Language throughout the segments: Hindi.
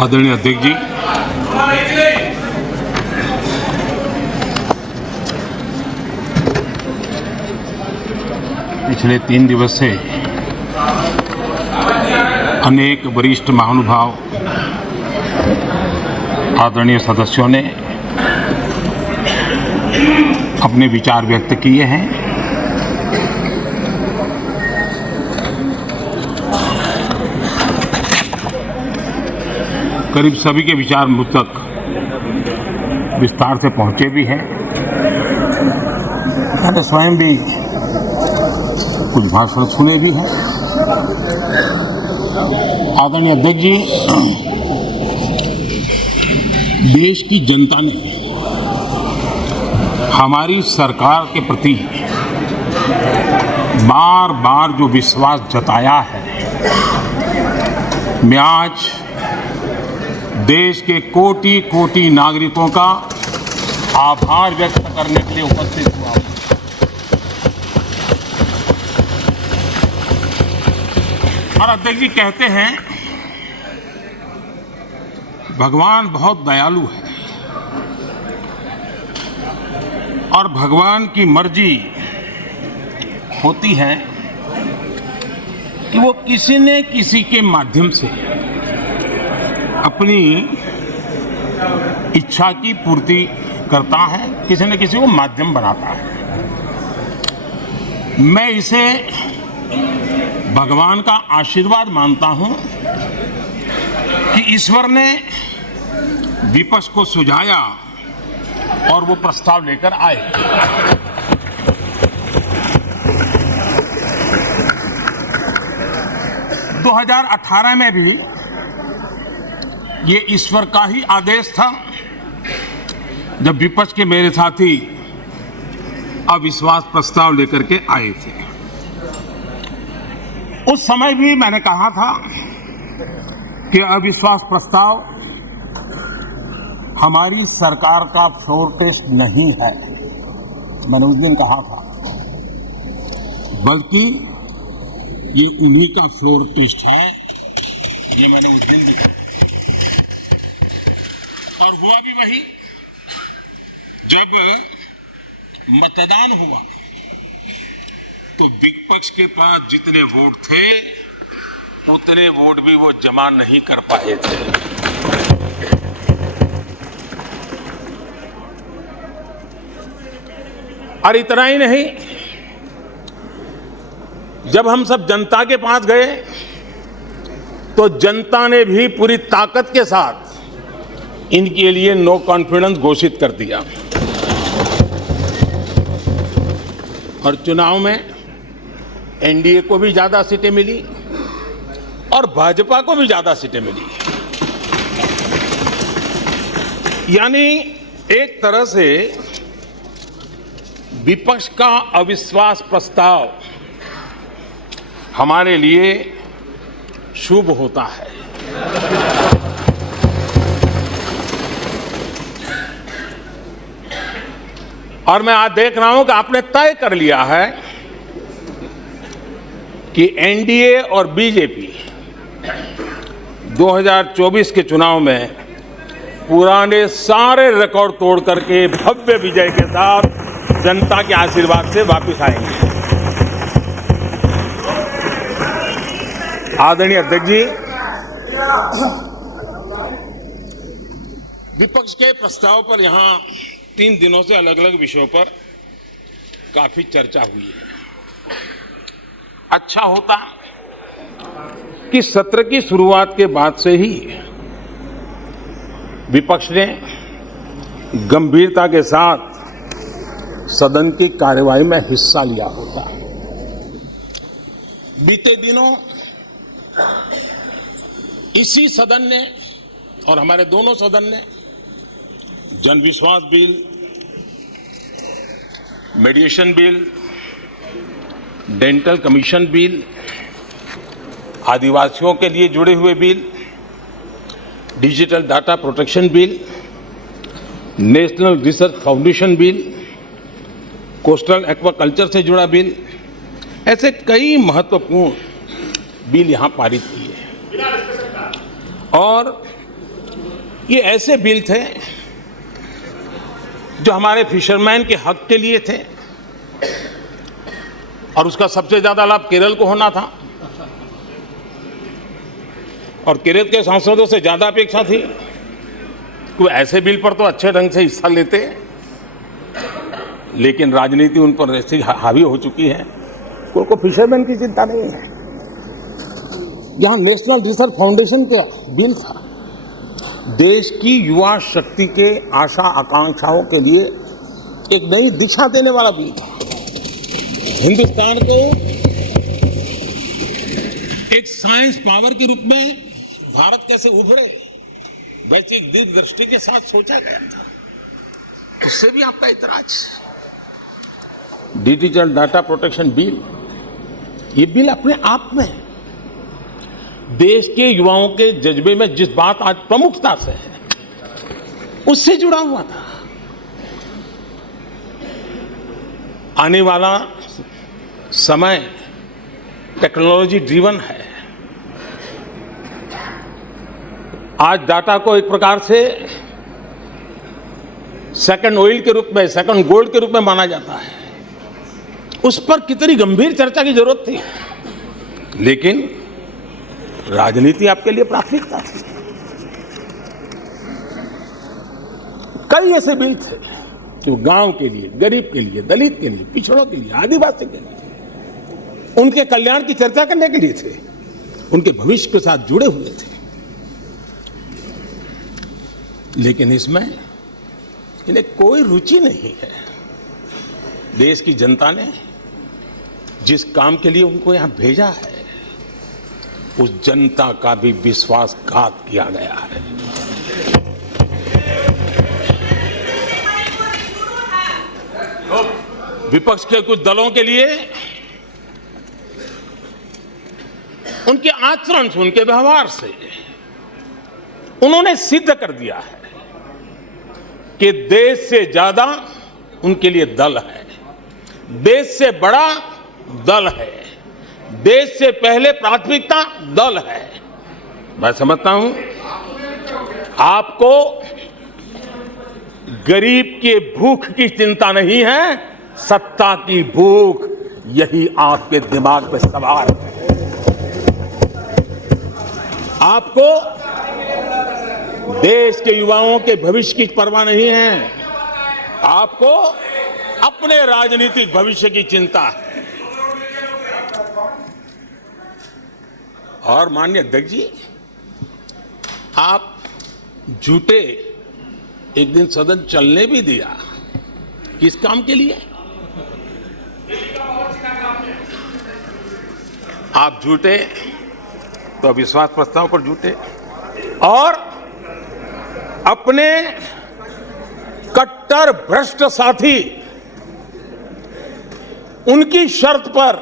आदरणीय अध्यक्ष जी, पिछले 3 दिवस से अनेक वरिष्ठ महानुभाव आदरणीय सदस्यों ने अपने विचार व्यक्त किए हैं। करीब सभी के विचार मुझ तक विस्तार से पहुंचे भी हैं। मैंने स्वयं भी कुछ भाषण सुने भी हैं। आदरणीय अध्यक्ष जी, देश की जनता ने हमारी सरकार के प्रति बार बार जो विश्वास जताया है, मैं आज देश के कोटि कोटि नागरिकों का आभार व्यक्त करने के लिए उपस्थित हुआ हूं। और अध्यक्ष जी कहते हैं, भगवान बहुत दयालु है और भगवान की मर्जी होती है कि वो किसी न किसी के माध्यम से अपनी इच्छा की पूर्ति करता है, किसी न किसी को माध्यम बनाता है। मैं इसे भगवान का आशीर्वाद मानता हूं कि ईश्वर ने विपक्ष को सुझाया और वो प्रस्ताव लेकर आए। - 2018 में भी ये ईश्वर का ही आदेश था, जब विपक्ष के मेरे साथी अविश्वास प्रस्ताव लेकर के आए थे। उस समय भी मैंने कहा था कि अविश्वास प्रस्ताव हमारी सरकार का फ्लोर टेस्ट नहीं है। मैंने उस दिन कहा था, बल्कि ये उन्हीं का फ्लोर टेस्ट है। ये मैंने उस दिन भी कहा और हुआ भी वही। जब मतदान हुआ तो विपक्ष के पास जितने वोट थे उतने वोट भी वो जमा नहीं कर पाए थे। और इतना ही नहीं, जब हम सब जनता के पास गए तो जनता ने भी पूरी ताकत के साथ इनके लिए नो कॉन्फिडेंस घोषित कर दिया। और चुनाव में एनडीए को भी ज्यादा सीटें मिली और भाजपा को भी ज्यादा सीटें मिली। यानी एक तरह से विपक्ष का अविश्वास प्रस्ताव हमारे लिए शुभ होता है। और मैं आज देख रहा हूं कि आपने तय कर लिया है कि एनडीए और बीजेपी 2024 के चुनाव में पुराने सारे रिकॉर्ड तोड़ करके भव्य विजय के साथ जनता के आशीर्वाद से वापस आएंगे। आदरणीय अध्यक्ष जी, विपक्ष के प्रस्ताव पर यहां 3 दिनों से अलग अलग विषयों पर काफी चर्चा हुई है। अच्छा होता कि सत्र की शुरुआत के बाद से ही विपक्ष ने गंभीरता के साथ सदन की कार्यवाही में हिस्सा लिया होता। बीते दिनों इसी सदन ने और हमारे दोनों सदन ने जनविश्वास bill, mediation bill, dental commission bill, आदिवासियों के लिए जुड़े हुए bill, digital data protection bill, national research foundation bill, coastal aquaculture से जुड़ा बिल, ऐसे कई महत्वपूर्ण बिल यहां पारित किए और ये ऐसे बिल थे जो हमारे फिशरमैन के हक के लिए थे और उसका सबसे ज्यादा लाभ केरल को होना था और केरल के सांसदों से ज्यादा अपेक्षा थी कि ऐसे बिल पर तो अच्छे ढंग से हिस्सा लेते, लेकिन राजनीति उन पर ऐसी हावी हो चुकी है को फिशरमैन की चिंता नहीं है। यहां नेशनल रिसर्च फाउंडेशन का बिल था, देश की युवा शक्ति के आशा आकांक्षाओं के लिए एक नई दिशा देने वाला बिल था। हिंदुस्तान को एक साइंस पावर के रूप में भारत कैसे उभरे, वैश्विक दृष्टि के साथ सोचा गया था। उससे भी आपका इतराज। डिजिटल डाटा प्रोटेक्शन बिल, ये बिल अपने आप में देश के युवाओं के जज्बे में जिस बात आज प्रमुखता से है उससे जुड़ा हुआ था। आने वाला समय टेक्नोलॉजी ड्रिवन है। आज डाटा को एक प्रकार से सेकंड ऑयल के रूप में, सेकंड गोल्ड के रूप में माना जाता है। उस पर कितनी गंभीर चर्चा की जरूरत थी, लेकिन राजनीति आपके लिए प्राथमिकता थी। कई ऐसे बिल थे जो गांव के लिए, गरीब के लिए, दलित के लिए, पिछड़ों के लिए, आदिवासी के लिए, उनके कल्याण की चर्चा करने के लिए थे, उनके भविष्य के साथ जुड़े हुए थे। लेकिन इसमें इन्हें कोई रुचि नहीं है। देश की जनता ने जिस काम के लिए उनको यहां भेजा है, उस जनता का भी विश्वासघात किया गया है। विपक्ष के कुछ दलों के लिए उनके आचरण से, उनके व्यवहार से उन्होंने सिद्ध कर दिया है कि देश से ज्यादा उनके लिए दल है, देश से बड़ा दल है, देश से पहले प्राथमिकता दल है। मैं समझता हूं आपको गरीब के भूख की चिंता नहीं है, सत्ता की भूख, यही आपके दिमाग में सवार है। आपको देश के युवाओं के भविष्य की परवाह नहीं है, आपको अपने राजनीतिक भविष्य की चिंता है। और माननीय अध्यक्ष जी, आप झूठे एक दिन सदन चलने भी दिया, किस काम के लिए? आप झूठे तो अविश्वास प्रस्ताव पर झूठे और अपने कट्टर भ्रष्ट साथी उनकी शर्त पर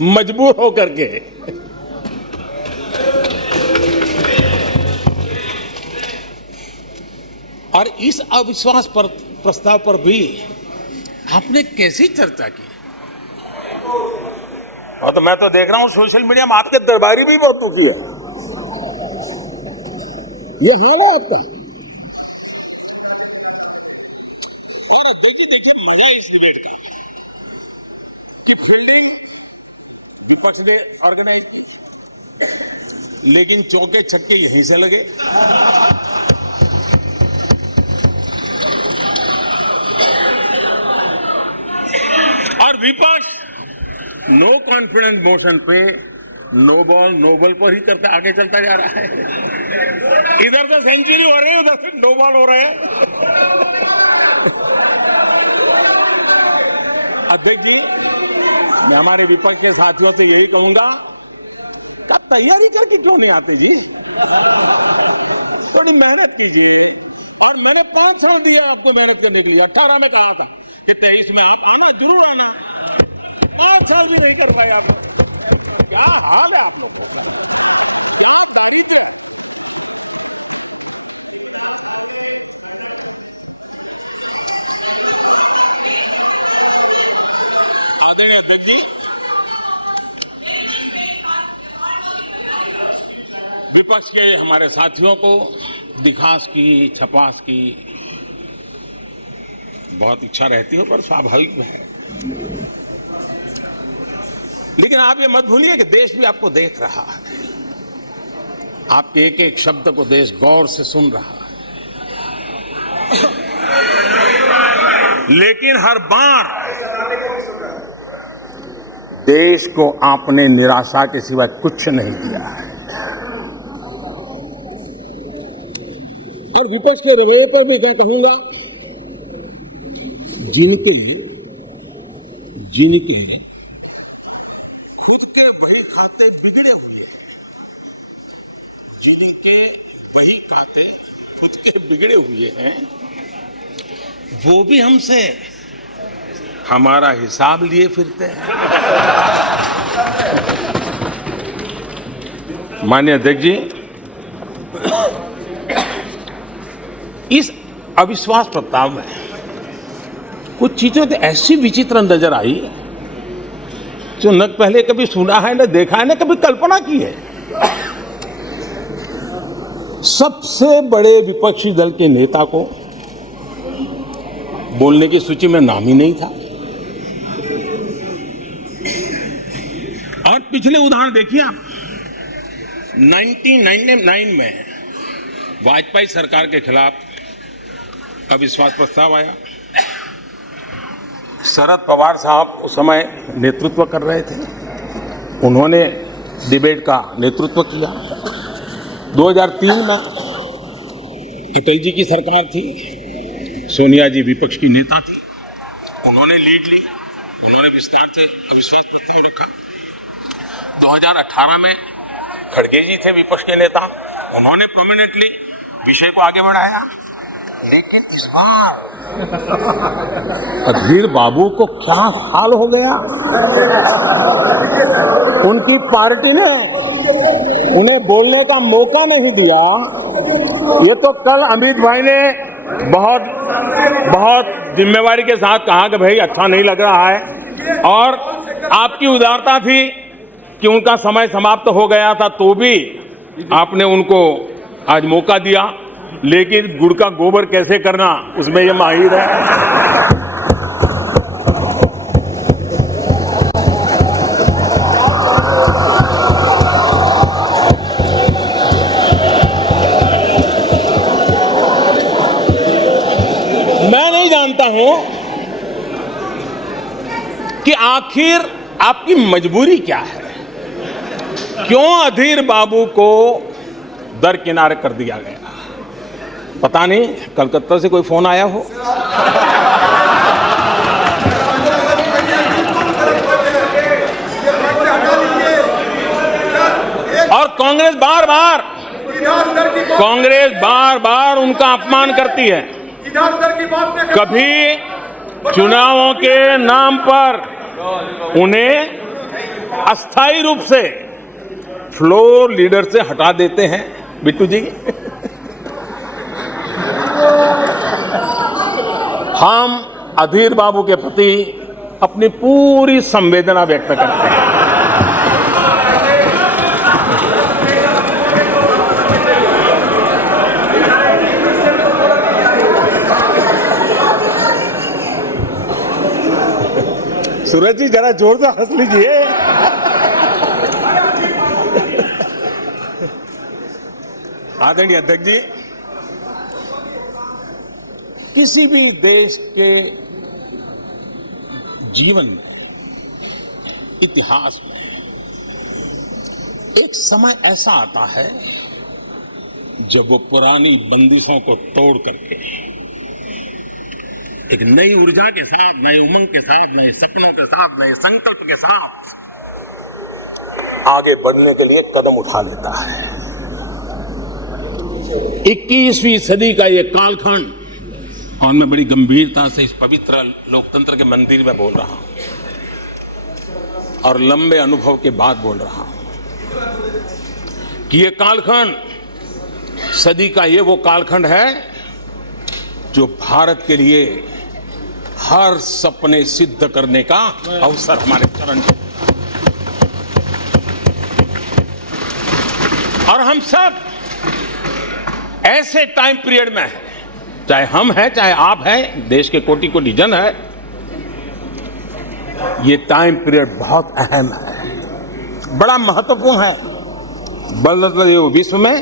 मजबूर होकर के और इस अविश्वास पर प्रस्ताव पर भी आपने कैसी चर्चा की? और तो मैं तो देख रहा हूं सोशल मीडिया में आपके दरबारी भी बहुत दुखी है। ये हाल है आपका। और अध्यक्ष जी देखिए, मजा इस डिबेट का कि फील्डिंग विपक्ष ने ऑर्गेनाइज की, लेकिन चौके छक्के यहीं से लगे। और विपक्ष नो कॉन्फिडेंस मोशन पे नो बॉल नो बॉल पर ही करता आगे चलता जा रहा है। इधर तो सेंचुरी हो रही है, उधर से नो बॉल हो रहे हैं। अध्यक्ष जी, मैं हमारे विपक्ष के साथियों से यही कहूंगा कि तैयारी करके क्यों नहीं आते जी? थोड़ी मेहनत कीजिए। और मैंने 5 साल दिया आपको मेहनत करने के लिए। 18 में कहा था कि 23 में आप आना, जरूर आना। 5 साल भी नहीं कर पाए आप। क्या हाल है आप लोग का? क्या तारीख है? आदरणीय अध्यक्ष जी, विपक्ष के हमारे साथियों को दिखास की, छपास की बहुत इच्छा रहती है, पर स्वाभाविक है। लेकिन आप ये मत भूलिए कि देश भी आपको देख रहा है, आपके एक एक शब्द को देश गौर से सुन रहा है। लेकिन हर बार देश को आपने निराशा के सिवा कुछ नहीं दिया है। और विपक्ष के रवैये पर भी क्या कहूंगा, जिनके खुद के वही खाते बिगड़े हुए, जिनके वही खाते खुद के बिगड़े हुए हैं, वो भी हमसे हमारा हिसाब लिए फिरते हैं। माननीय अध्यक्ष जी, इस अविश्वास प्रस्ताव में कुछ चीजें तो ऐसी विचित्र नजर आई जो न पहले कभी सुना है, न देखा है, न कभी कल्पना की है। सबसे बड़े विपक्षी दल के नेता को बोलने की सूची में नाम ही नहीं था। और पिछले उदाहरण देखिए आप, 1999 में वाजपेयी सरकार के खिलाफ अविश्वास प्रस्ताव आया। शरद पवार साहब उस समय नेतृत्व कर रहे थे, उन्होंने डिबेट का नेतृत्व किया। 2003 में अटल जी की सरकार थी, सोनिया जी विपक्ष की नेता थी, उन्होंने लीड ली, उन्होंने विस्तार से अविश्वास प्रस्ताव रखा। 2018 में खड़गे जी थे विपक्ष के नेता, उन्होंने प्रोमिनेंटली विषय को आगे बढ़ाया। लेकिन इस बार अधीर बाबू को क्या हाल हो गया, उनकी पार्टी ने उन्हें बोलने का मौका नहीं दिया। ये तो कल अमित भाई ने बहुत जिम्मेवारी के साथ कहा कि भाई अच्छा नहीं लग रहा है, और आपकी उदारता थी कि उनका समय समाप्त हो गया था तो भी आपने उनको आज मौका दिया। लेकिन गुड़ का गोबर कैसे करना, उसमें ये माहिर है। मैं नहीं जानता हूं कि आखिर आपकी मजबूरी क्या है, क्यों अधीर बाबू को दरकिनार कर दिया गया। पता नहीं कलकत्ता से कोई फोन आया हो। और कांग्रेस बार बार उनका अपमान करती है। कभी चुनावों के नाम पर उन्हें अस्थायी रूप से फ्लोर लीडर से हटा देते हैं। बिट्टू जी, हम अधीर बाबू के प्रति अपनी पूरी संवेदना व्यक्त करते हैं। सूरज जी जरा जोर से हंस लीजिए। आदरणीय अध्यक्ष जी, किसी भी देश के जीवन में, इतिहास में एक समय ऐसा आता है जब वो पुरानी बंदिशों को तोड़ करके एक नई ऊर्जा के साथ, नए उमंग के साथ, नए सपनों के साथ, नए संकल्प के साथ आगे बढ़ने के लिए कदम उठा लेता है। 21वीं सदी का ये कालखंड, और मैं बड़ी गंभीरता से इस पवित्र लोकतंत्र के मंदिर में बोल रहा हूं और लंबे अनुभव के बाद बोल रहा हूं कि ये कालखंड सदी का ये वो कालखंड है जो भारत के लिए हर सपने सिद्ध करने का अवसर हमारे चरण में। और हम सब ऐसे टाइम पीरियड में है, चाहे हम हैं चाहे आप हैं, देश के कोटि कोटि जन है, ये टाइम पीरियड बहुत अहम है, बड़ा महत्वपूर्ण है बदलते हुए विश्व में।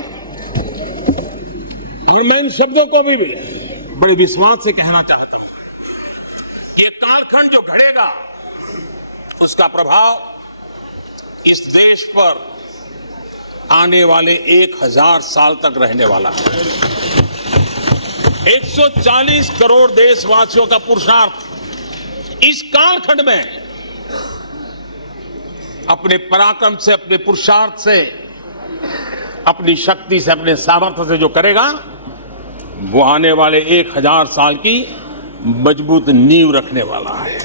और मैं इन शब्दों को भी बड़े विश्वास से कहना चाहता हूं, ये कालखंड जो घड़ेगा उसका प्रभाव इस देश पर आने वाले 1000 साल तक रहने वाला है। 140 करोड़ देशवासियों का पुरुषार्थ इस कालखंड में अपने पराक्रम से, अपने पुरुषार्थ से, अपनी शक्ति से, अपने सामर्थ्य से जो करेगा वो आने वाले 1000 साल की मजबूत नींव रखने वाला है।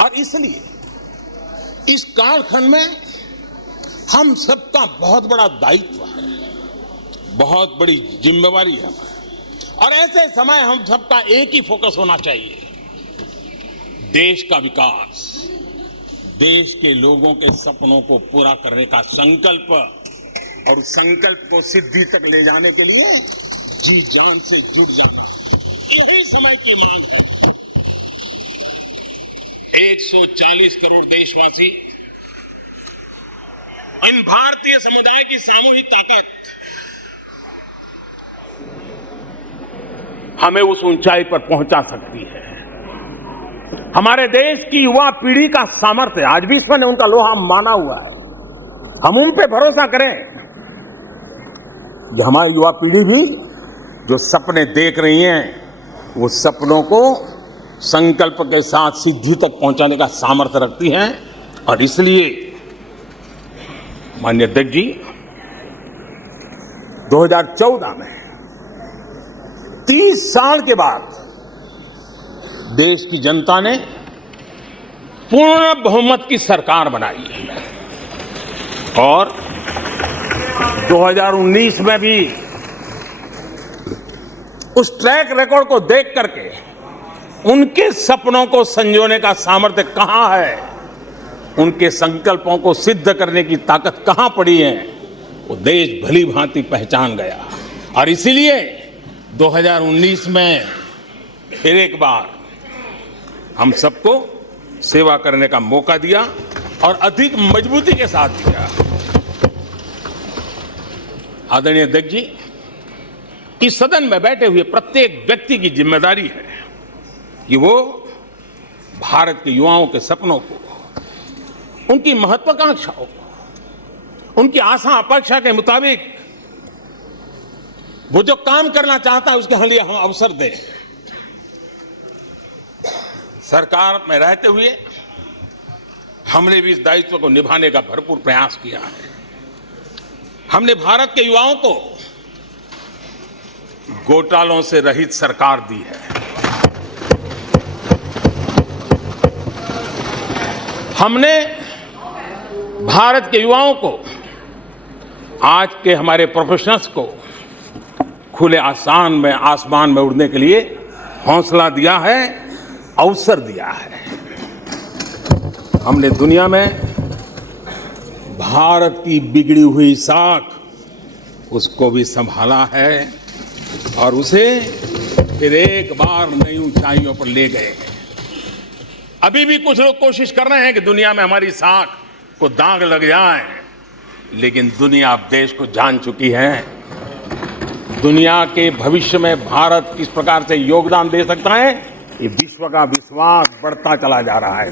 और इसलिए इस कालखंड में हम सबका बहुत बड़ा दायित्व है, बहुत बड़ी जिम्मेवारी है। और ऐसे समय हम सबका एक ही फोकस होना चाहिए, देश का विकास, देश के लोगों के सपनों को पूरा करने का संकल्प, और उस संकल्प को सिद्धि तक ले जाने के लिए जी जान से जुट जाना, यही समय की मांग है। 140 करोड़ देशवासी, इन भारतीय समुदाय की सामूहिक ताकत हमें उस ऊंचाई पर पहुंचा सकती है। हमारे देश की युवा पीढ़ी का सामर्थ्य, आज विश्व ने उनका लोहा माना हुआ है, हम उन पे भरोसा करें। जो हमारी युवा पीढ़ी भी जो सपने देख रही हैं, वो सपनों को संकल्प के साथ सिद्धि तक पहुंचाने का सामर्थ्य रखती हैं। और इसलिए माननीय अध्यक्ष जी, 2014 में 30 साल के बाद देश की जनता ने पूर्ण बहुमत की सरकार बनाई है, और 2019 में भी उस ट्रैक रिकॉर्ड को देख करके उनके सपनों को संजोने का सामर्थ्य कहां है, उनके संकल्पों को सिद्ध करने की ताकत कहां पड़ी है, वो देश भली भांति पहचान गया। और इसीलिए 2019 में फिर एक बार हम सबको सेवा करने का मौका दिया, और अधिक मजबूती के साथ दिया। आदरणीय अध्यक्ष जी, इस सदन में बैठे हुए प्रत्येक व्यक्ति की जिम्मेदारी है कि वो भारत के युवाओं के सपनों को, उनकी महत्वाकांक्षाओं को, उनकी आशा अपेक्षा के मुताबिक वो जो काम करना चाहता है उसके लिए हम अवसर दें। सरकार में रहते हुए हमने भी इस दायित्व को निभाने का भरपूर प्रयास किया है। हमने भारत के युवाओं को घोटालों से रहित सरकार दी है। हमने भारत के युवाओं को, आज के हमारे प्रोफेशनल्स को खुले आसमान में उड़ने के लिए हौसला दिया है, अवसर दिया है। हमने दुनिया में भारत की बिगड़ी हुई साख, उसको भी संभाला है और उसे फिर एक बार नई ऊंचाइयों पर ले गए। अभी भी कुछ लोग कोशिश कर रहे हैं कि दुनिया में हमारी साख को दाग लग जाए, लेकिन दुनिया अब देश को जान चुकी है। दुनिया के भविष्य में भारत किस प्रकार से योगदान दे सकता है, ये विश्व का विश्वास बढ़ता चला जा रहा है।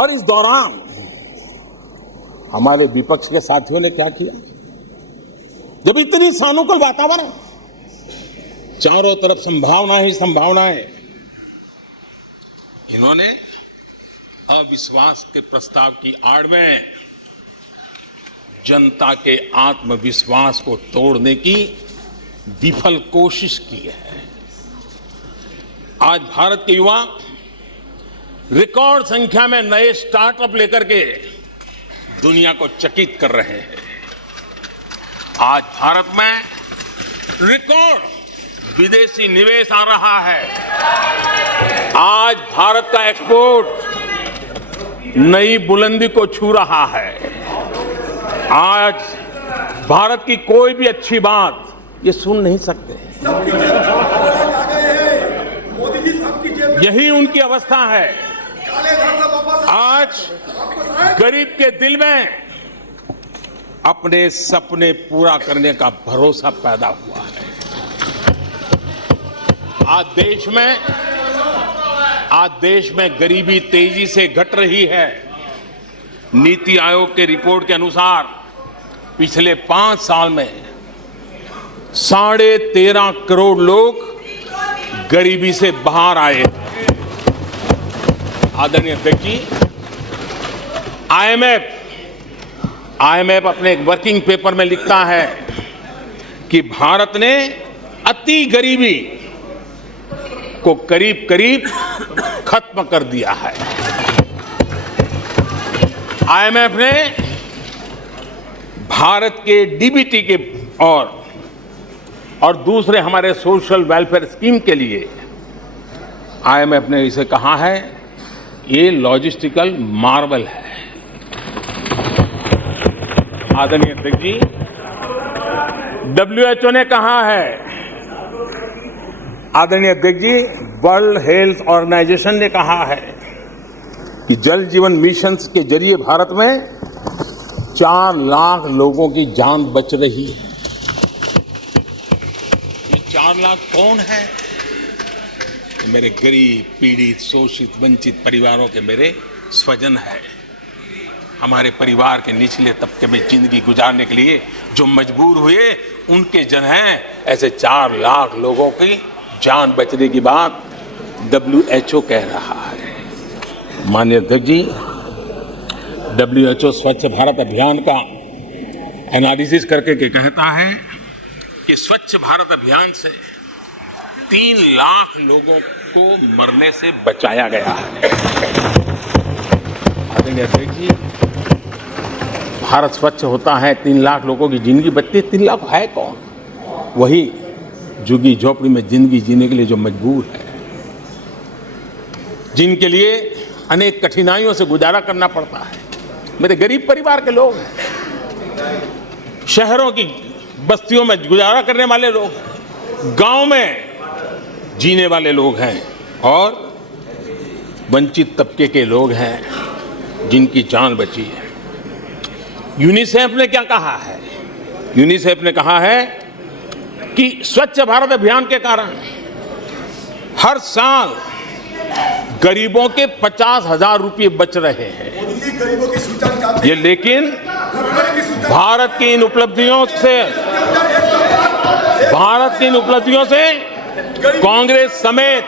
और इस दौरान हमारे विपक्ष के साथियों ने क्या किया, जब इतनी सानुकूल वातावरण, चारों तरफ संभावनाएं ही संभावनाएं, इन्होंने अविश्वास के प्रस्ताव की आड़ में जनता के आत्मविश्वास को तोड़ने की विफल कोशिश की है। आज भारत के युवा रिकॉर्ड संख्या में नए स्टार्टअप लेकर के दुनिया को चकित कर रहे हैं। आज भारत में रिकॉर्ड विदेशी निवेश आ रहा है। आज भारत का एक्सपोर्ट नई बुलंदी को छू रहा है। आज भारत की कोई भी अच्छी बात ये सुन नहीं सकते। यही उनकी अवस्था है। आज गरीब के दिल में अपने सपने पूरा करने का भरोसा पैदा हुआ है। आज देश में गरीबी तेजी से घट रही है। नीति आयोग के रिपोर्ट के अनुसार पिछले 5 साल में 13.5 करोड़ लोग गरीबी से बाहर आए। आदरणीय अध्यक्ष जी, आईएमएफ अपने एक वर्किंग पेपर में लिखता है कि भारत ने अति गरीबी को करीब करीब खत्म कर दिया है। आईएमएफ ने भारत के डीबीटी के और दूसरे हमारे सोशल वेलफेयर स्कीम के लिए आईएमएफ ने इसे कहा है ये लॉजिस्टिकल मार्वल है। आदरणीय अध्यक्ष जी, WHO ने कहा है, आदरणीय अध्यक्ष जी, वर्ल्ड हेल्थ ऑर्गेनाइजेशन ने कहा है कि जल जीवन मिशन के जरिए भारत में 4 लाख लोगों की जान बच रही है। ये 4 लाख कौन है? मेरे गरीब, पीड़ित, शोषित, वंचित परिवारों के मेरे स्वजन हैं। हमारे परिवार के निचले तबके में जिंदगी गुजारने के लिए जो मजबूर हुए उनके जन हैं। ऐसे 4 लाख लोगों की जान बचने की बात WHO कह रहा है। माननीय अध्यक्ष जी, WHO स्वच्छ भारत अभियान का एनालिसिस करके कहता है कि स्वच्छ भारत अभियान से 3 लाख लोगों को मरने से बचाया गया है। आदरणीय अध्यक्ष जी, भारत स्वच्छ होता है, 3 लाख लोगों की जिंदगी बचती है। 3 लाख है कौन? वही झुग्गी झोपड़ी में जिंदगी जीने के लिए जो मजबूर है, जिनके लिए अनेक कठिनाइयों से गुजारा करना पड़ता है। मेरे गरीब परिवार के लोग हैं, शहरों की बस्तियों में गुजारा करने वाले लोग हैं, गांव में जीने वाले लोग हैं और वंचित तबके के लोग हैं जिनकी जान बची है। यूनिसेफ ने क्या कहा है? यूनिसेफ ने कहा है कि स्वच्छ भारत अभियान के कारण हर साल गरीबों के 50,000 रुपये बच रहे हैं। ये लेकिन भारत की इन उपलब्धियों से कांग्रेस समेत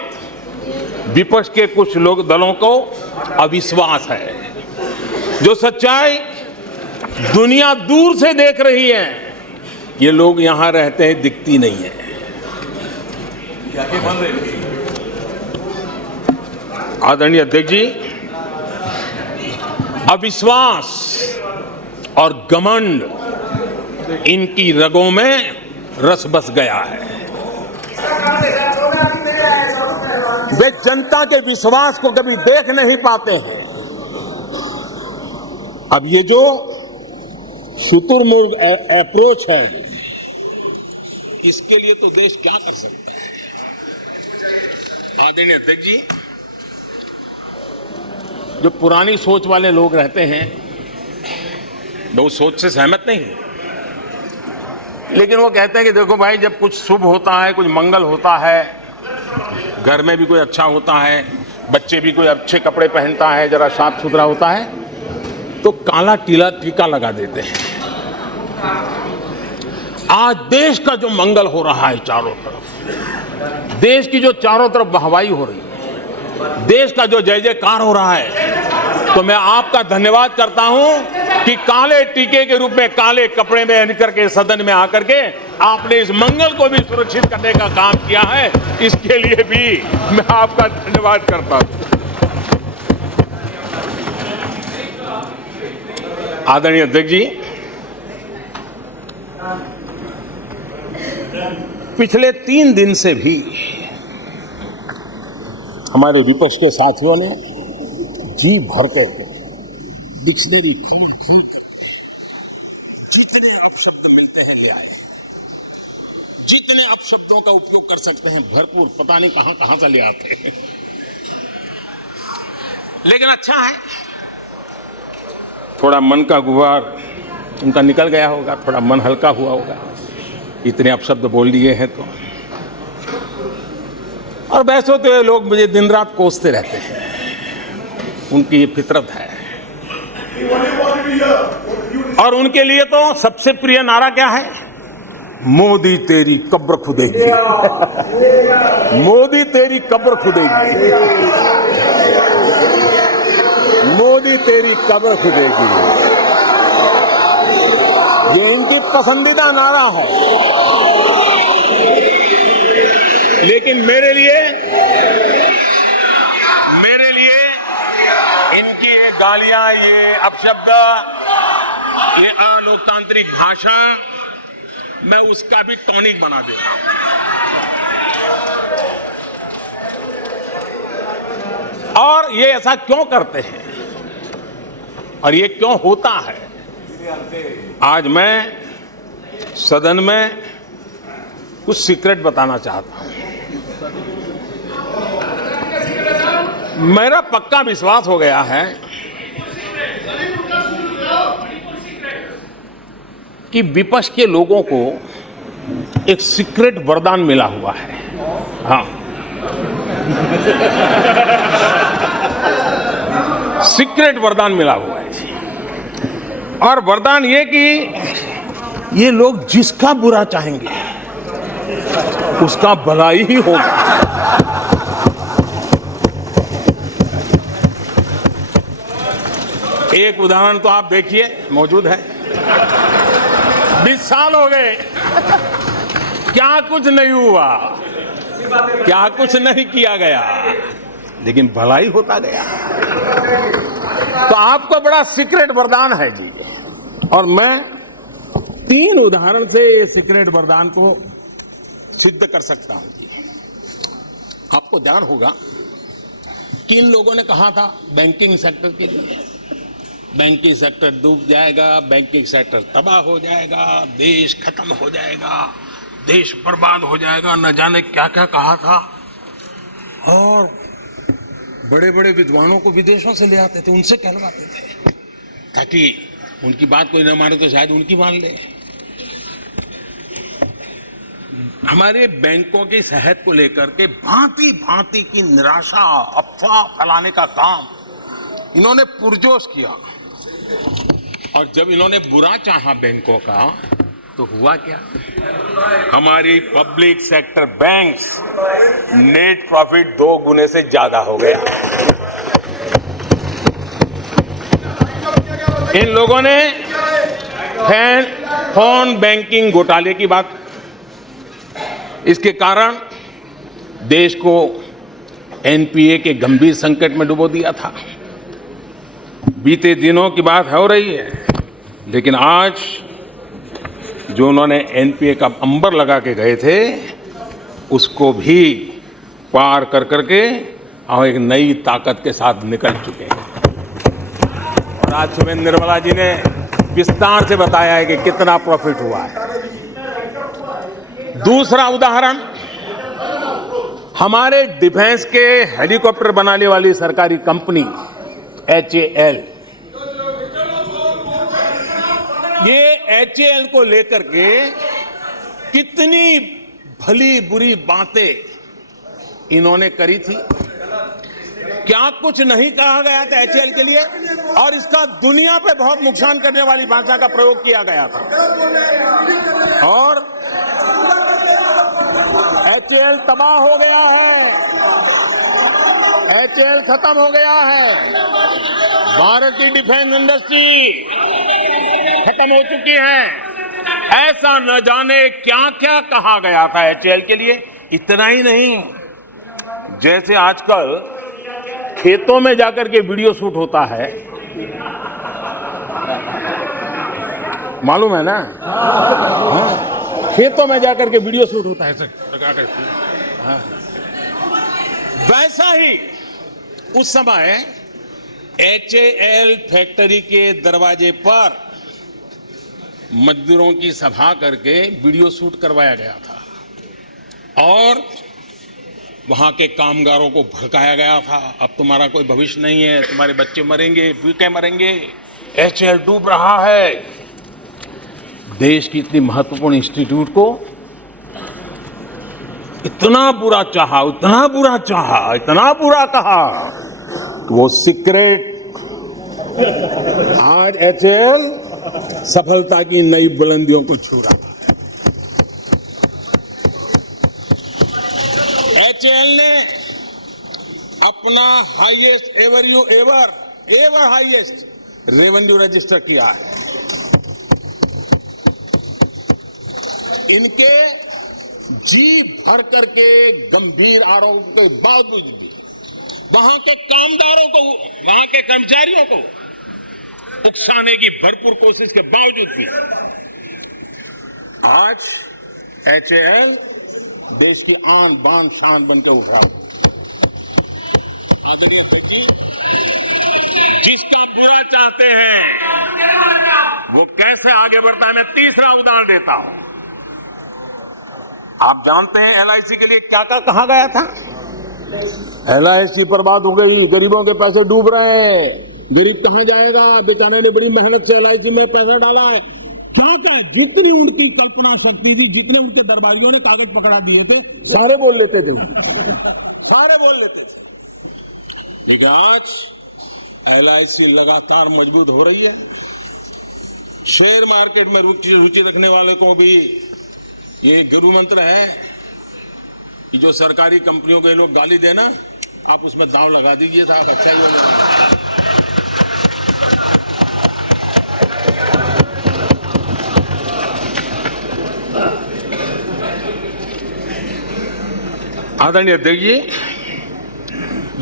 विपक्ष के कुछ लोग दलों को अविश्वास है। जो सच्चाई दुनिया दूर से देख रही है, ये लोग यहां रहते हैं दिखती नहीं है। आदरणीय अध्यक्ष जी, अविश्वास और घमंड इनकी रगों में रस बस गया है। वे जनता के विश्वास को कभी देख नहीं पाते हैं। अब ये जो शुतुरमुर्ग अप्रोच है, इसके लिए तो देश क्या कर सकता है? आदरणीय अध्यक्ष जी, जो पुरानी सोच वाले लोग रहते हैं, मैं उस सोच से सहमत नहीं हूं, लेकिन वो कहते हैं कि देखो भाई, जब कुछ शुभ होता है, कुछ मंगल होता है, घर में भी कोई अच्छा होता है, बच्चे भी कोई अच्छे कपड़े पहनता है, जरा साफ सुथरा होता है, तो काला टीका लगा देते हैं। आज देश का जो मंगल हो रहा है चारों तरफ, देश की जो चारों तरफ वाहवाही हो रही है, देश का जो जय जयकार हो रहा है, तो मैं आपका धन्यवाद करता हूं कि काले टीके के रूप में काले कपड़े में निकल के सदन में आकर के आपने इस मंगल को भी सुरक्षित करने का काम किया है। इसके लिए भी मैं आपका धन्यवाद करता हूं। आदरणीय अध्यक्ष जी, पिछले 3 दिन से भी हमारे विपक्ष के साथियों ने जी भर कर डिक्शनरी जितने अपशब्द मिलते हैं ले आए, जितने अपशब्दों का उपयोग कर सकते हैं भरपूर, पता नहीं कहां कहां से ले आते हैं। लेकिन अच्छा है, थोड़ा मन का गुबार उनका निकल गया होगा, थोड़ा मन हल्का हुआ होगा, इतने अपशब्द बोल लिए हैं तो। और वैसे तो ये लोग मुझे दिन रात कोसते रहते हैं, उनकी ये फितरत है। और उनके लिए तो सबसे प्रिय नारा क्या है? मोदी तेरी कब्र खुदेगी। मोदी तेरी कब्र खुदेगी, मोदी तेरी कब्र खुदेगी, ये इनकी पसंदीदा नारा है। लेकिन मेरे लिए इनकी ये गालियां, ये अपशब्द, ये अलोकतांत्रिक भाषण, मैं उसका भी टॉनिक बना देता हूं। और ये ऐसा क्यों करते हैं और ये क्यों होता है, आज मैं सदन में कुछ सीक्रेट बताना चाहता हूं। मेरा पक्का विश्वास हो गया है कि विपक्ष के लोगों को एक सीक्रेट वरदान मिला हुआ है। हाँ, सीक्रेट वरदान मिला हुआ है। और वरदान ये कि ये लोग जिसका बुरा चाहेंगे उसका भलाई ही होगा। एक उदाहरण तो आप देखिए, मौजूद है। 20 साल हो गए, क्या कुछ नहीं हुआ, क्या कुछ नहीं किया गया, लेकिन भलाई होता गया। तो आपको बड़ा सीक्रेट वरदान है जी। और मैं 3 उदाहरण से ये सीक्रेट वरदान को सिद्ध कर सकता हूं जी। आपको ध्यान होगा, 3 लोगों ने कहा था बैंकिंग सेक्टर के लिए, बैंकिंग सेक्टर डूब जाएगा, बैंकिंग सेक्टर तबाह हो जाएगा, देश खत्म हो जाएगा, देश बर्बाद हो जाएगा, न जाने क्या क्या कहा था। और बड़े बड़े विद्वानों को विदेशों से ले आते थे, उनसे कहलवाते थे, ताकि उनकी बात कोई न माने तो शायद उनकी मान ले। हमारे बैंकों की सेहत को लेकर के भांति भांति की निराशा, अफवाह फैलाने का काम इन्होंने पुरजोश किया। और जब इन्होंने बुरा चाहा बैंकों का, तो हुआ क्या? हमारी public sector banks net profit 2 गुने से ज्यादा हो गया। इन लोगों ने फोन बैंकिंग घोटाले की बात, इसके कारण देश को एनपीए के गंभीर संकट में डुबो दिया था। बीते दिनों की बात हो रही है, लेकिन आज जो उन्होंने एनपीए का अंबर लगा के गए थे, उसको भी पार कर करके और एक नई ताकत के साथ निकल चुके हैं। और आज सुबह निर्मला जी ने विस्तार से बताया है कि कितना प्रॉफिट हुआ है। दूसरा उदाहरण, हमारे डिफेंस के हेलीकॉप्टर बनाने वाली सरकारी कंपनी HAL, ये HAL को लेकर के कितनी भली बुरी बातें इन्होंने करी थी। क्या कुछ नहीं कहा गया था HAL के लिए, और इसका दुनिया पे बहुत नुकसान करने वाली भाषा का प्रयोग किया गया था। और HAL तबाह हो गया है, HAL खत्म हो गया है, भारतीय डिफेंस इंडस्ट्री खत्म हो चुकी है। ऐसा न जाने क्या क्या कहा गया था HAL के लिए। इतना ही नहीं, जैसे आजकल खेतों में जाकर के वीडियो शूट होता है, मालूम है ना? हाँ, खेतों में जाकर के वीडियो शूट होता है, हाँ। वैसा ही उस समय HAL फैक्ट्री के दरवाजे पर मजदूरों की सभा करके वीडियो शूट करवाया गया था और वहां के कामगारों को भड़काया गया था। अब तुम्हारा कोई भविष्य नहीं है, तुम्हारे बच्चे मरेंगे, भूखे मरेंगे, एचएएल डूब रहा है। देश की इतनी महत्वपूर्ण इंस्टीट्यूट को इतना बुरा चाहा, इतना बुरा चाहा, इतना बुरा कहा कि वो सीक्रेट आज एचएएल सफलता की नई बुलंदियों को छू रहा है। एचएएल ने अपना highest ever highest revenue register किया है। इनके जी भर करके गंभीर आरोप के बावजूद वहां के कामदारों को, वहां के कर्मचारियों को उकसाने की भरपूर कोशिश के बावजूद भी आज एचएएल देश की आन बान शान बनकर उभरा। जिसका बुरा चाहते हैं वो कैसे आगे बढ़ता है, मैं तीसरा उदाहरण देता हूं। आप जानते हैं एलआईसी के लिए क्या क्या कहा गया था? एलआईसी बर्बाद हो गई, गरीबों के पैसे डूब रहे हैं, गरीब कहां जाएगा, बेचारे ने बड़ी मेहनत से एलआईसी में पैसा डाला है। क्या क्या जितनी उनकी कल्पना शक्ति थी, जितने उनके दरबारियों ने कागज पकड़ा दिए थे, सारे बोल लेते थे, सारे बोल लेते थे। लेकिन आज एलआईसी लगातार मजबूत हो रही है। शेयर मार्केट में रुचि रखने वाले को भी ये गुरु मंत्र है कि जो सरकारी कंपनियों के लोग गाली देना, आप उसमें दांव लगा दीजिए था, अच्छा ही होगा। आदरणीय अध्यक्ष जी,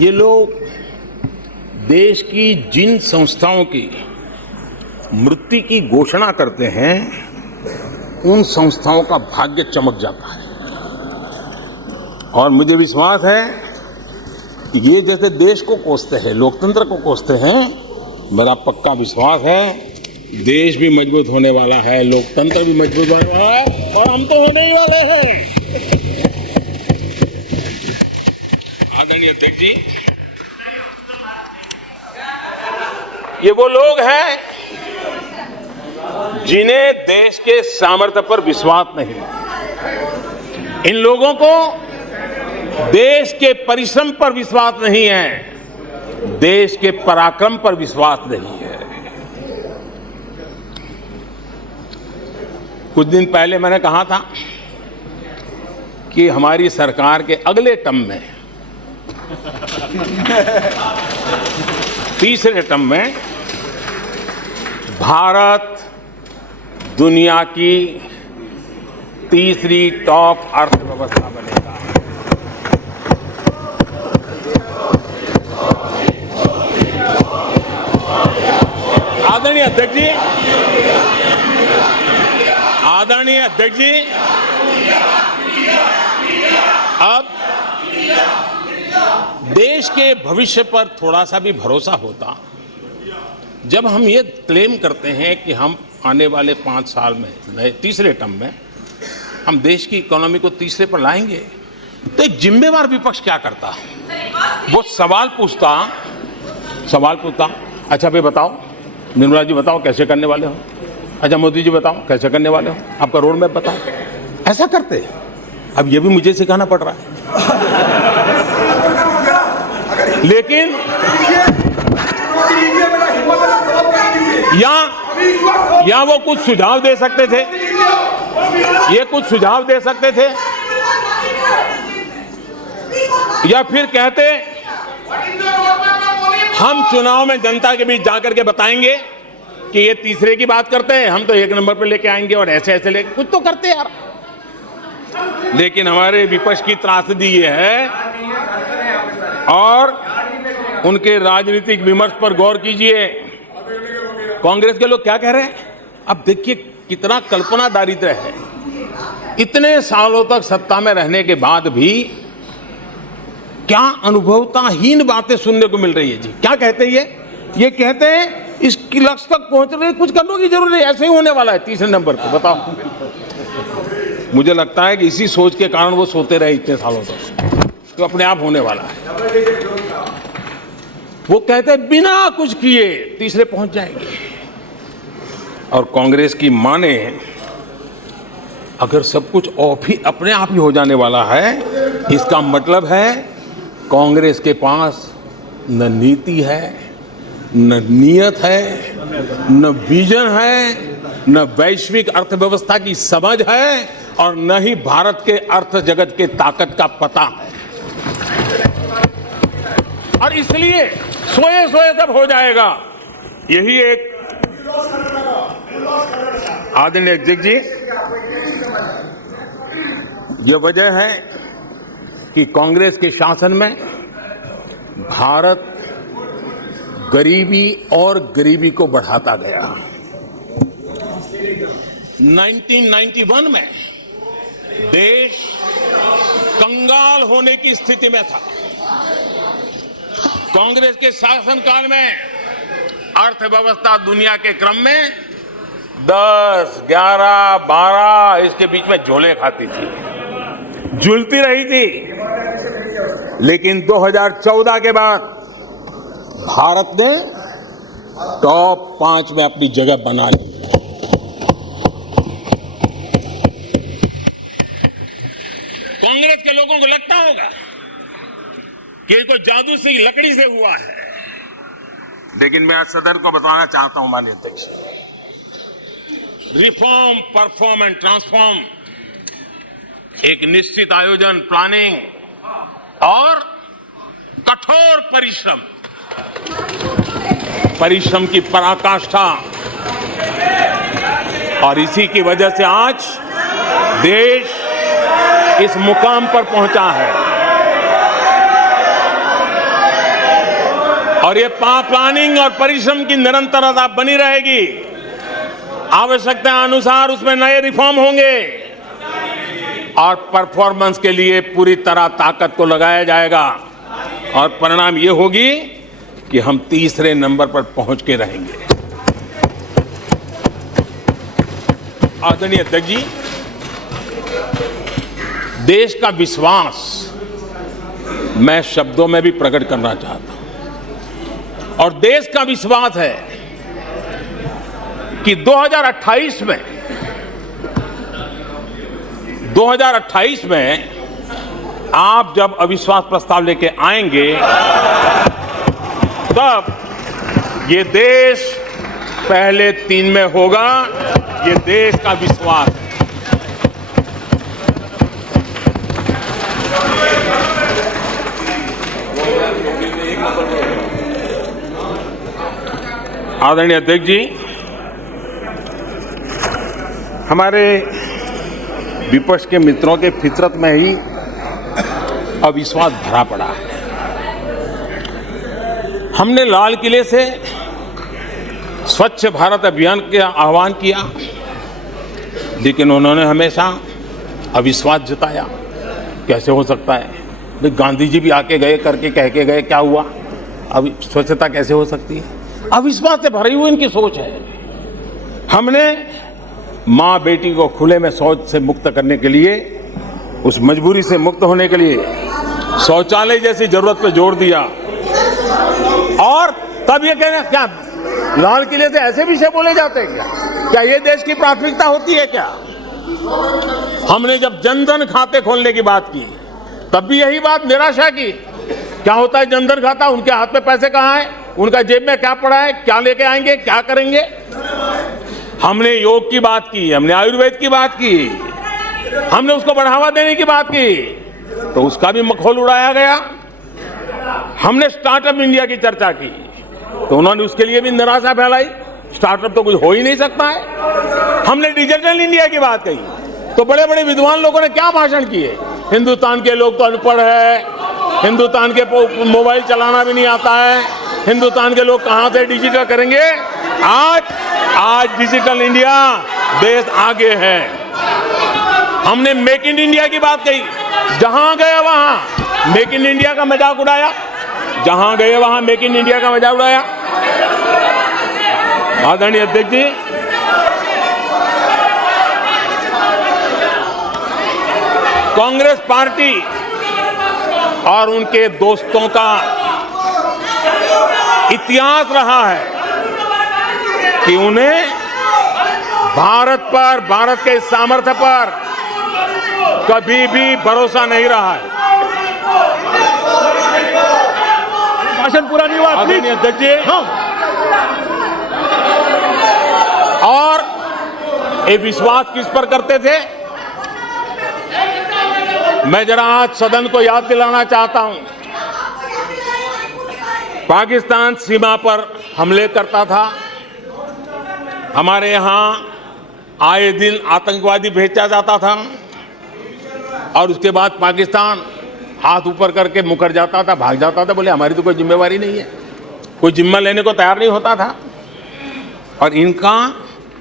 ये लोग देश की जिन संस्थाओं की मृत्यु की घोषणा करते हैं, उन संस्थाओं का भाग्य चमक जाता है। और मुझे विश्वास है कि ये जैसे देश को कोसते हैं, लोकतंत्र को कोसते हैं, मेरा पक्का विश्वास है देश भी मजबूत होने वाला है, लोकतंत्र भी मजबूत होने वाला है और हम तो होने ही वाले हैं। आदरणीय अध्यक्ष जी, ये वो लोग हैं जिन्हें देश के सामर्थ्य पर विश्वास नहीं। इन लोगों को देश के परिश्रम पर विश्वास नहीं है, देश के पराक्रम पर विश्वास नहीं है। कुछ दिन पहले मैंने कहा था कि हमारी सरकार के अगले टर्म में, तीसरे टर्म में, भारत दुनिया की तीसरी टॉप अर्थव्यवस्था बनेगा। आदरणीय अध्यक्ष जी, आदरणीय अध्यक्ष जी, अब देश के भविष्य पर थोड़ा सा भी भरोसा होता जब हम ये क्लेम करते हैं कि हम आने वाले 5 साल में, तीसरे टर्म में, हम देश की इकोनॉमी को तीसरे पर लाएंगे। तो एक जिम्मेवार विपक्ष क्या करता? वो सवाल पूछता, अच्छा भाई बताओ, निर्मला जी बताओ कैसे करने वाले हो, अच्छा मोदी जी बताओ कैसे करने वाले हो, आपका रोड मैप बताओ। ऐसा करते। अब ये भी मुझे सिखाना पड़ रहा है। लेकिन या वो कुछ सुझाव दे सकते थे, ये कुछ सुझाव दे सकते थे, या फिर कहते हम चुनाव में जनता के बीच जाकर के बताएंगे कि ये तीसरे की बात करते हैं, हम तो 1 नंबर पे लेके आएंगे और ऐसे ऐसे लेके कुछ तो करते यार। लेकिन हमारे विपक्ष की त्रासदी ये है, और उनके राजनीतिक विमर्श पर गौर कीजिए। कांग्रेस के लोग क्या कह रहे हैं? अब देखिए कितना कल्पना दारिद्र्य है। इतने सालों तक सत्ता में रहने के बाद भी क्या अनुभवताहीन बातें सुनने को मिल रही है जी। क्या कहते हैं ये कहते हैं इसकी लक्ष्य तक पहुंचने कुछ करने की जरूरत नहीं, ऐसे ही होने वाला है तीसरे नंबर पर। बताओ, मुझे लगता है कि इसी सोच के कारण वो सोते रहे इतने सालों तक, तो अपने आप होने वाला है। वो कहते हैं बिना कुछ किए तीसरे पहुंच जाएंगे। और कांग्रेस की माने अगर सब कुछ ऑफ ही अपने आप ही हो जाने वाला है, इसका मतलब है कांग्रेस के पास न नीति है, न नियत है, न विजन है, न वैश्विक अर्थव्यवस्था की समझ है, और न ही भारत के अर्थ जगत के ताकत का पता है। और इसलिए सोए सोए सब हो जाएगा। यही एक आदरणीय अध्यक्ष जी, ये वजह है कि कांग्रेस के शासन में भारत गरीबी और गरीबी को बढ़ाता गया। 1991 में देश कंगाल होने की स्थिति में था। कांग्रेस के शासनकाल में अर्थव्यवस्था दुनिया के क्रम में 10, 11, 12 इसके बीच में झोले खाती थी, झूलती रही थी। लेकिन 2014 के बाद भारत ने टॉप 5 में अपनी जगह बना ली। कांग्रेस के लोगों को लगता होगा कि ये कोई जादू से लकड़ी से हुआ है, लेकिन मैं आज सदन को बताना चाहता हूं माननीय अध्यक्ष, रिफॉर्म, परफॉर्म एंड ट्रांसफॉर्म एक निश्चित आयोजन, प्लानिंग और कठोर परिश्रम की पराकाष्ठा, और इसी की वजह से आज देश इस मुकाम पर पहुंचा है। और ये प्लानिंग और परिश्रम की निरंतरता बनी रहेगी। आवश्यकता अनुसार उसमें नए रिफॉर्म होंगे और परफॉर्मेंस के लिए पूरी तरह ताकत को लगाया जाएगा, और परिणाम ये होगी कि हम तीसरे नंबर पर पहुंच के रहेंगे। आदरणीय अध्यक्ष जी, देश का विश्वास मैं शब्दों में भी प्रकट करना चाहता हूं, और देश का विश्वास है कि 2028 में आप जब अविश्वास प्रस्ताव लेके आएंगे, तब ये देश पहले 3 में होगा। ये देश का विश्वास है। आदरणीय अध्यक्ष जी, हमारे विपक्ष के मित्रों के फितरत में ही अविश्वास भरा पड़ा है। हमने लाल किले से स्वच्छ भारत अभियान का आह्वान किया, लेकिन उन्होंने हमेशा अविश्वास जताया। कैसे हो सकता है? गांधी जी भी आके गए, करके कह के गए, क्या हुआ? अब स्वच्छता कैसे हो सकती है? अविश्वास से भरी हुई इनकी सोच है। हमने माँ बेटी को खुले में शौच से मुक्त करने के लिए, उस मजबूरी से मुक्त होने के लिए शौचालय जैसी जरूरत पे जोर दिया। और तब ये कहना, क्या लाल किले से ऐसे विषय बोले जाते हैं क्या ये देश की प्राथमिकता होती है क्या? हमने जब जनधन खाते खोलने की बात की, तब भी यही बात निराशा की। क्या होता है जनधन खाता? उनके हाथ में पैसे कहाँ है? उनका जेब में क्या पड़ा है? क्या लेके आएंगे? क्या करेंगे? हमने योग की बात की, हमने आयुर्वेद की बात की, हमने उसको बढ़ावा देने की बात की, तो उसका भी मखौल उड़ाया गया। हमने स्टार्टअप इंडिया की चर्चा की, तो उन्होंने उसके लिए भी निराशा फैलाई। स्टार्टअप तो कुछ हो ही नहीं सकता है। हमने डिजिटल इंडिया की बात कही, तो बड़े बड़े विद्वान लोगों ने क्या भाषण किए। हिंदुस्तान के लोग तो अनपढ़ है, हिंदुस्तान के मोबाइल चलाना भी नहीं आता है, हिंदुस्तान के लोग कहां से डिजिटल करेंगे? आज डिजिटल इंडिया देश आगे है। हमने मेक इन इंडिया की बात कही, जहां गए वहां मेक इन इंडिया का मजाक उड़ाया, जहां गए वहां मेक इन इंडिया का मजाक उड़ाया। आदरणीय अध्यक्ष जी, कांग्रेस पार्टी और उनके दोस्तों का इतिहास रहा है कि उन्हें भारत पर, भारत के सामर्थ्य पर कभी भी भरोसा नहीं रहा है। भाषण पूरा नहीं हुआ। आदरणीय अध्यक्ष जी, और ये विश्वास किस पर करते थे? मैं जरा आज सदन को याद दिलाना चाहता हूं। पाकिस्तान सीमा पर हमले करता था, हमारे यहां आए दिन आतंकवादी भेजा जाता था और उसके बाद पाकिस्तान हाथ ऊपर करके मुकर जाता था, भाग जाता था, बोले हमारी तो कोई जिम्मेवारी नहीं है, कोई जिम्मा लेने को तैयार नहीं होता था। और इनका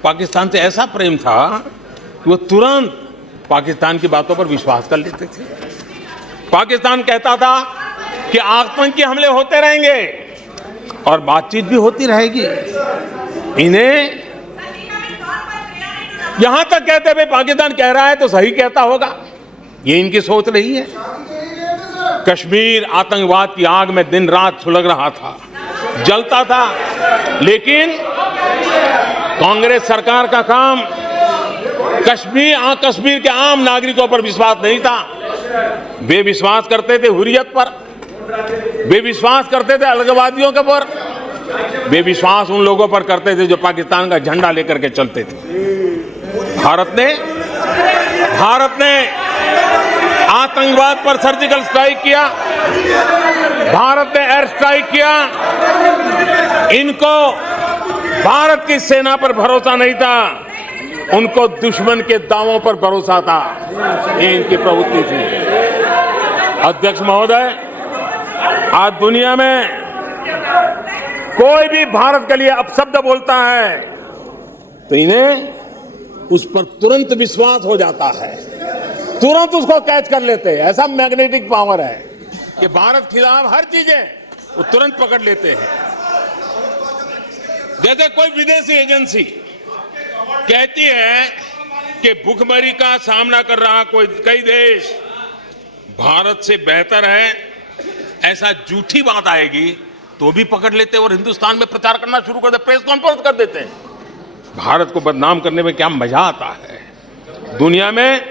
पाकिस्तान से ऐसा प्रेम था कि वो तुरंत पाकिस्तान की बातों पर विश्वास कर लेते थे। पाकिस्तान कहता था कि आतंकी हमले होते रहेंगे और बातचीत भी होती रहेगी। इन्हें यहां तक कहते भाई पाकिस्तान कह रहा है तो सही कहता होगा, ये इनकी सोच रही है। कश्मीर आतंकवाद की आग में दिन रात सुलग रहा था, जलता था, लेकिन कांग्रेस सरकार का काम कश्मीर के आम नागरिकों पर विश्वास नहीं था। वे विश्वास करते थे हुर्रियत पर, वे विश्वास करते थे अलगाववादियों के पर, वे विश्वास उन लोगों पर करते थे जो पाकिस्तान का झंडा लेकर के चलते थे। भारत ने आतंकवाद पर सर्जिकल स्ट्राइक किया, भारत ने एयर स्ट्राइक किया। इनको भारत की सेना पर भरोसा नहीं था, उनको दुश्मन के दावों पर भरोसा था। ये इनकी प्रवृत्ति थी। अध्यक्ष महोदय, आज दुनिया में कोई भी भारत के लिए अपशब्द बोलता है तो इन्हें उस पर तुरंत विश्वास हो जाता है, तुरंत उसको कैच कर लेते हैं। ऐसा मैग्नेटिक पावर है कि भारत खिलाफ हर चीजें वो तुरंत पकड़ लेते हैं। जैसे कोई विदेशी एजेंसी कहती है कि भूखमरी का सामना कर रहा कई देश भारत से बेहतर है, ऐसा झूठी बात आएगी तो भी पकड़ लेते और हिंदुस्तान में प्रचार करना शुरू कर देते, प्रेस कॉन्फ्रेंस कर देते हैं। भारत को बदनाम करने में क्या मजा आता है। दुनिया में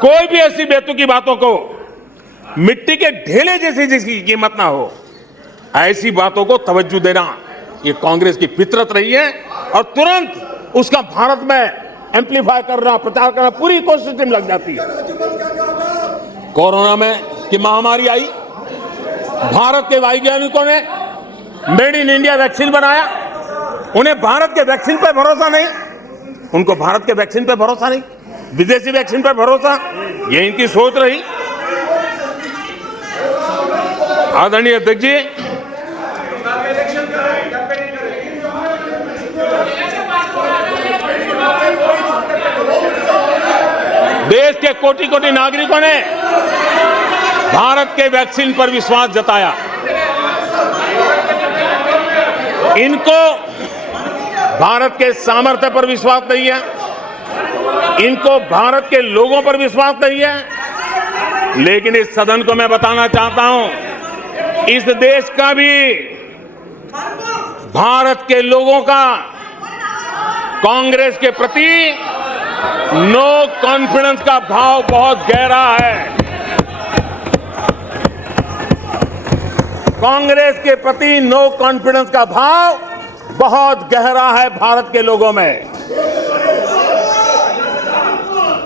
कोई भी ऐसी बेतुकी बातों को मिट्टी के ढेले जैसी जिसकी कीमत ना हो, ऐसी बातों को तवज्जो देना ये कांग्रेस की फितरत रही है और तुरंत उसका भारत में एम्पलीफाई करना, प्रचार करना पूरी कोशिश में लग जाती है। कोरोना में की महामारी आई, भारत के वैज्ञानिकों ने मेड इन इंडिया वैक्सीन बनाया, उन्हें भारत के वैक्सीन पर भरोसा नहीं, उनको भारत के वैक्सीन पर भरोसा नहीं, विदेशी वैक्सीन पर भरोसा, ये इनकी सोच रही। आदरणीय अध्यक्ष जी, देश के कोटि कोटि नागरिकों ने भारत के वैक्सीन पर विश्वास जताया। इनको भारत के सामर्थ्य पर विश्वास नहीं है, इनको भारत के लोगों पर विश्वास नहीं है। लेकिन इस सदन को मैं बताना चाहता हूं, इस देश का भी, भारत के लोगों का कांग्रेस के प्रति नो कॉन्फिडेंस का भाव बहुत गहरा है। कांग्रेस के प्रति नो कॉन्फिडेंस का भाव बहुत गहरा है भारत के लोगों में।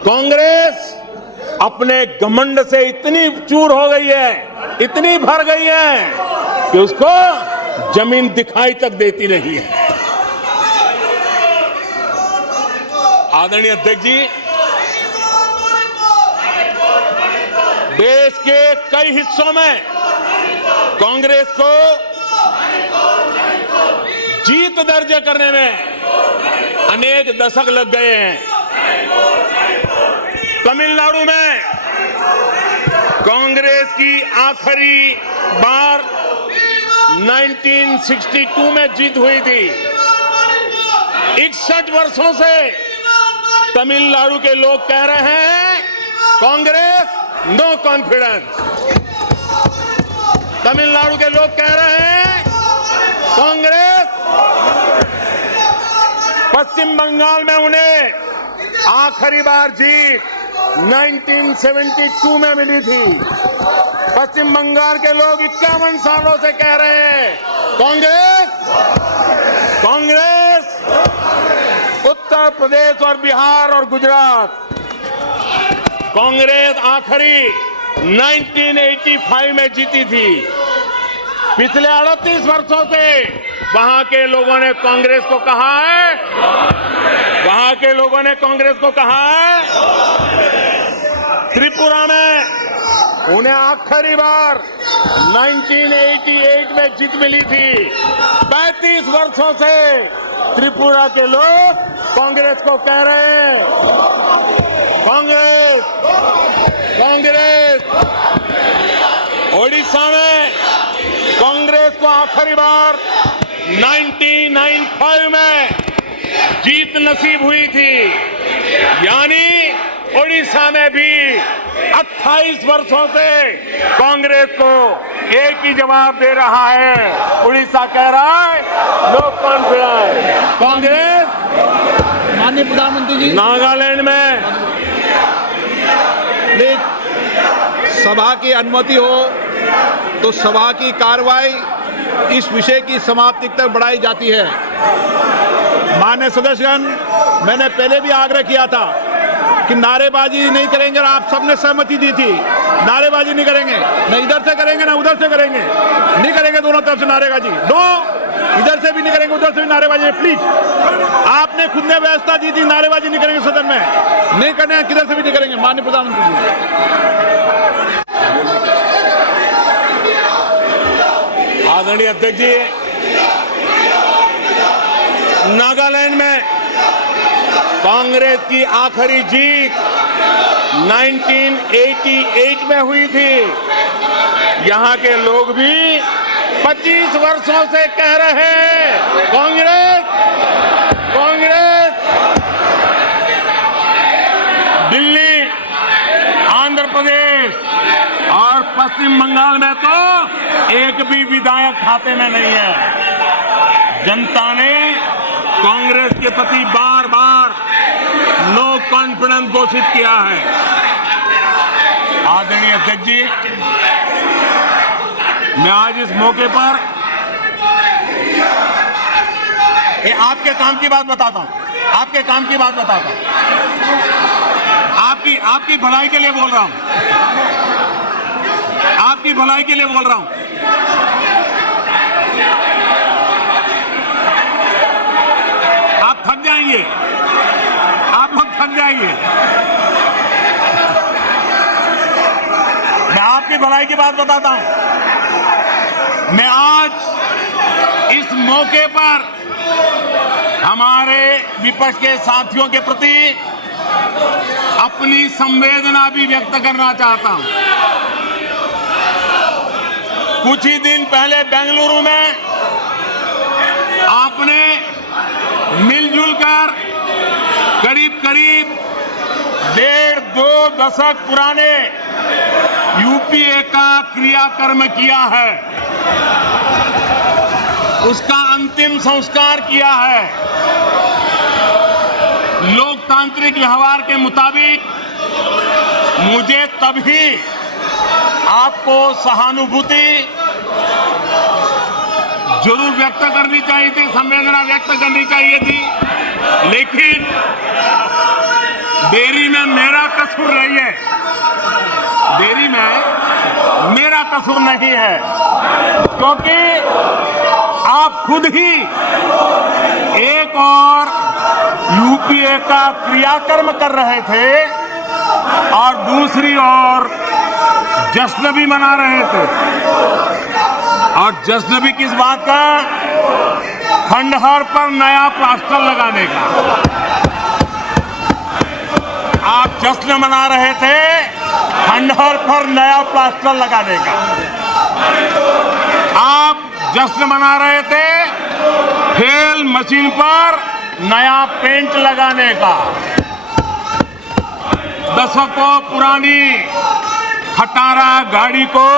कांग्रेस अपने घमंड से इतनी चूर हो गई है, इतनी भर गई है कि उसको जमीन दिखाई तक देती नहीं है। आदरणीय अध्यक्ष जी, देश के कई हिस्सों में कांग्रेस को जीत दर्ज करने में अनेक दशक लग गए हैं। तमिलनाडु में कांग्रेस की आखिरी बार 1962 में जीत हुई थी। 61 वर्षों से तमिलनाडु के लोग कह रहे हैं कांग्रेस नो कॉन्फिडेंस। तमिलनाडु के लोग कह रहे हैं कांग्रेस। पश्चिम बंगाल में उन्हें आखिरी बार जीत 1972 में मिली थी। पश्चिम बंगाल के लोग 51 सालों से कह रहे हैं कांग्रेस कांग्रेस। उत्तर प्रदेश और बिहार और गुजरात कांग्रेस आखिरी 1985 में जीती थी। पिछले 38 वर्षों से वहां के लोगों ने कांग्रेस को कहा है, वहां के लोगों ने कांग्रेस को कहा है। त्रिपुरा में उन्हें आखिरी बार 1988 में जीत मिली थी। 35 वर्षों से त्रिपुरा के लोग कांग्रेस को कह रहे हैं कांग्रेस कांग्रेस। ओडिशा में कांग्रेस को आखिरी बार 1995 में जीत नसीब हुई थी। यानी ओडिशा में भी 28 वर्षों से कांग्रेस को एक ही जवाब दे रहा है। उड़ीसा कह रहा है नो कॉन्फिडेंस कांग्रेस। माननीय प्रधानमंत्री जी, नागालैंड में सभा की अनुमति हो तो सभा की कार्रवाई इस विषय की समाप्ति तक बढ़ाई जाती है। माननीय सदस्यगण, मैंने पहले भी आग्रह किया था कि नारेबाजी नहीं करेंगे, और आप सबने सहमति दी थी नारेबाजी नहीं करेंगे, न इधर से करेंगे न उधर से करेंगे, नहीं करेंगे दोनों तरफ से नारेबाजी। नो, इधर से भी नहीं करेंगे उधर से भी नारेबाजी। प्लीज, आपने खुद ने व्यवस्था दी थी नारेबाजी नहीं करेंगे, सदन में नहीं करने, किधर से भी नहीं करेंगे। माननीय प्रधानमंत्री जी। आदरणीय अध्यक्ष जी, नागालैंड में कांग्रेस की आखिरी जीत 1988 में हुई थी। यहां के लोग भी 25 वर्षों से कह रहे हैं कांग्रेस कांग्रेस। दिल्ली, आंध्र प्रदेश और पश्चिम बंगाल में तो एक भी विधायक खाते में नहीं है। जनता ने कांग्रेस के प्रति बार बार नो कॉन्फिडेंस घोषित किया है। आदरणीय अध्यक्ष जी, मैं आज इस मौके पर आपके काम की बात बताता हूं, आपके काम की बात बताता हूं। आपकी भलाई के लिए बोल रहा हूं, आपकी भलाई के लिए बोल रहा हूं। आप थक जाएंगे, आप लोग थक जाएंगे। मैं आपकी भलाई की बात बताता हूं। मैं आज इस मौके पर हमारे विपक्ष के साथियों के प्रति अपनी संवेदना भी व्यक्त करना चाहता हूं। कुछ ही दिन पहले बेंगलुरु में आपने मिलजुल कर करीब करीब 1.5-2 दशक पुराने यूपीए का क्रियाकर्म किया है, उसका अंतिम संस्कार किया है। लोकतांत्रिक व्यवहार के मुताबिक मुझे तभी आपको सहानुभूति जरूर व्यक्त करनी चाहिए थी, संवेदना व्यक्त करनी चाहिए थी, लेकिन देरी में मेरा कसूर नहीं है, देरी में मेरा कसूर नहीं है, क्योंकि आप खुद ही एक और यूपीए का क्रियाकर्म कर रहे थे और दूसरी ओर जश्न भी मना रहे थे। और जश्न भी किस बात का? खंडहर पर नया प्लास्टर लगाने का। आप जश्न मना रहे थे खंडहर पर नया प्लास्टर लगाने का। आप जश्न मना रहे थे खेल मशीन पर नया पेंट लगाने का, दशकों पुरानी खटारा गाड़ी को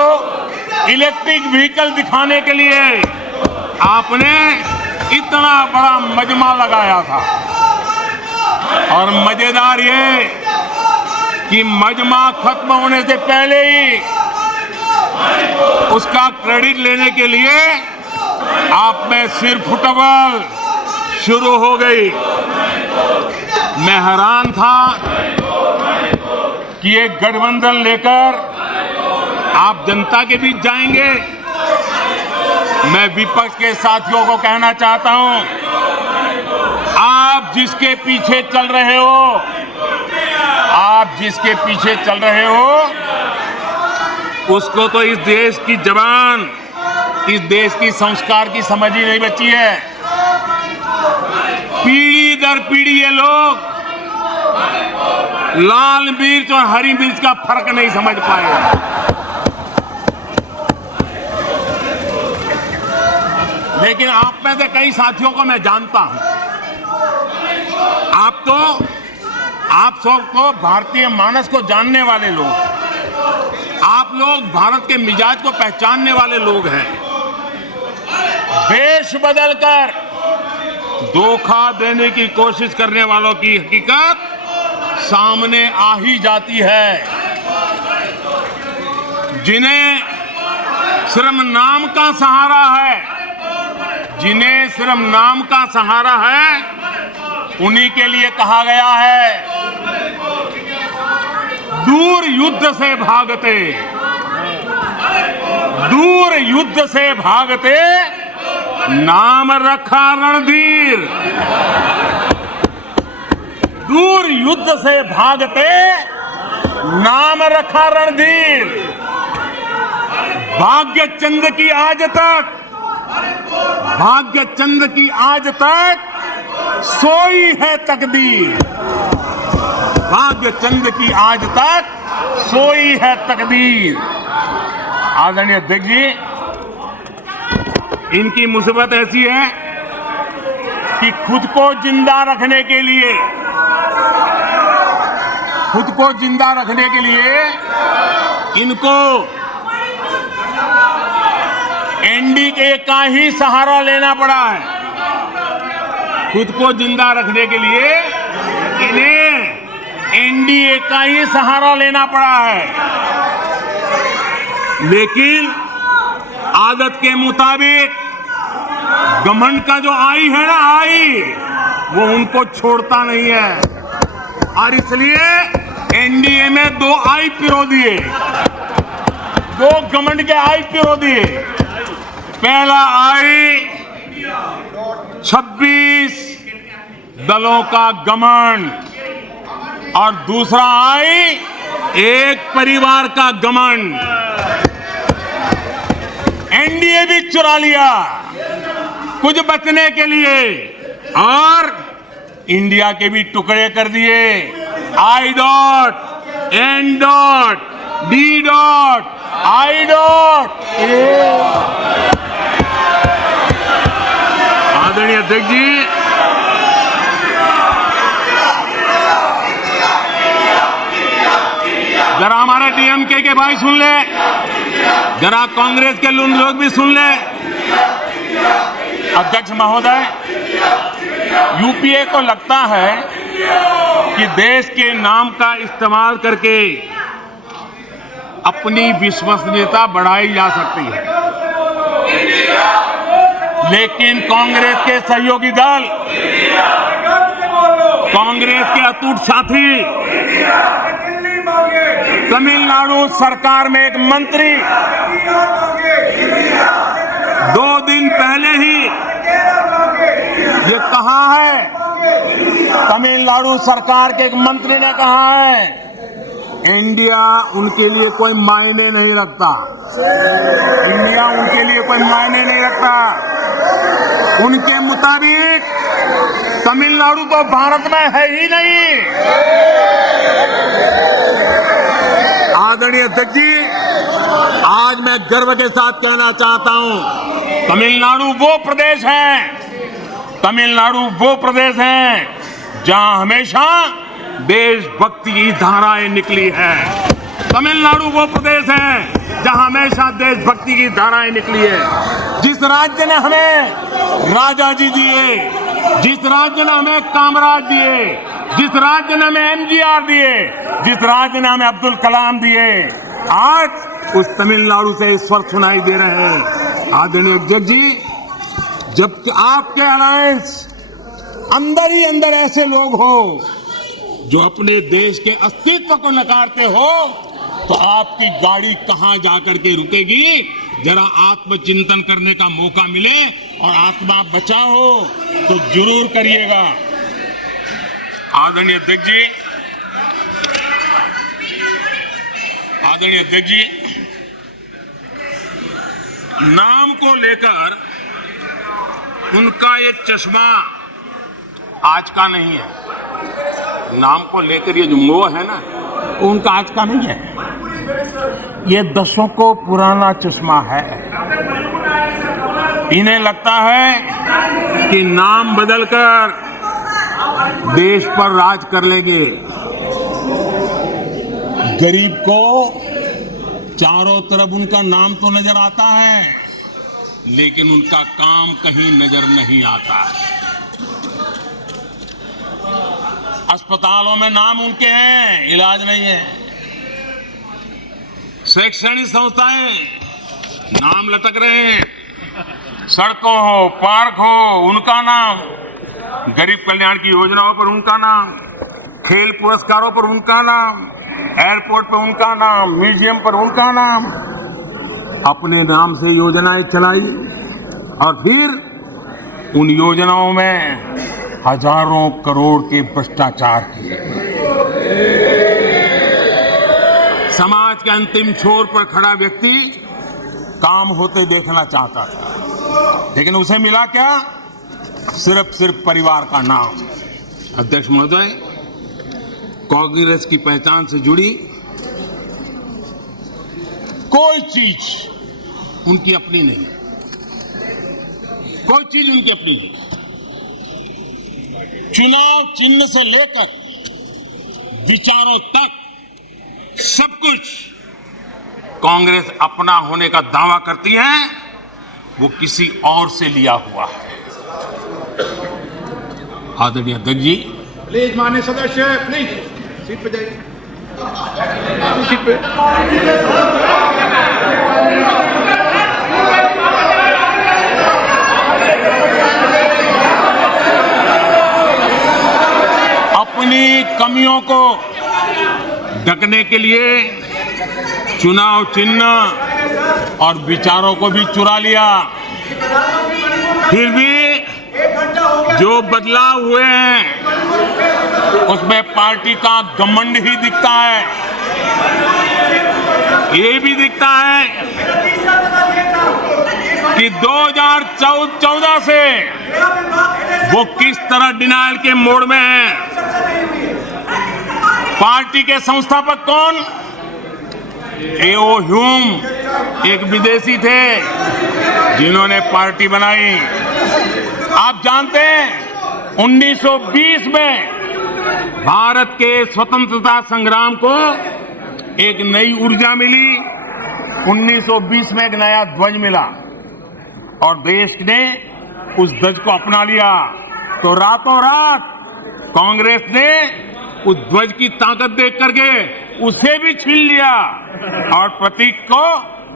इलेक्ट्रिक व्हीकल दिखाने के लिए आपने इतना बड़ा मजमा लगाया था। और मजेदार ये कि मजमा खत्म होने से पहले ही उसका क्रेडिट लेने के लिए आप में सिर फुटबॉल शुरू हो गई। मैं हैरान था कि ये गठबंधन लेकर आप जनता के बीच जाएंगे। मैं विपक्ष के साथियों को कहना चाहता हूं, आप जिसके पीछे चल रहे हो, आप जिसके पीछे चल रहे हो, उसको तो इस देश की जबान, इस देश की संस्कार की समझ ही नहीं बची है। पीढ़ी दर पीढ़ी ये लोग लाल मिर्च और हरी मिर्च का फर्क नहीं समझ पाए। लेकिन आप में से कई साथियों को मैं जानता हूं। आप सब तो भारतीय मानस को जानने वाले लोग, आप लोग भारत के मिजाज को पहचानने वाले लोग हैं। वेश बदलकर धोखा देने की कोशिश करने वालों की हकीकत सामने आ ही जाती है। जिन्हें सिर्फ नाम का सहारा है, जिन्हें सिर्फ नाम का सहारा है, उन्हीं के लिए कहा गया है, दूर युद्ध से भागते, दूर युद्ध से भागते, नाम रखा रणधीर। दूर युद्ध से भागते, नाम रखा रणधीर। भाग्य चंद की आज तक, भाग्य चंद की आज तक सोई है तकदीर। भाग्य चंद की आज तक सोई है तकदीर। आदरणीय अध्यक्ष जी, इनकी मुसीबत ऐसी है कि खुद को जिंदा रखने के लिए, खुद को जिंदा रखने के लिए इनको एनडीए का ही सहारा लेना पड़ा है। खुद को जिंदा रखने के लिए इन्हें एनडीए का ही सहारा लेना पड़ा है। लेकिन आदत के मुताबिक घमंड का जो आई है ना, आई वो उनको छोड़ता नहीं है। और इसलिए एनडीए में 2 आई पिरो दिए, 2 घमंड के आई पिरो दिए। पहला आई 26 दलों का घमंड, और दूसरा आई एक परिवार का घमंड। एनडीए भी चुरा लिया कुछ बचने के लिए, और इंडिया के भी टुकड़े कर दिए। I dot, N dot, D dot, I dot. आदरणीय अध्यक्ष जी, जरा हमारे डीएमके के भाई सुन ले, जरा कांग्रेस के लोग भी सुन ले। अध्यक्ष महोदय, यूपीए को लगता है कि देश के नाम का इस्तेमाल करके अपनी विश्वसनीयता बढ़ाई जा सकती है, लेकिन कांग्रेस के सहयोगी दल, कांग्रेस के अटूट साथी, तमिलनाडु सरकार में एक मंत्री 2 दिन पहले ही ये कहा है, तमिलनाडु सरकार के एक मंत्री ने कहा है, इंडिया उनके लिए कोई मायने नहीं रखता। इंडिया उनके लिए कोई मायने नहीं रखता। उनके मुताबिक तमिलनाडु तो भारत में है ही नहीं। आदरणीय अध्यक्ष जी, आज मैं गर्व के साथ कहना चाहता हूं, तमिलनाडु वो प्रदेश है तमिलनाडु वो प्रदेश है जहां हमेशा देशभक्ति की धाराएं निकली है। तमिलनाडु वो प्रदेश है जहां हमेशा देशभक्ति की धाराएं निकली है। जिस राज्य ने हमें राजा जी दिए, जिस राज्य ने हमें कामराज दिए, जिस राज्य ने हमें एमजीआर दिए, जिस राज्य ने हमें अब्दुल कलाम दिए, आज उस तमिलनाडु से स्वर सुनाई दे रहे हैं। आदरणीय अध्यक्ष जी, जब आपके अलायंस अंदर ही अंदर ऐसे लोग हो जो अपने देश के अस्तित्व को नकारते हो, तो आपकी गाड़ी कहां जाकर के रुकेगी? जरा आत्मचिंतन करने का मौका मिले और आत्मा बचाओ तो जरूर करिएगा। आदरणीय अध्यक्ष जी, आदरणीय अध्यक्ष जी, नाम को लेकर उनका ये चश्मा आज का नहीं है। नाम को लेकर ये जो मोह है ना, उनका आज का नहीं है, ये दशकों पुराना चश्मा है। इन्हें लगता है कि नाम बदलकर देश पर राज कर लेंगे। गरीब को चारों तरफ उनका नाम तो नजर आता है, लेकिन उनका काम कहीं नजर नहीं आता। अस्पतालों में नाम उनके हैं, इलाज नहीं है। शैक्षणिक संस्थाएं नाम लटक रहे हैं, सड़कों हो, पार्क हो, उनका नाम, गरीब कल्याण की योजनाओं पर उनका नाम, खेल पुरस्कारों पर उनका नाम, एयरपोर्ट पर उनका नाम, म्यूजियम पर उनका नाम। अपने नाम से योजनाएं चलाई और फिर उन योजनाओं में हजारों करोड़ के भ्रष्टाचार किए। समाज के अंतिम छोर पर खड़ा व्यक्ति काम होते देखना चाहता था, लेकिन उसे मिला क्या? सिर्फ परिवार का नाम। अध्यक्ष महोदय, कांग्रेस की पहचान से जुड़ी कोई चीज उनकी अपनी नहीं, कोई चीज उनकी अपनी नहीं। चुनाव चिन्ह से लेकर विचारों तक सब कुछ कांग्रेस अपना होने का दावा करती है, वो किसी और से लिया हुआ है। आदरणीय अध्यक्ष जी, प्लीज माननीय सदस्य, प्लीज सीट पे जाइए, सीट पे। अपनी कमियों को ढकने के लिए चुनाव चिन्ह और विचारों को भी चुरा लिया। फिर भी जो बदलाव हुए हैं उसमें पार्टी का घमंड ही दिखता है। ये भी दिखता है कि 2014 से वो किस तरह डिनायल के मोड में है। पार्टी के संस्थापक कौन? ए.ओ. ह्यूम एक विदेशी थे जिन्होंने पार्टी बनाई। आप जानते हैं 1920 में भारत के स्वतंत्रता संग्राम को एक नई ऊर्जा मिली। 1920 में एक नया ध्वज मिला और देश ने उस ध्वज को अपना लिया। तो रातों रात कांग्रेस ने उस ध्वज की ताकत देख करके उसे भी छीन लिया और प्रतीक को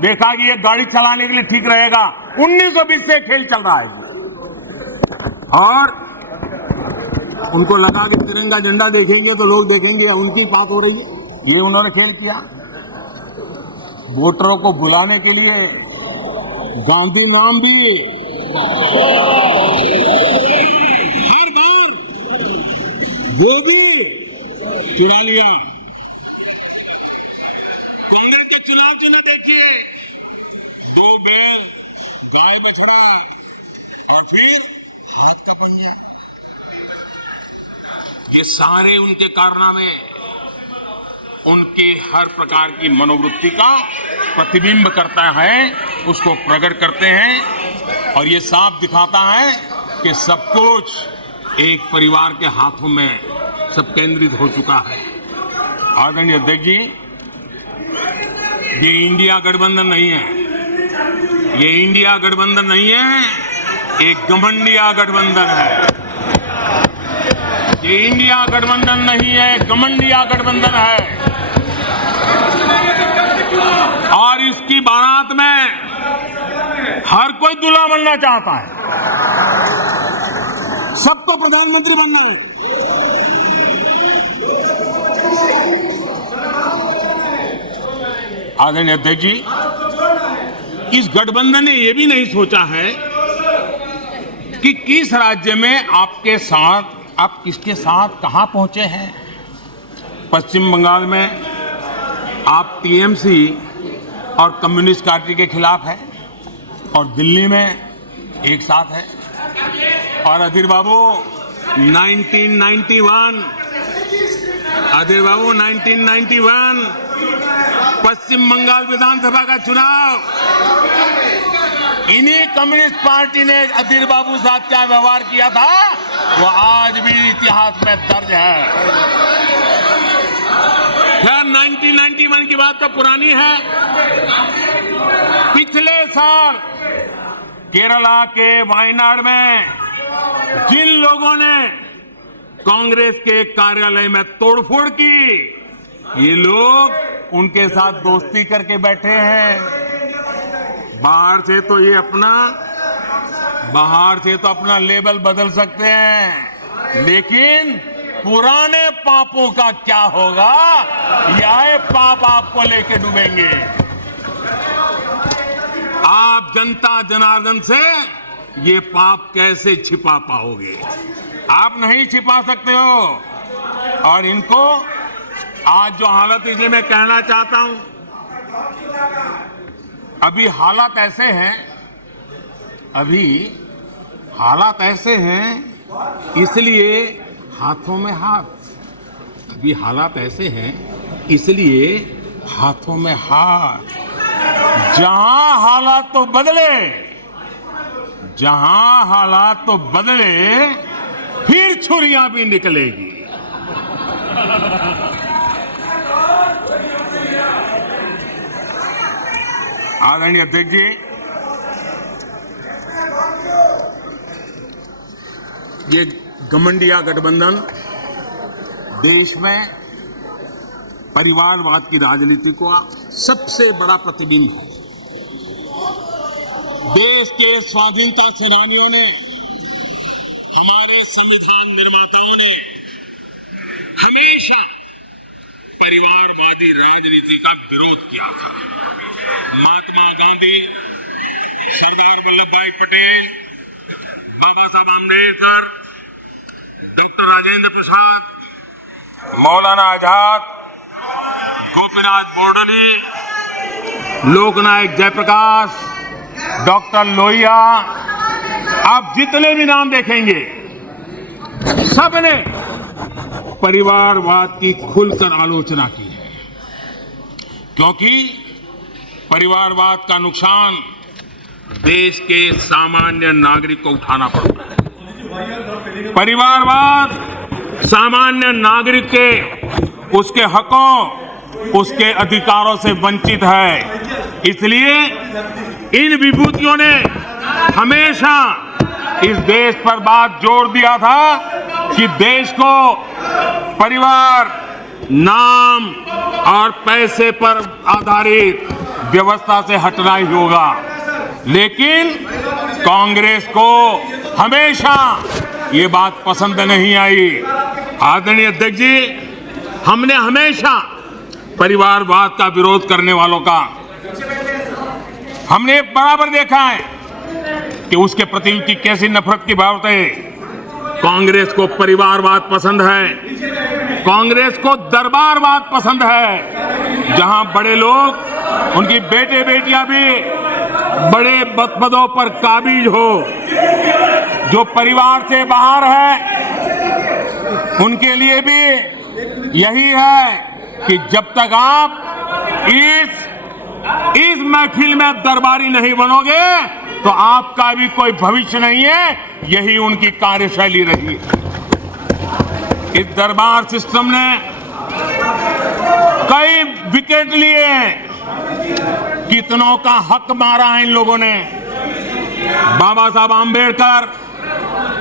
देखा कि ये गाड़ी चलाने के लिए ठीक रहेगा। 1920 से खेल चल रहा है और उनको लगा कि तिरंगा झंडा देखेंगे तो लोग देखेंगे उनकी बात हो रही है। ये उन्होंने खेल किया। वोटरों को बुलाने के लिए गांधी नाम भी हर बार वो भी चुरा लिया। कांग्रेस के चुनाव चिन्ह देखिए, 2 बैल, गाय बछड़ा और फिर हाथ का पंजा। ये सारे उनके कारनामे उनके हर प्रकार की मनोवृत्ति का प्रतिबिंब करता है, उसको प्रकट करते हैं और ये साफ दिखाता है कि सब कुछ एक परिवार के हाथों में सब केंद्रित हो चुका है। आदरणीय अध्यक्ष जी, ये इंडिया गठबंधन नहीं है, ये इंडिया गठबंधन नहीं है, एक घमंडिया गठबंधन है। ये इंडिया गठबंधन नहीं है, घमंडिया गठबंधन है। और इसकी बारात में हर कोई दूल्हा बनना चाहता है, सबको प्रधानमंत्री बनना है। आदरणीय अध्यक्ष जी, इस गठबंधन ने यह भी नहीं सोचा है कि किस राज्य में आपके साथ, आप किसके साथ कहां पहुंचे हैं। पश्चिम बंगाल में आप टीएमसी और कम्युनिस्ट पार्टी के खिलाफ है और दिल्ली में एक साथ है। और अधीर बाबू 1991 पश्चिम बंगाल विधानसभा का चुनाव, इन्हीं कम्युनिस्ट पार्टी ने अधीर बाबू साथ क्या व्यवहार किया था वो आज भी इतिहास में दर्ज है। खैर 1991 की बात तो पुरानी है। पिछले साल केरला के वायनाड में जिन लोगों ने कांग्रेस के कार्यालय में तोड़फोड़ की, ये लोग उनके साथ दोस्ती करके बैठे हैं। बाहर से तो अपना लेबल बदल सकते हैं, लेकिन पुराने पापों का क्या होगा, यह पाप आपको लेके डूबेंगे। आप जनता जनार्दन से ये पाप कैसे छिपा पाओगे? आप नहीं छिपा सकते हो। और इनको आज जो हालत, इसलिए मैं कहना चाहता हूं, अभी हालात ऐसे हैं, इसलिए हाथों में हाथ। अभी हालात ऐसे हैं, इसलिए हाथों में हाथ। जहां हालात तो बदले, फिर छुरियां भी निकलेगी। आदरणीय अध्यक्ष जी, ये घमंडिया गठबंधन देश में परिवारवाद की राजनीति का सबसे बड़ा प्रतिबिंब है। देश के स्वाधीनता सेनानियों ने, हमारे संविधान निर्माताओं ने हमेशा परिवारवादी राजनीति का विरोध किया था। महात्मा गांधी, सरदार वल्लभ भाई पटेल, बाबा साहब आम्बेडकर, डॉक्टर राजेंद्र प्रसाद, मौलाना आजाद, गोपीनाथ बोरदोली, लोकनायक जयप्रकाश, डॉक्टर लोहिया, आप जितने भी नाम देखेंगे, सबने परिवारवाद की खुलकर आलोचना की है। क्योंकि परिवारवाद का नुकसान देश के सामान्य नागरिक को उठाना पड़ता है। परिवारवाद सामान्य नागरिक के, उसके हकों, उसके अधिकारों से वंचित है। इसलिए इन विभूतियों ने हमेशा इस देश पर बात जोर दिया था कि देश को परिवार, नाम और पैसे पर आधारित व्यवस्था से हटना ही होगा। लेकिन कांग्रेस को हमेशा ये बात पसंद नहीं आई। आदरणीय अध्यक्ष जी, हमने हमेशा परिवारवाद का विरोध करने वालों का हमने बराबर देखा है कि उसके प्रति उनकी कैसी नफरत की भावना है। कांग्रेस को परिवारवाद पसंद है, कांग्रेस को दरबारवाद पसंद है, जहां बड़े लोग, उनकी बेटे बेटियां भी बड़े पदों पर काबिज हो। जो परिवार से बाहर है, उनके लिए भी यही है कि जब तक आप इस महफिल में दरबारी नहीं बनोगे, तो आपका भी कोई भविष्य नहीं है। यही उनकी कार्यशैली रही है। इस दरबार सिस्टम ने कई विकेट लिए, कितनों का हक मारा है इन लोगों ने। बाबा साहब आंबेडकर,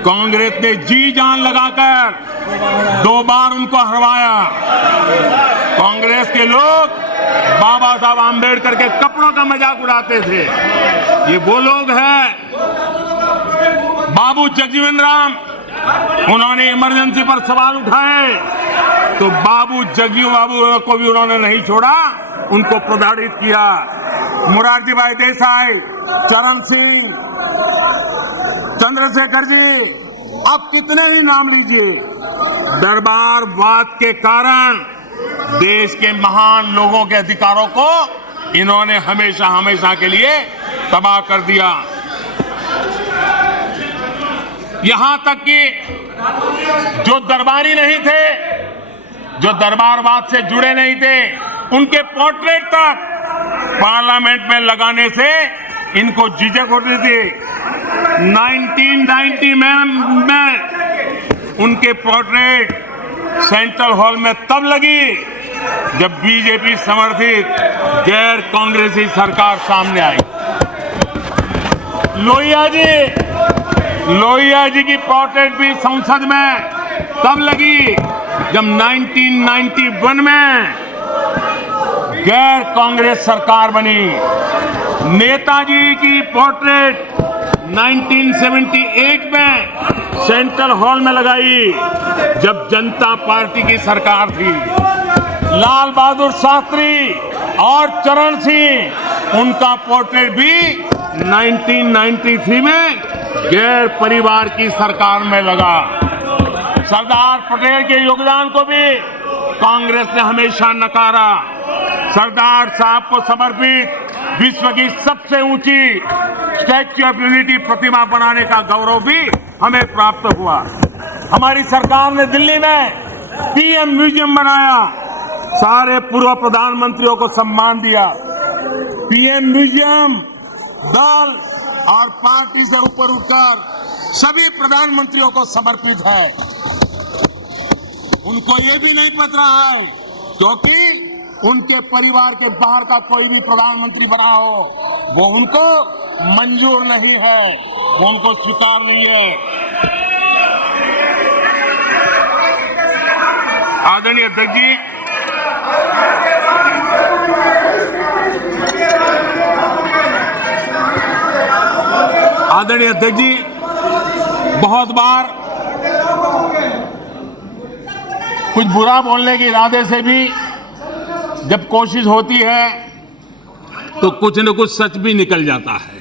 कांग्रेस ने जी जान लगाकर 2 बार उनको हरवाया। कांग्रेस के लोग बाबा साहब आंबेडकर के कपड़ों का मजाक उड़ाते थे। ये वो लोग हैं। बाबू जगजीवन राम, उन्होंने इमरजेंसी पर सवाल उठाए तो बाबू जगजीवन बाबू को भी उन्होंने नहीं छोड़ा, उनको प्रताड़ित किया। मोरारजी भाई देसाई, चरण सिंह, चंद्रशेखर जी, आप कितने ही नाम लीजिए। दरबारवाद के कारण देश के महान लोगों के अधिकारों को इन्होंने हमेशा हमेशा के लिए तबाह कर दिया। यहां तक कि जो दरबारी नहीं थे, जो दरबारवाद से जुड़े नहीं थे, उनके पोर्ट्रेट तक पार्लियामेंट में लगाने से इनको झिझक होती थी। 1990 में उनके पोर्ट्रेट सेंट्रल हॉल में तब लगी जब बीजेपी समर्थित गैर कांग्रेसी सरकार सामने आई। लोहिया जी की पोर्ट्रेट भी संसद में तब लगी जब 1991 में गैर कांग्रेस सरकार बनी। नेताजी की पोर्ट्रेट 1978 में सेंट्रल हॉल में लगाई जब जनता पार्टी की सरकार थी। लाल बहादुर शास्त्री और चरण सिंह, उनका पोर्ट्रेट भी 1993 में गैर परिवार की सरकार में लगा। सरदार पटेल के योगदान को भी कांग्रेस ने हमेशा नकारा। सरदार साहब को समर्पित विश्व की सबसे ऊंची स्टैच्यू ऑफ यूनिटी प्रतिमा बनाने का गौरव भी हमें प्राप्त हुआ। हमारी सरकार ने दिल्ली में पीएम म्यूजियम बनाया, सारे पूर्व प्रधानमंत्रियों को सम्मान दिया। पीएम म्यूजियम दल और पार्टी से ऊपर उठकर सभी प्रधानमंत्रियों को समर्पित है। उनको ये भी नहीं पता है क्योंकि उनके परिवार के बाहर का कोई भी प्रधानमंत्री बना हो, वो उनको मंजूर नहीं है, वो उनको स्वीकार नहीं है। आदरणीय अध्यक्ष जी, बहुत बार कुछ बुरा बोलने के इरादे से भी जब कोशिश होती है तो कुछ न कुछ सच भी निकल जाता है।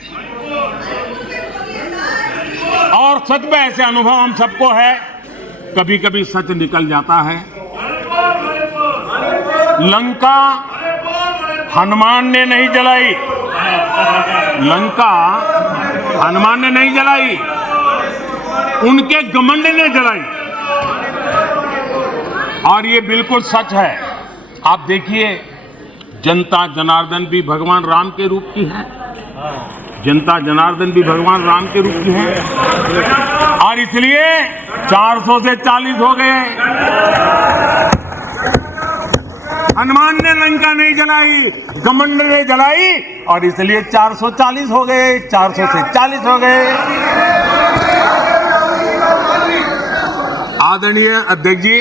और सच में ऐसे अनुभव हम सबको है, कभी कभी सच निकल जाता है। लंका हनुमान ने नहीं जलाई, लंका हनुमान ने नहीं जलाई, उनके घमंड ने जलाई। और ये बिल्कुल सच है। आप देखिए, जनता जनार्दन भी भगवान राम के रूप की है, जनता जनार्दन भी भगवान राम के रूप की है। और इसलिए 400 से 40 हो गए। हनुमान ने लंका नहीं जलाई, घमंड ने जलाई, और इसलिए 440 हो गए, 400 से 40 हो गए। आदरणीय अध्यक्ष जी,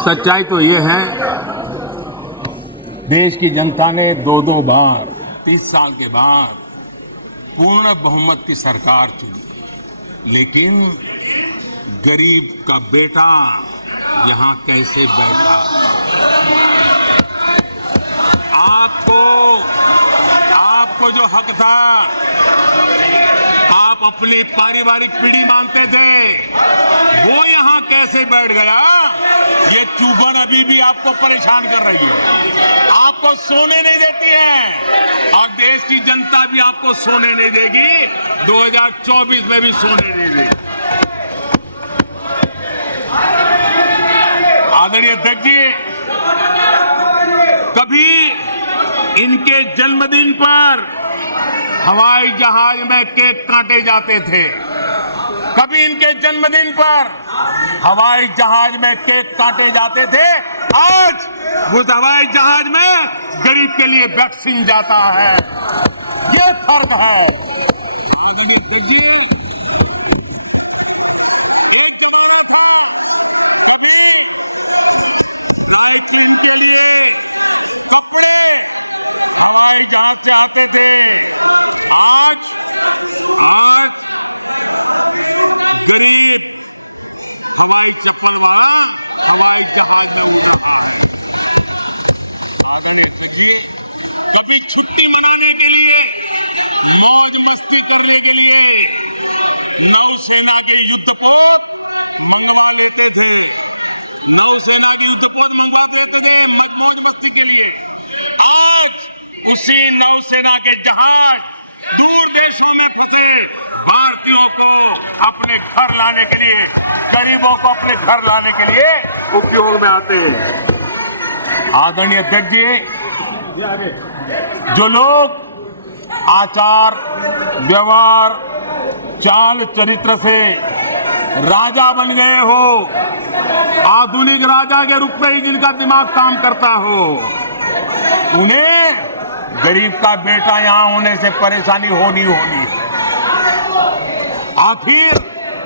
सच्चाई तो ये है, देश की जनता ने 2-2 बार 30 साल के बाद पूर्ण बहुमत की सरकार चुनी, लेकिन गरीब का बेटा यहां कैसे बैठा? आपको जो हक था, आप अपनी पारिवारिक पीढ़ी मानते थे, वो यहां कैसे बैठ गया? ये चुभन अभी भी आपको परेशान कर रही है, आपको सोने नहीं देती है, और देश की जनता भी आपको सोने नहीं देगी। 2024 में भी सोने नहीं देगी। आदरणीय अध्यक्ष जी, कभी इनके जन्मदिन पर हवाई जहाज में केक काटे जाते थे। कभी इनके जन्मदिन पर हवाई जहाज में केक काटे जाते थे। आज उस हवाई जहाज में गरीब के लिए वैक्सीन जाता है। ये फर्क है। कभी छुट्टी मनाने के लिए, मौज मस्ती करने के लिए नौसेना के युद्ध को मंगवा लेते थे। नौसेना के युद्ध पर मंगवा देते थे मौज मस्ती के लिए। आज उसी नौसेना के जहाज दूर देशों में फंसे भारतीयों को अपने घर लाने के लिए, गरीबों को अपने घर लाने के लिए उपयोग में आते हैं। आदरणीय अध्यक्ष जी, जो लोग आचार व्यवहार चाल चरित्र से राजा बन गए हो, आधुनिक राजा के रूप में ही जिनका दिमाग काम करता हो, उन्हें गरीब का बेटा यहां होने से परेशानी होनी। आखिर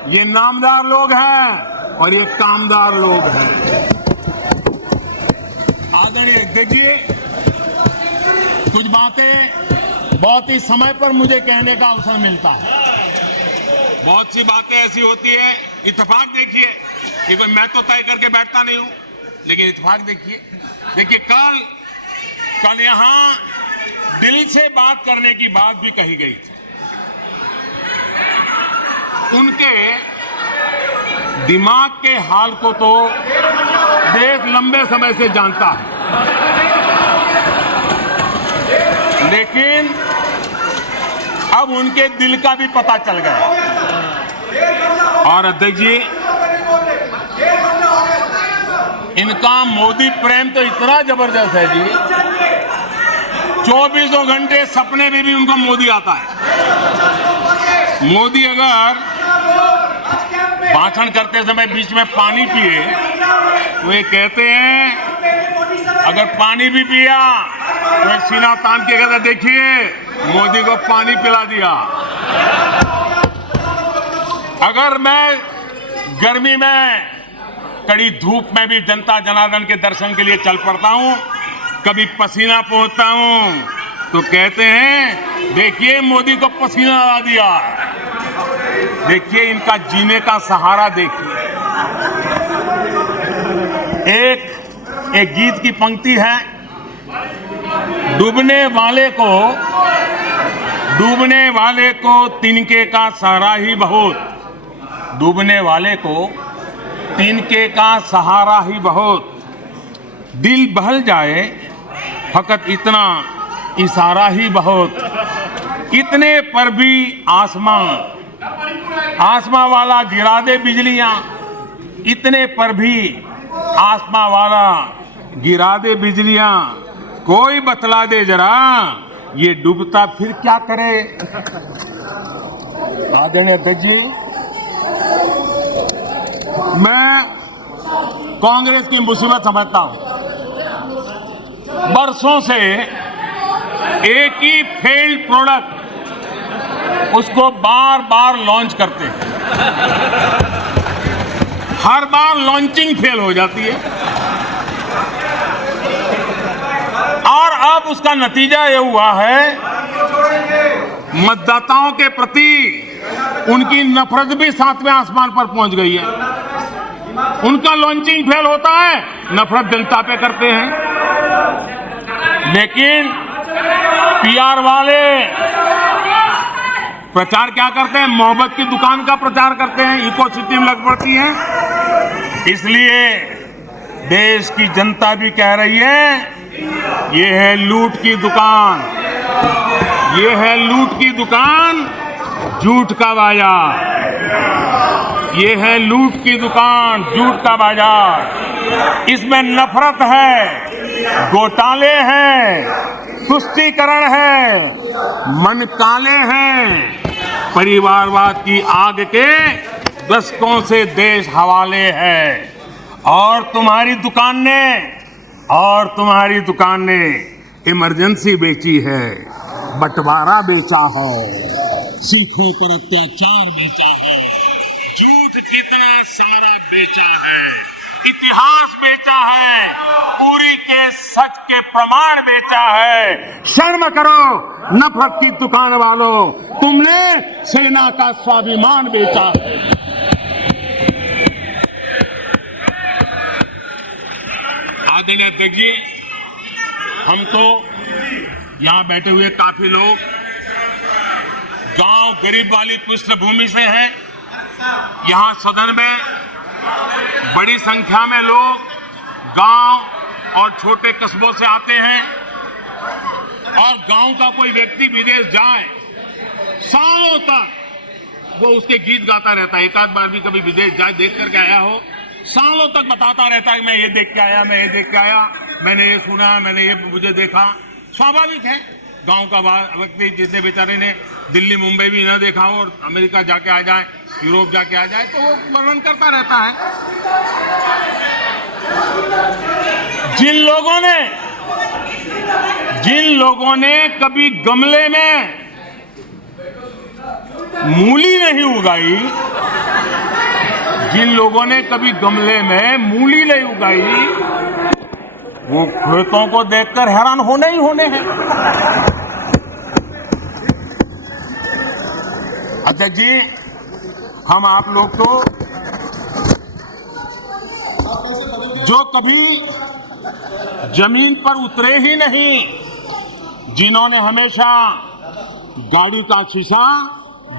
ये नामदार लोग हैं और ये कामदार लोग हैं। आदरणीय अध्यक्ष जी, कुछ बातें बहुत ही समय पर मुझे कहने का अवसर मिलता है। बहुत सी बातें ऐसी होती है, इत्तेफाक देखिए कि कोई मैं तो तय करके बैठता नहीं हूं, लेकिन इत्तेफाक देखिए कल यहां दिल से बात करने की बात भी कही गई थी। उनके दिमाग के हाल को तो देश लंबे समय से जानता है, लेकिन अब उनके दिल का भी पता चल गया। और अध्यक्ष जी, इनका मोदी प्रेम तो इतना जबरदस्त है जी, 24 घंटे सपने में भी उनको मोदी आता है। मोदी अगर भाषण करते समय बीच में पानी पिए तो ये कहते हैं, अगर पानी भी पिया तो सीना तान के कहते, देखिए मोदी को पानी पिला दिया। अगर मैं गर्मी में कड़ी धूप में भी जनता जनार्दन के दर्शन के लिए चल पड़ता हूं, कभी पसीना पोंछता हूं, तो कहते हैं देखिए मोदी को पसीना ला दिया। देखिए इनका जीने का सहारा देखिए। एक गीत की पंक्ति है, डूबने वाले को तिनके का सहारा ही बहुत, डूबने वाले को तिनके का सहारा ही बहुत, दिल बहल जाए फकत इतना इशारा ही बहुत, इतने पर भी आसमां वाला गिरा दे बिजलियां, इतने पर भी आसमां वाला गिरा दे बिजलियां, कोई बतला दे जरा ये डूबता फिर क्या करे। आदरणीय अध्यक्ष जी, मैं कांग्रेस की मुसीबत समझता हूं। बरसों से एक ही फेल्ड प्रोडक्ट उसको बार बार लॉन्च करते हैं, हर बार लॉन्चिंग फेल हो जाती है, और अब उसका नतीजा यह हुआ है मतदाताओं के प्रति उनकी नफरत भी 7वें आसमान पर पहुंच गई है। उनका लॉन्चिंग फेल होता है, नफरत जनता पे करते हैं। लेकिन पीआर वाले प्रचार क्या करते हैं, मोहब्बत की दुकान का प्रचार करते हैं, इकोसिटी में लग पड़ती है। इसलिए देश की जनता भी कह रही है ये है लूट की दुकान, ये है लूट की दुकान, झूठ का बाजार, ये है लूट की दुकान, झूठ का बाजार। इसमें नफरत है, घोटाले हैं, तुष्टीकरण है, मन काले हैं, परिवारवाद की आग के दशकों से देश हवाले है। और तुम्हारी दुकान ने इमरजेंसी बेची है, बंटवारा बेचा है, सिखों पर अत्याचार बेचा है, झूठ कितना सारा बेचा है, इतिहास बेचा है, पूरी के सच के प्रमाण बेचा है। शर्म करो नफरत की दुकान वालों, तुमने सेना का स्वाभिमान बेचा है। आदरणीय अध्यक्ष जी, हम तो यहां बैठे हुए काफी लोग गांव गरीब वाली पृष्ठभूमि से हैं। यहां सदन में बड़ी संख्या में लोग गांव और छोटे कस्बों से आते हैं और गांव का कोई व्यक्ति विदेश जाए, सालों तक वो उसके गीत गाता रहता है। एक आध बार भी कभी विदेश जाए देख करके आया हो, सालों तक बताता रहता है कि मैं ये देख के आया, मैं ये देख के आया, मैंने ये सुना, मैंने ये मुझे देखा। स्वाभाविक है, गांव का व्यक्ति जितने बेचारे ने दिल्ली मुंबई भी न देखा हो और अमेरिका जाके आ जाए, यूरोप जाके आ जाए, तो वो वर्णन करता रहता है। जिन लोगों ने कभी गमले में मूली नहीं उगाई, जिन लोगों ने कभी गमले में मूली नहीं उगाई, वो खेतों को देखकर हैरान होने ही होने हैं। अध्यक्ष जी, हम आप लोग तो जो कभी जमीन पर उतरे ही नहीं, जिन्होंने हमेशा गाड़ी का शीशा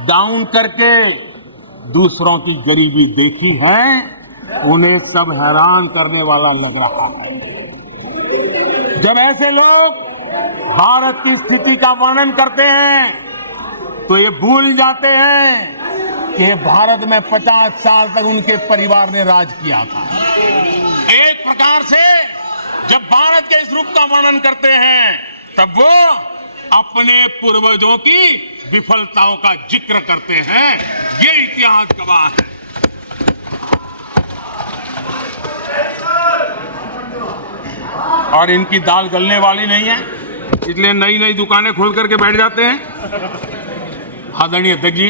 डाउन करके दूसरों की गरीबी देखी है, उन्हें सब हैरान करने वाला लग रहा है। जब ऐसे लोग भारत की स्थिति का वर्णन करते हैं तो ये भूल जाते हैं कि भारत में 50 साल तक उनके परिवार ने राज किया था। एक प्रकार से जब भारत के इस रूप का वर्णन करते हैं तब वो अपने पूर्वजों की विफलताओं का जिक्र करते हैं। ये इतिहास गवाह है। और इनकी दाल गलने वाली नहीं है, इसलिए नई नई दुकानें खोल करके बैठ जाते हैं। आदरणीय अध्यक्ष जी,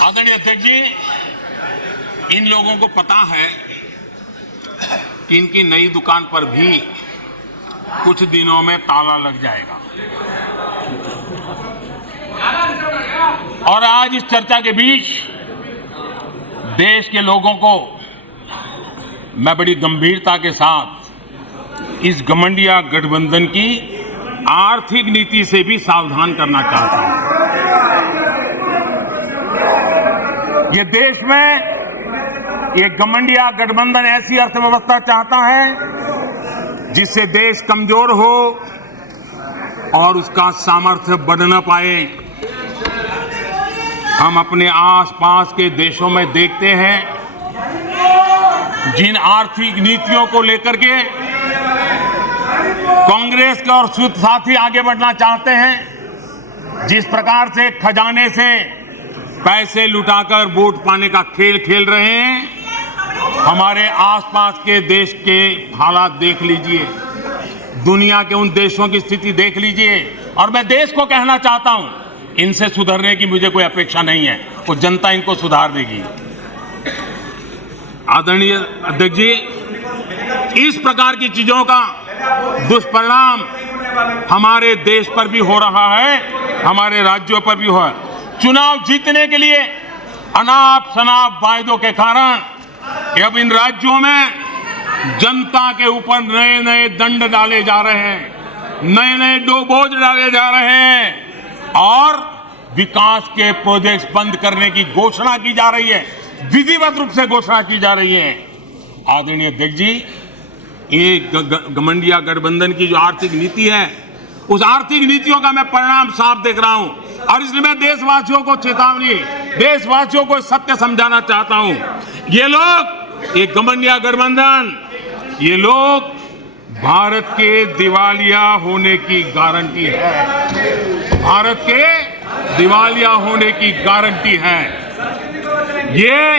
आदरणीय अध्यक्ष जी, इन लोगों को पता है कि इनकी नई दुकान पर भी कुछ दिनों में ताला लग जाएगा। और आज इस चर्चा के बीच देश के लोगों को मैं बड़ी गंभीरता के साथ इस घमंडिया गठबंधन की आर्थिक नीति से भी सावधान करना चाहता हूं। ये देश में ये घमंडिया गठबंधन ऐसी अर्थव्यवस्था चाहता है जिससे देश कमजोर हो और उसका सामर्थ्य बढ़ न पाए। हम अपने आसपास के देशों में देखते हैं, जिन आर्थिक नीतियों को लेकर के कांग्रेस के और साथी आगे बढ़ना चाहते हैं, जिस प्रकार से खजाने से पैसे लुटाकर वोट पाने का खेल खेल रहे हैं, हमारे आसपास के देश के हालात देख लीजिए, दुनिया के उन देशों की स्थिति देख लीजिए। और मैं देश को कहना चाहता हूं, इनसे सुधरने की मुझे कोई अपेक्षा नहीं है, वो जनता इनको सुधार देगी। आदरणीय अध्यक्ष जी, इस प्रकार की चीजों का दुष्परिणाम हमारे देश पर भी हो रहा है, हमारे राज्यों पर भी हो रहा है। चुनाव जीतने के लिए अनाप शनाप वायदों के कारण अब इन राज्यों में जनता के ऊपर नए नए दंड डाले जा रहे हैं, नए नए बोझ डाले जा रहे हैं और विकास के प्रोजेक्ट्स बंद करने की घोषणा की जा रही है, विधिवत रूप से घोषणा की जा रही है। आदरणीय अध्यक्ष जी, ये घमंडिया गठबंधन की जो आर्थिक नीति है उस आर्थिक नीतियों का मैं परिणाम साफ देख रहा हूं। और इसलिए मैं देशवासियों को चेतावनी, देशवासियों को सत्य समझाना चाहता हूं। ये लोग, ये गठबंधन गठबंधन, ये लोग भारत के दिवालिया होने की गारंटी है। भारत के दिवालिया होने की गारंटी है। ये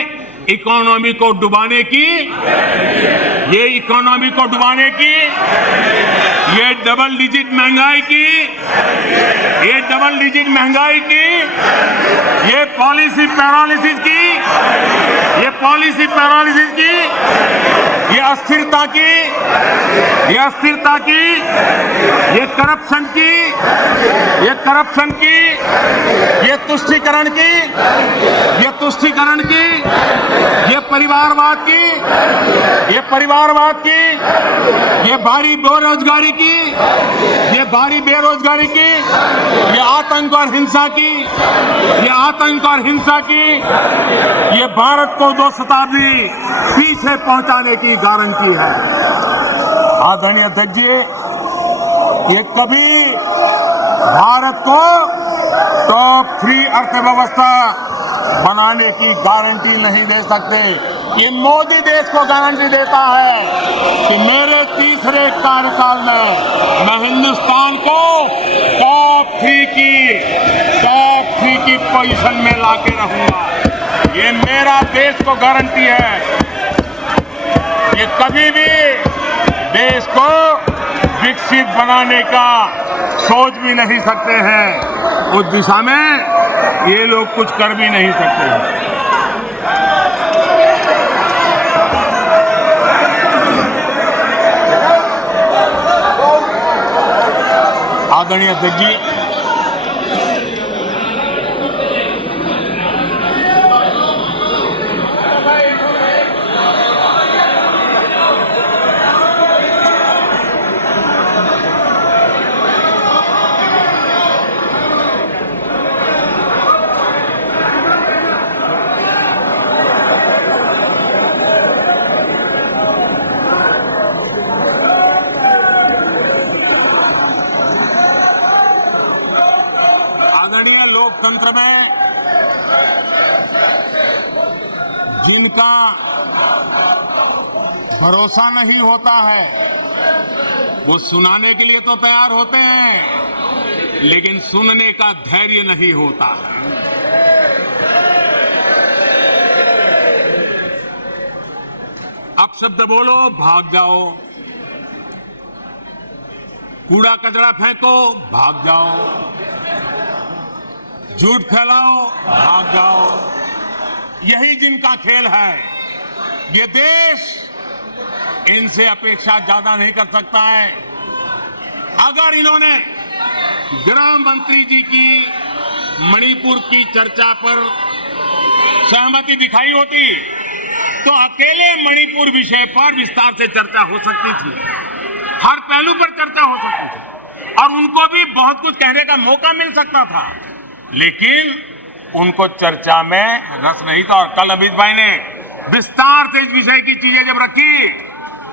इकोनॉमी को डुबाने की, ये इकोनॉमी को डुबाने की, ये डबल डिजिट महंगाई की, ये डबल डिजिट महंगाई की, ये पॉलिसी पैरालिसिस की, ये पॉलिसी पैरालिसिस की, ये अस्थिरता की, ये अस्थिरता की, ये करप्शन की, ये करप्शन की, ये तुष्टीकरण की, ये तुष्टीकरण की, ये परिवारवाद की, ये परिवारवाद की, ये भारी बेरोजगारी की, ये भारी बेरोजगारी की, ये आतंक और हिंसा की, ये आतंक और हिंसा की, ये भारत को 2 शताब्दी पीछे पहुंचाने की गारंटी है। आदरणीय अध्यक्ष जी, ये कभी भारत को टॉप 3 अर्थव्यवस्था बनाने की गारंटी नहीं दे सकते। ये मोदी देश को गारंटी देता है कि मेरे तीसरे कार्यकाल में मैं हिंदुस्तान को टॉप 3 की पोजीशन में लाके रहूंगा। ये मेरा देश को गारंटी है। ये कभी भी देश को विकसित बनाने का सोच भी नहीं सकते हैं। उस दिशा में ये लोग कुछ कर भी नहीं सकते हैं। आदरणीय अध्यक्ष जी, लोकतंत्र में जिनका भरोसा नहीं होता है वो सुनाने के लिए तो तैयार होते हैं, लेकिन सुनने का धैर्य नहीं होता है। अपशब्द बोलो, भाग जाओ। कूड़ा कचरा फेंको, भाग जाओ। झूठ फैलाओ, भाग जाओ। यही जिनका खेल है। ये देश इनसे अपेक्षा ज्यादा नहीं कर सकता है। अगर इन्होंने गृह मंत्री जी की मणिपुर की चर्चा पर सहमति दिखाई होती तो अकेले मणिपुर विषय पर विस्तार से चर्चा हो सकती थी, हर पहलू पर चर्चा हो सकती थी और उनको भी बहुत कुछ कहने का मौका मिल सकता था, लेकिन उनको चर्चा में रस नहीं था। और कल अमित भाई ने विस्तार से इस विषय की चीजें जब रखी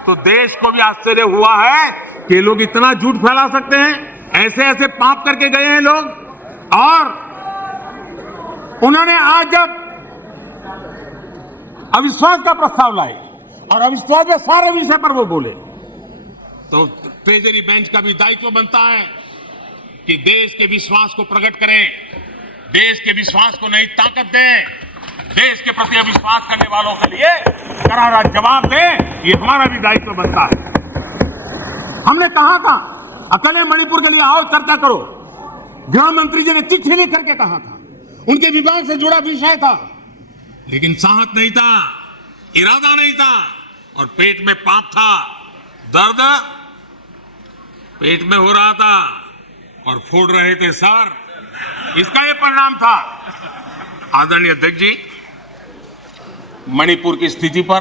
तो देश को भी आश्चर्य हुआ है कि लोग इतना झूठ फैला सकते हैं, ऐसे ऐसे पाप करके गए हैं लोग। और उन्होंने आज जब अविश्वास का प्रस्ताव लाए और अविश्वास में सारे विषय पर वो बोले तो ट्रेजरी बेंच का भी दायित्व बनता है कि देश के विश्वास को प्रकट करें, देश के विश्वास को नई ताकत दें, देश के प्रति अविश्वास करने वालों के लिए करारा जवाब दें। ये हमारा भी दायित्व बनता है। हमने कहा था अकेले मणिपुर के लिए आओ चर्चा करो, गृह मंत्री जी ने चिट्ठी लिख करके कहा था, उनके विभाग से जुड़ा विषय था, लेकिन साहस नहीं था, इरादा नहीं था और पेट में पाप था, दर्द पेट में हो रहा था और फोड़ रहे थे सर। इसका ये परिणाम था। आदरणीय अध्यक्ष जी, मणिपुर की स्थिति पर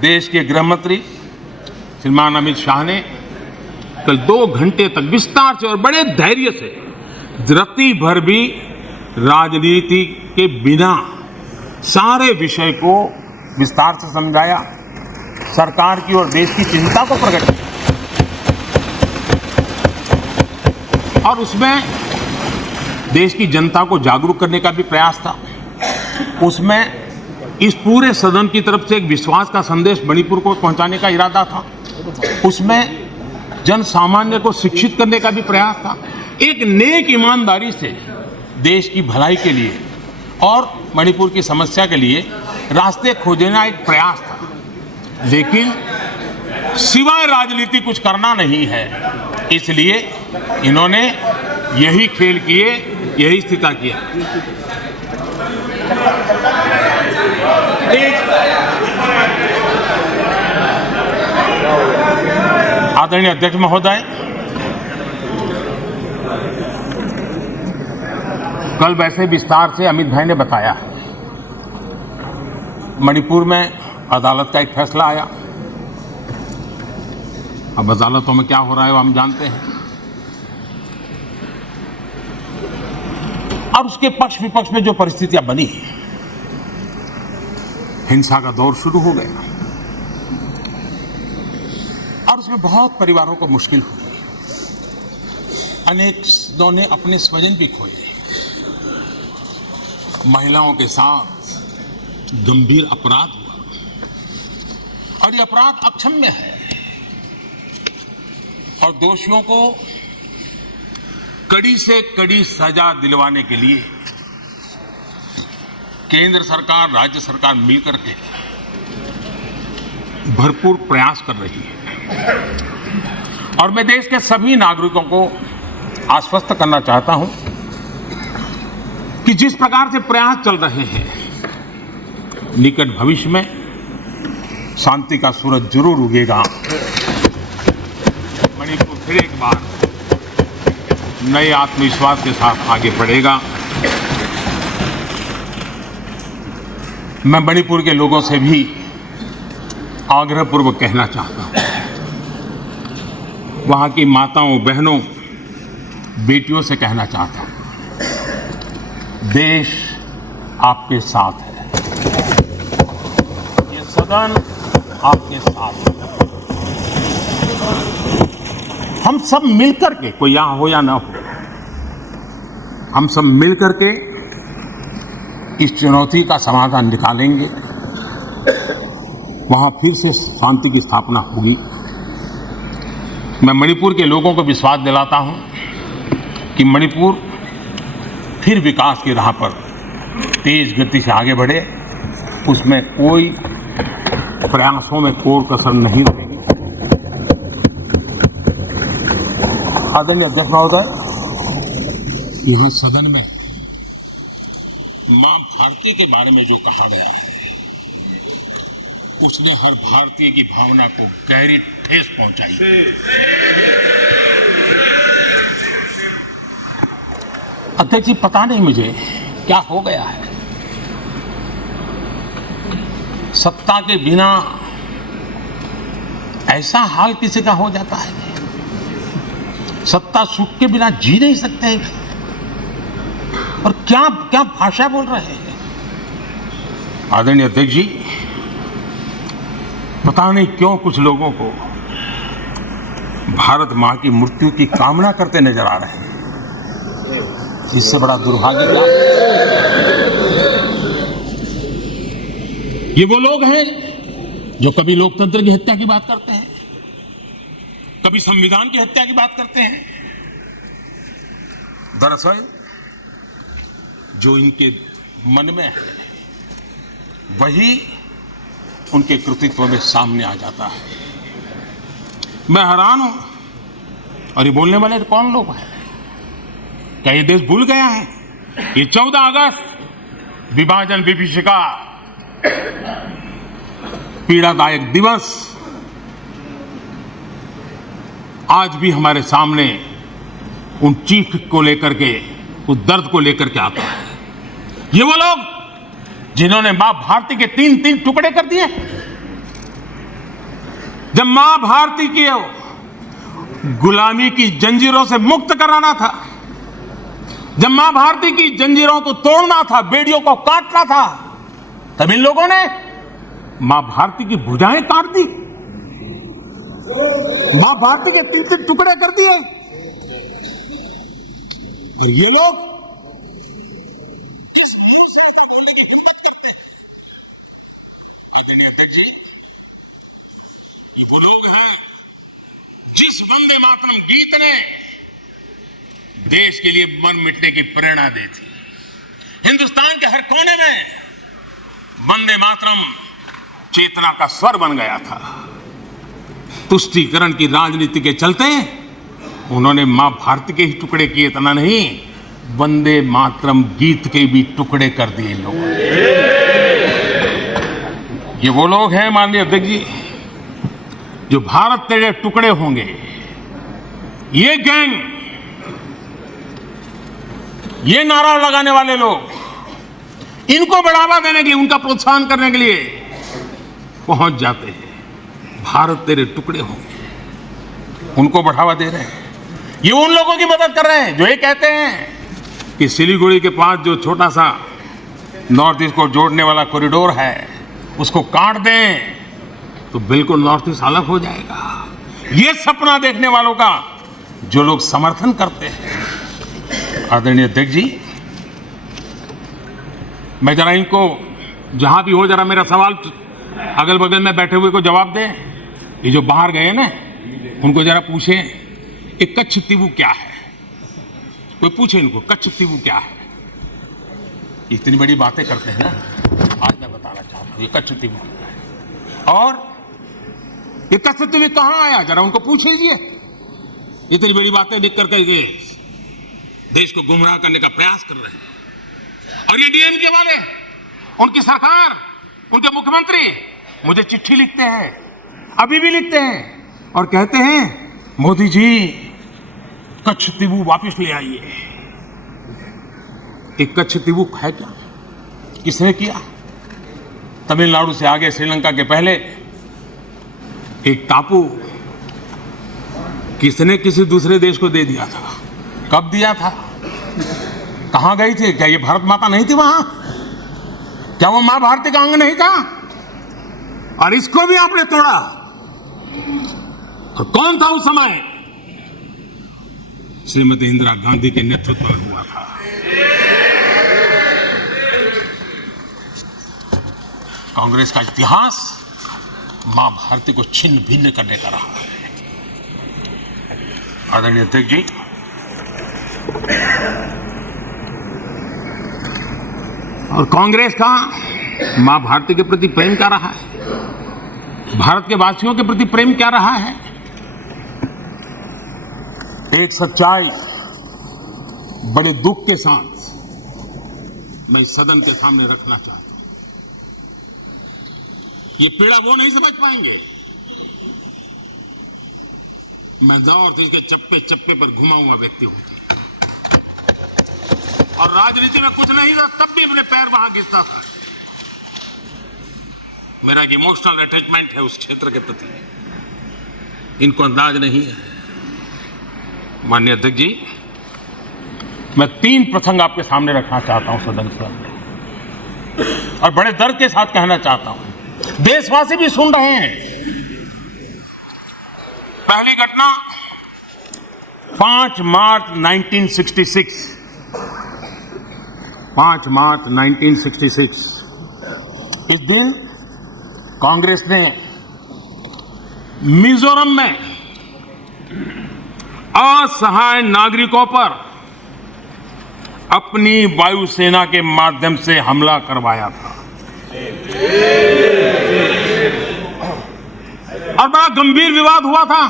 देश के गृह मंत्री श्रीमान अमित शाह ने कल 2 घंटे तक विस्तार से और बड़े धैर्य से रत्ती भर भी राजनीति के बिना सारे विषय को विस्तार से समझाया, सरकार की और देश की चिंता को प्रकट किया। और उसमें देश की जनता को जागरूक करने का भी प्रयास था। उसमें इस पूरे सदन की तरफ से एक विश्वास का संदेश मणिपुर को पहुंचाने का इरादा था। उसमें जन सामान्य को शिक्षित करने का भी प्रयास था। एक नेक ईमानदारी से देश की भलाई के लिए और मणिपुर की समस्या के लिए रास्ते खोजना एक प्रयास था। लेकिन सिवाय राजनीति कुछ करना नहीं है, इसलिए इन्होंने यही खेल किए, यही स्थिति किया। आदरणीय अध्यक्ष महोदय, कल वैसे विस्तार से अमित भाई ने बताया, मणिपुर में अदालत का एक फैसला आया। अब अदालतों में क्या हो रहा है वो हम जानते हैं, और उसके पक्ष विपक्ष में जो परिस्थितियां बनी, हिंसा का दौर शुरू हो गया और उसमें बहुत परिवारों को मुश्किल हुई। अनेकों ने अपने स्वजन भी खोए। महिलाओं के साथ गंभीर अपराध हुआ और ये अपराध अक्षम्य है और दोषियों को कड़ी से कड़ी सजा दिलवाने के लिए केंद्र सरकार, राज्य सरकार मिलकर के भरपूर प्रयास कर रही है। और मैं देश के सभी नागरिकों को आश्वस्त करना चाहता हूं कि जिस प्रकार से प्रयास चल रहे हैं, निकट भविष्य में शांति का सूरज जरूर उगेगा। मणिपुर फिर एक बार नए आत्मविश्वास के साथ आगे बढ़ेगा। मैं मणिपुर के लोगों से भी आग्रहपूर्वक कहना चाहता हूं, वहां की माताओं, बहनों, बेटियों से कहना चाहता हूं, देश आपके साथ है, ये सदन आपके साथ है। हम सब मिलकर के, कोई यहां हो या ना हो, हम सब मिलकर के इस चुनौती का समाधान निकालेंगे। वहां फिर से शांति की स्थापना होगी। मैं मणिपुर के लोगों को विश्वास दिलाता हूं कि मणिपुर फिर विकास की राह पर तेज गति से आगे बढ़े, उसमें कोई प्रयासों में कोर कसर नहीं रहेगी। आदरणीय अध्यक्ष महोदय, यहां सदन में मां भारती के बारे में जो कहा गया है, उसने हर भारतीय की भावना को गहरी ठेस पहुंचाई। अध्यक्ष जी, पता नहीं मुझे क्या हो गया है, सत्ता के बिना ऐसा हाल किसी का हो जाता है। सत्ता सुख के बिना जी नहीं सकते, और क्या क्या भाषा बोल रहे हैं। आदरणीय अध्यक्ष जी, पता नहीं क्यों कुछ लोगों को भारत मां की मृत्यु की कामना करते नजर आ रहे हैं। इससे बड़ा दुर्भाग्य क्या? ये वो लोग हैं जो कभी लोकतंत्र की हत्या की बात करते हैं, कभी संविधान की हत्या की बात करते हैं। दरअसल जो इनके मन में है, वही उनके कृतित्व में सामने आ जाता है। मैं हैरान हूं, और ये बोलने वाले कौन लोग हैं? क्या ये देश भूल गया है? ये 14 अगस्त विभाजन विभीषिका पीड़ादायक दिवस आज भी हमारे सामने उन चीख को लेकर के, उस दर्द को लेकर के आता है। ये वो लोग जिन्होंने मां भारती के 3-3 टुकड़े कर दिए। जब मां भारती की गुलामी की जंजीरों से मुक्त कराना था, जब मां भारती की जंजीरों को तोड़ना था, बेड़ियों को काटना था, तब इन लोगों ने मां भारती की भुजाएं काट दी, मां भारती के 3-3 टुकड़े कर दिए। और ये लोग किस मुंह से ऐसा बोलने की हिम्मत करते हैं? आदरणीय अध्यक्ष जी, ये वो लोग हैं जिस वंदे मातरम गीत ने देश के लिए मर मिटने की प्रेरणा दी थी। हिंदुस्तान के हर कोने में वंदे मातरम चेतना का स्वर बन गया था। तुष्टीकरण की राजनीति के चलते उन्होंने मां भारती के ही टुकड़े किए, इतना नहीं, वंदे मातरम गीत के भी टुकड़े कर दिए लोगों ने। ये वो लोग हैं माननीय अध्यक्ष जी, जो भारत तेरे टुकड़े होंगे, ये गैंग, ये नारा लगाने वाले लोग, इनको बढ़ावा देने के लिए, उनका प्रोत्साहन करने के लिए पहुंच जाते हैं। भारत तेरे टुकड़े होंगे, उनको बढ़ावा दे रहे हैं। ये उन लोगों की मदद कर रहे हैं जो ये कहते हैं कि सिलीगुड़ी के पास जो छोटा सा नॉर्थ ईस्ट को जोड़ने वाला कॉरिडोर है, उसको काट दें तो बिल्कुल नॉर्थ ईस्ट अलग हो जाएगा। ये सपना देखने वालों का जो लोग समर्थन करते हैं, आदरणीय अध्यक्ष जी, मैं जरा इनको जहां भी हो, जरा मेरा सवाल अगल बगल में बैठे हुए को जवाब दें। ये जो बाहर गए ना, उनको जरा पूछे एक कच्छ तीवू क्या है? कोई पूछे इनको कच्छ तीवू क्या है? इतनी बड़ी बातें करते हैं ना, आज मैं बताना चाहता हूं ये कच्छ तीवू क्या है। और ये कच्छ तीवू कहां आया, जरा उनको पूछ लीजिए। इतनी बड़ी बातें लिख करके ये देश को गुमराह करने का प्रयास कर रहे हैं। और ये डीएमके वाले, उनकी सरकार, उनके मुख्यमंत्री मुझे चिट्ठी लिखते हैं, अभी भी लिखते हैं और कहते हैं मोदी जी कच्छ तीवू वापस ले आइए। एक कच्छ तीवू है क्या? किसने किया? तमिलनाडु से आगे श्रीलंका के पहले एक टापू किसने किसी दूसरे देश को दे दिया था? कब दिया था? कहां गई थी? क्या ये भारत माता नहीं थी वहां? क्या वो मां भारती का अंग नहीं था? और इसको भी आपने तोड़ा। और कौन था उस समय? श्रीमती इंदिरा गांधी के नेतृत्व में हुआ था। कांग्रेस का इतिहास मां भारती को छिन्न भिन्न करने का रहा है। आदरणीय अध्यक्ष जी, और कांग्रेस का मां भारती के प्रति प्रेम क्या रहा है? भारत के वासियों के प्रति प्रेम क्या रहा है? एक सच्चाई बड़े दुख के साथ मैं इस सदन के सामने रखना चाहता हूं। ये पीड़ा वो नहीं समझ पाएंगे। मैं नॉर्थ ईस्ट के चप्पे चप्पे पर घुमा हुआ व्यक्ति हूं और राजनीति में कुछ नहीं था, तब भी अपने पैर वहां घिसता था। मेरा एक इमोशनल अटैचमेंट है उस क्षेत्र के प्रति, इनको अंदाज नहीं है। माननीय अध्यक्ष जी, मैं 3 प्रसंग आपके सामने रखना चाहता हूं सदन के अंदर, और बड़े दर्द के साथ कहना चाहता हूं, देशवासी भी सुन रहे हैं। पहली घटना 5 मार्च 1966, 5 मार्च 1966। इस दिन कांग्रेस ने मिजोरम में असहाय नागरिकों पर अपनी वायुसेना के माध्यम से हमला करवाया था और बड़ा गंभीर विवाद हुआ था।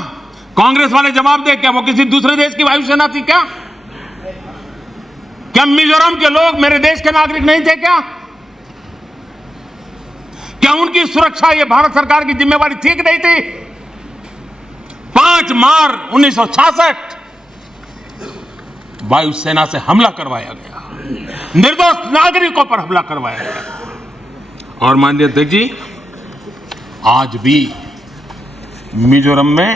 कांग्रेस वाले जवाब दे, क्या वो किसी दूसरे देश की वायुसेना थी क्या? क्या मिजोरम के लोग मेरे देश के नागरिक नहीं थे क्या? क्या उनकी सुरक्षा ये भारत सरकार की जिम्मेवारी थी कि नहीं थी? 5 मार्च 1966 वायुसेना से हमला करवाया गया, निर्दोष नागरिकों पर हमला करवाया गया। और माननीय अध्यक्ष जी, आज भी मिजोरम में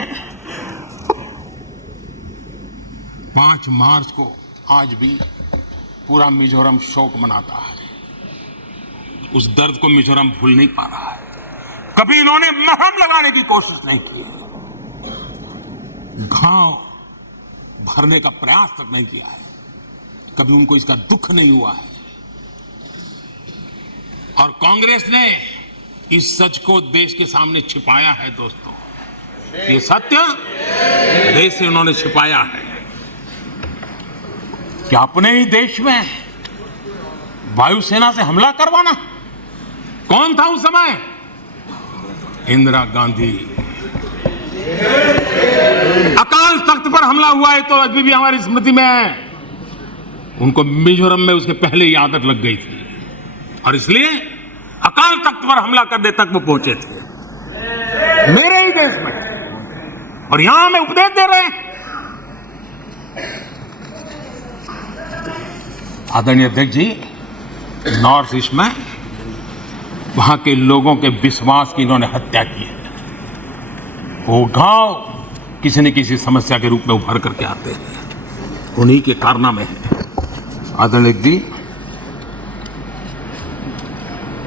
5 मार्च को आज भी पूरा मिजोरम शोक मनाता है। उस दर्द को मिजोरम भूल नहीं पा रहा है। कभी इन्होंने मरहम लगाने की कोशिश नहीं की है, घाव भरने का प्रयास तक नहीं किया है। कभी उनको इसका दुख नहीं हुआ है। और कांग्रेस ने इस सच को देश के सामने छिपाया है दोस्तों। ये सत्य देश से उन्होंने छिपाया है कि अपने ही देश में वायुसेना से हमला करवाना। कौन था उस समय? इंदिरा गांधी। अकाल तख्त पर हमला हुआ है तो अभी भी हमारी स्मृति में है। उनको मिजोरम में उसके पहले ही आदत लग गई थी और इसलिए अकाल तख्त पर हमला करने तक वो पहुंचे थे, मेरे ही देश में। और यहां हमें उपदेश दे रहे हैं। आदरणीय अध्यक्ष जी, नॉर्थ ईस्ट में वहां के लोगों के विश्वास की इन्होंने हत्या की है। वो घाव किसी न किसी समस्या के रूप में उभर करके आते हैं, उन्हीं के कारनामे हैं। आदरणीय जी,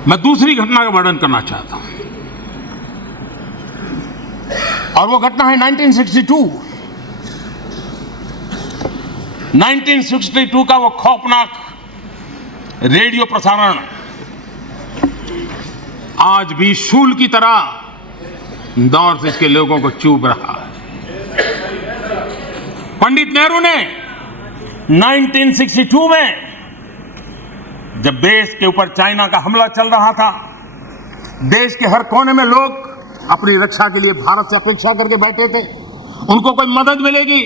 मैं दूसरी घटना का वर्णन करना चाहता हूं और वो घटना है 1962। 1962 का वो खौफनाक रेडियो प्रसारण आज भी शूल की तरह नॉर्थ ईस्ट के लोगों को चुभ रहा है। पंडित नेहरू ने 1962 में जब देश के ऊपर चाइना का हमला चल रहा था, देश के हर कोने में लोग अपनी रक्षा के लिए भारत से अपेक्षा करके बैठे थे। उनको कोई मदद मिलेगी,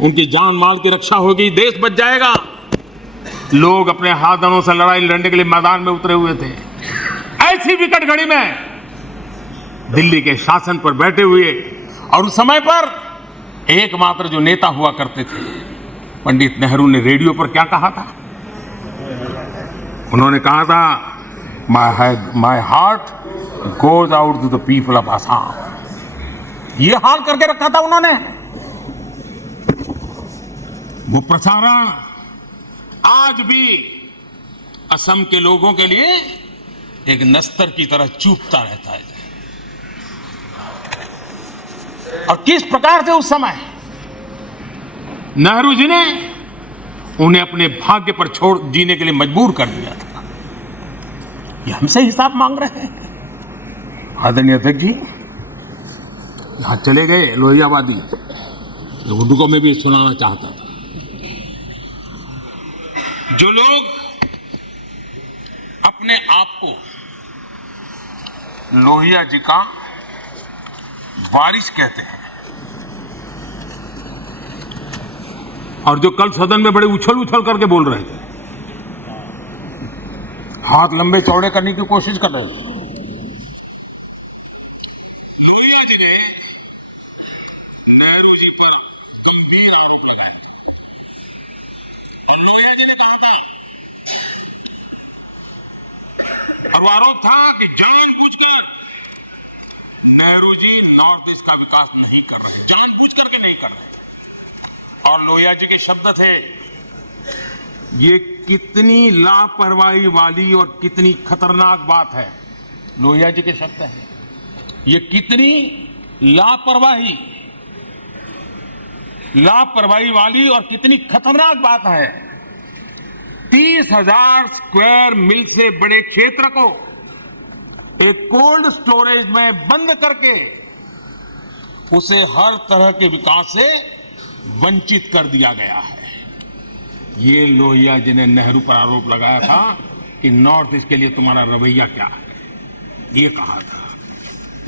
उनकी जान माल की रक्षा होगी, देश बच जाएगा। लोग अपने हाथों से लड़ाई लड़ने के लिए मैदान में उतरे हुए थे। ऐसी विकट घड़ी में दिल्ली के शासन पर बैठे हुए और उस समय पर एकमात्र जो नेता हुआ करते थे, पंडित नेहरू ने रेडियो पर क्या कहा था? उन्होंने कहा था, my heart goes out to the people of Assam. ये हाल करके रखा था उन्होंने। वो प्रसारण आज भी असम के लोगों के लिए एक नस्तर की तरह चूपता रहता है। और किस प्रकार से उस समय नेहरू जी ने उन्हें अपने भाग्य पर छोड़ जीने के लिए मजबूर कर दिया था। ये हमसे हिसाब मांग रहे हैं। आदरणीय अध्यक्ष जी, यहां चले गए लोहियावादी, उनको मैं भी सुनाना चाहता था। जो लोग अपने आप को लोहिया जी का वारिस कहते हैं और जो कल सदन में बड़े उछल उछल करके बोल रहे थे, हाथ लंबे चौड़े करने की कोशिश कर रहे थे, लोहिया जी ने नेहरू जी पर गंभीर आरोप लगाए। लोहिया जी ने कहा था, और वो आरोप था कि जानबूझकर नेहरू जी नॉर्थ ईस्ट का विकास नहीं कर रहे, जानबूझ करके नहीं कर रहे। और लोहिया जी के शब्द थे, ये कितनी लापरवाही वाली और कितनी खतरनाक बात है। लोहिया जी के शब्द हैं, ये कितनी लापरवाही वाली और कितनी खतरनाक बात है। 30,000 स्क्वायर मील से बड़े क्षेत्र को एक कोल्ड स्टोरेज में बंद करके उसे हर तरह के विकास से वंचित कर दिया गया है। ये लोहिया जी ने नेहरू पर आरोप लगाया था कि नॉर्थ ईस्ट के लिए तुम्हारा रवैया क्या है। ये कहा था।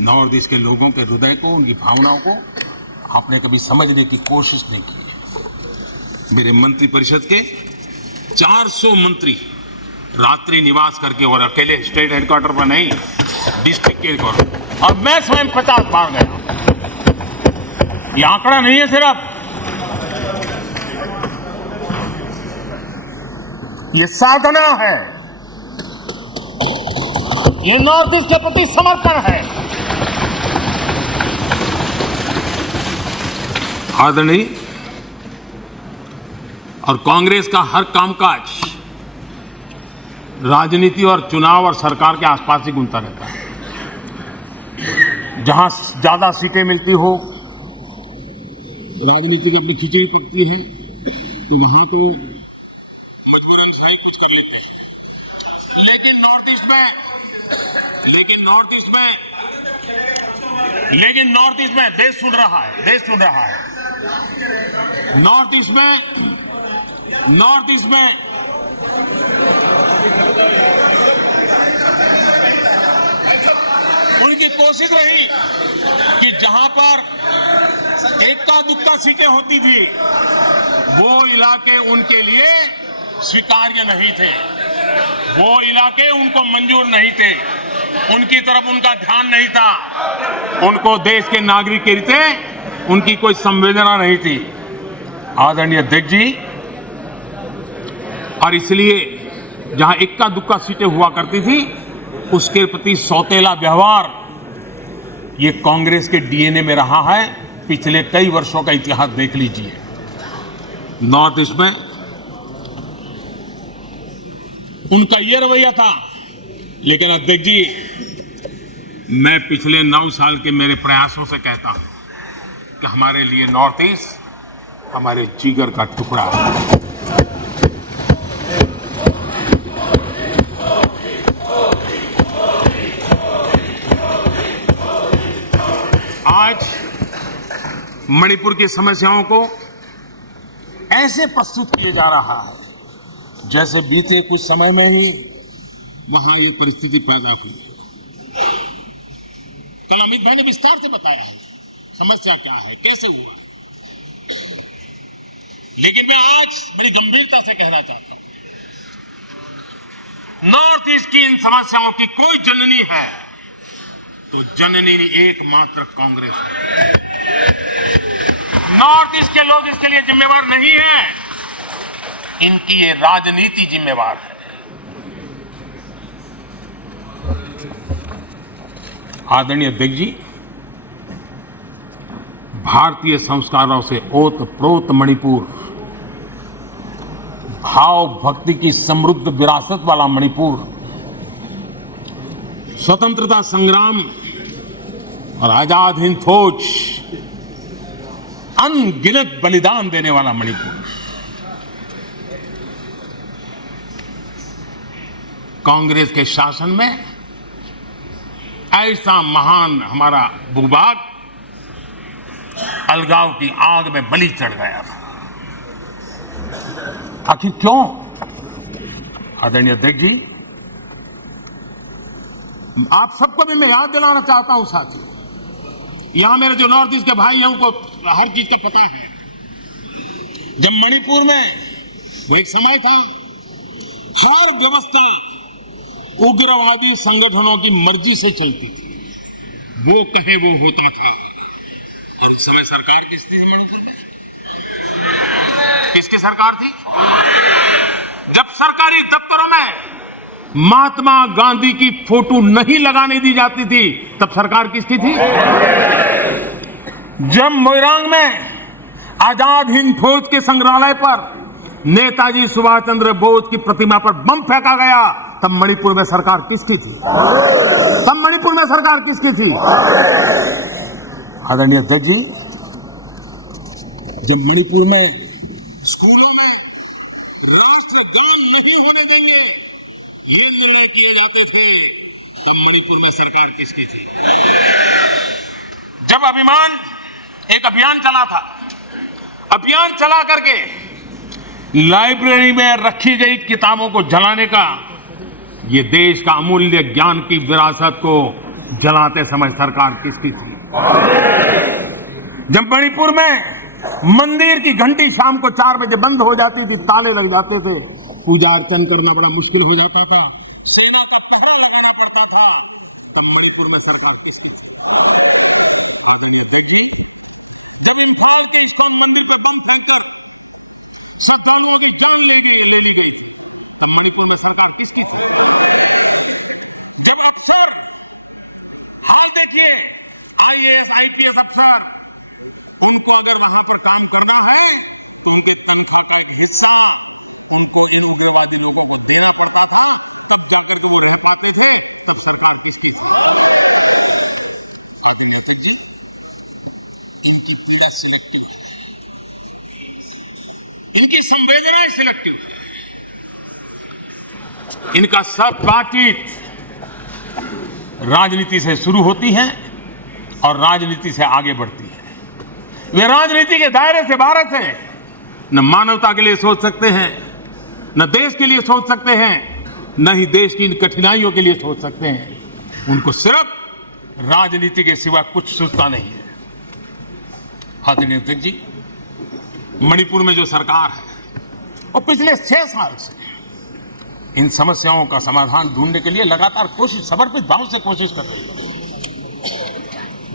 नॉर्थ ईस्ट के लोगों के हृदय को, उनकी भावनाओं को आपने कभी समझने की कोशिश नहीं की। मेरे मंत्रिपरिषद के 400 मंत्री रात्रि निवास करके, और अकेले स्टेट हेडक्वार्टर पर नहीं, डिस्ट्रिक्ट के हेडक्वार्टर, और मैं स्वयं 50 बार गया। ये आंकड़ा नहीं है सिर्फ, ये साधना है, ये नॉर्थ ईस्ट के प्रति समर्पण है। आदरणीय, और कांग्रेस का हर कामकाज राजनीति और चुनाव और सरकार के आसपास ही घूमता रहता है। जहां ज्यादा सीटें मिलती हो, राजनीति की अपनी खिचड़ी पकती है, तो वहां तो नॉर्थ ईस्ट में, लेकिन नॉर्थ ईस्ट में देश सुन रहा है, देश सुन रहा है। नॉर्थ ईस्ट में उनकी कोशिश रही कि जहां पर एक्का दुक्का सीटें होती थी वो इलाके उनके लिए स्वीकार्य नहीं थे, वो इलाके उनको मंजूर नहीं थे, उनकी तरफ उनका ध्यान नहीं था, उनको देश के नागरिक के रीते उनकी कोई संवेदना नहीं थी, आदरणीय अध्यक्ष जी। और इसलिए जहां इक्का दुक्का सीटें हुआ करती थी उसके प्रति सौतेला व्यवहार ये कांग्रेस के डीएनए में रहा है। पिछले कई वर्षों का इतिहास देख लीजिए। नॉर्थ ईस्ट में उनका यह रवैया था। लेकिन अध्यक्ष जी, मैं पिछले 9 साल के मेरे प्रयासों से कहता हूं कि हमारे लिए नॉर्थ ईस्ट हमारे जिगर का टुकड़ा है। आज मणिपुर की समस्याओं को ऐसे प्रस्तुत किया जा रहा है जैसे बीते कुछ समय में ही वहां ये परिस्थिति पैदा हुई। कल अमित भाई ने विस्तार से बताया है समस्या क्या है, कैसे हुआ। लेकिन मैं आज बड़ी गंभीरता से कहना चाहता हूं, नॉर्थ ईस्ट की इन समस्याओं की कोई जननी है तो जननी एकमात्र कांग्रेस है। नॉर्थ ईस्ट के लोग इसके लिए जिम्मेवार नहीं है, इनकी ये राजनीति जिम्मेवार है। आदरणीय अध्यक्ष जी, भारतीय संस्कारों से ओतप्रोत मणिपुर, भाव भक्ति की समृद्ध विरासत वाला मणिपुर, स्वतंत्रता संग्राम और आजाद हिंद फौज, अनगिनत बलिदान देने वाला मणिपुर, कांग्रेस के शासन में ऐसा महान हमारा भूभाग अलगाव की आग में बलि चढ़ गया था। आखिर क्यों? आदरणीय अध्यक्ष जी, आप सबको भी मैं याद दिलाना चाहता हूं साथियों, यहां मेरे जो नॉर्थ ईस्ट के भाई हैं उनको हर चीज का पता है। जब मणिपुर में वो एक समय था, हर व्यवस्था उग्रवादी संगठनों की मर्जी से चलती थी, वो कहे वो होता था। और उस समय सरकार किसकी थी मणिपुर में? किसकी सरकार थी? जब सरकारी दफ्तरों में महात्मा गांधी की फोटो नहीं लगाने दी जाती थी तब सरकार किसकी थी? जब मोइरांग में आजाद हिंद फौज के संग्रहालय पर नेताजी सुभाष चंद्र बोस की प्रतिमा पर बम फेंका गया तब मणिपुर में सरकार किसकी थी? तब मणिपुर में सरकार किसकी थी? आदरणीय अध्यक्ष जी, जब मणिपुर में स्कूलों में राष्ट्रगान नहीं होने देंगे ये निर्णय किए जाते थे तब मणिपुर में सरकार किसकी थी? जब एक अभियान चला था, अभियान चला करके लाइब्रेरी में रखी गई किताबों को जलाने का, ये देश का अमूल्य ज्ञान की विरासत को जलाते समय सरकार किसकी थी? जब मणिपुर में मंदिर की घंटी शाम को 4 बजे बंद हो जाती थी, ताले लग जाते थे, पूजा अर्चन करना बड़ा मुश्किल हो जाता था, सेना का पहरा लगाना पड़ता था, तब मणिपुर में सरकार किसकी थी? जब इम्फाल के इस्कॉन मंदिर पर बम फेंककर श्रद्धालुओं की जान ले ली गई तब मणिपुर में सरकार किसकी थी? जब अफसर, हाल देखिए, IAS IPS अफसर, उनको अगर वहां पर काम करना है तो उनके तनख्वाह का एक हिस्सा उनको उग्रवादी लोगों को देना पड़ता था, तब जाकर तो वो रह पाते थे, तब सरकार किसकी थी? आदरणीय अध्यक्ष जी, इनकी पीड़ा सिलेक्टिव है, इनकी संवेदनाएं सिलेक्टिव है, इनका सब बातचीत राजनीति से शुरू होती हैं और राजनीति से आगे बढ़ती है। वे राजनीति के दायरे से बाहर से न मानवता के लिए सोच सकते हैं, न देश के लिए सोच सकते हैं, न ही देश की इन कठिनाइयों के लिए सोच सकते हैं। उनको सिर्फ राजनीति के सिवा कुछ सूझता नहीं है। आदरणीय अध्यक्ष जी, मणिपुर में जो सरकार है वो पिछले 6 साल से इन समस्याओं का समाधान ढूंढने के लिए लगातार समर्पित भाव से कोशिश कर रही है।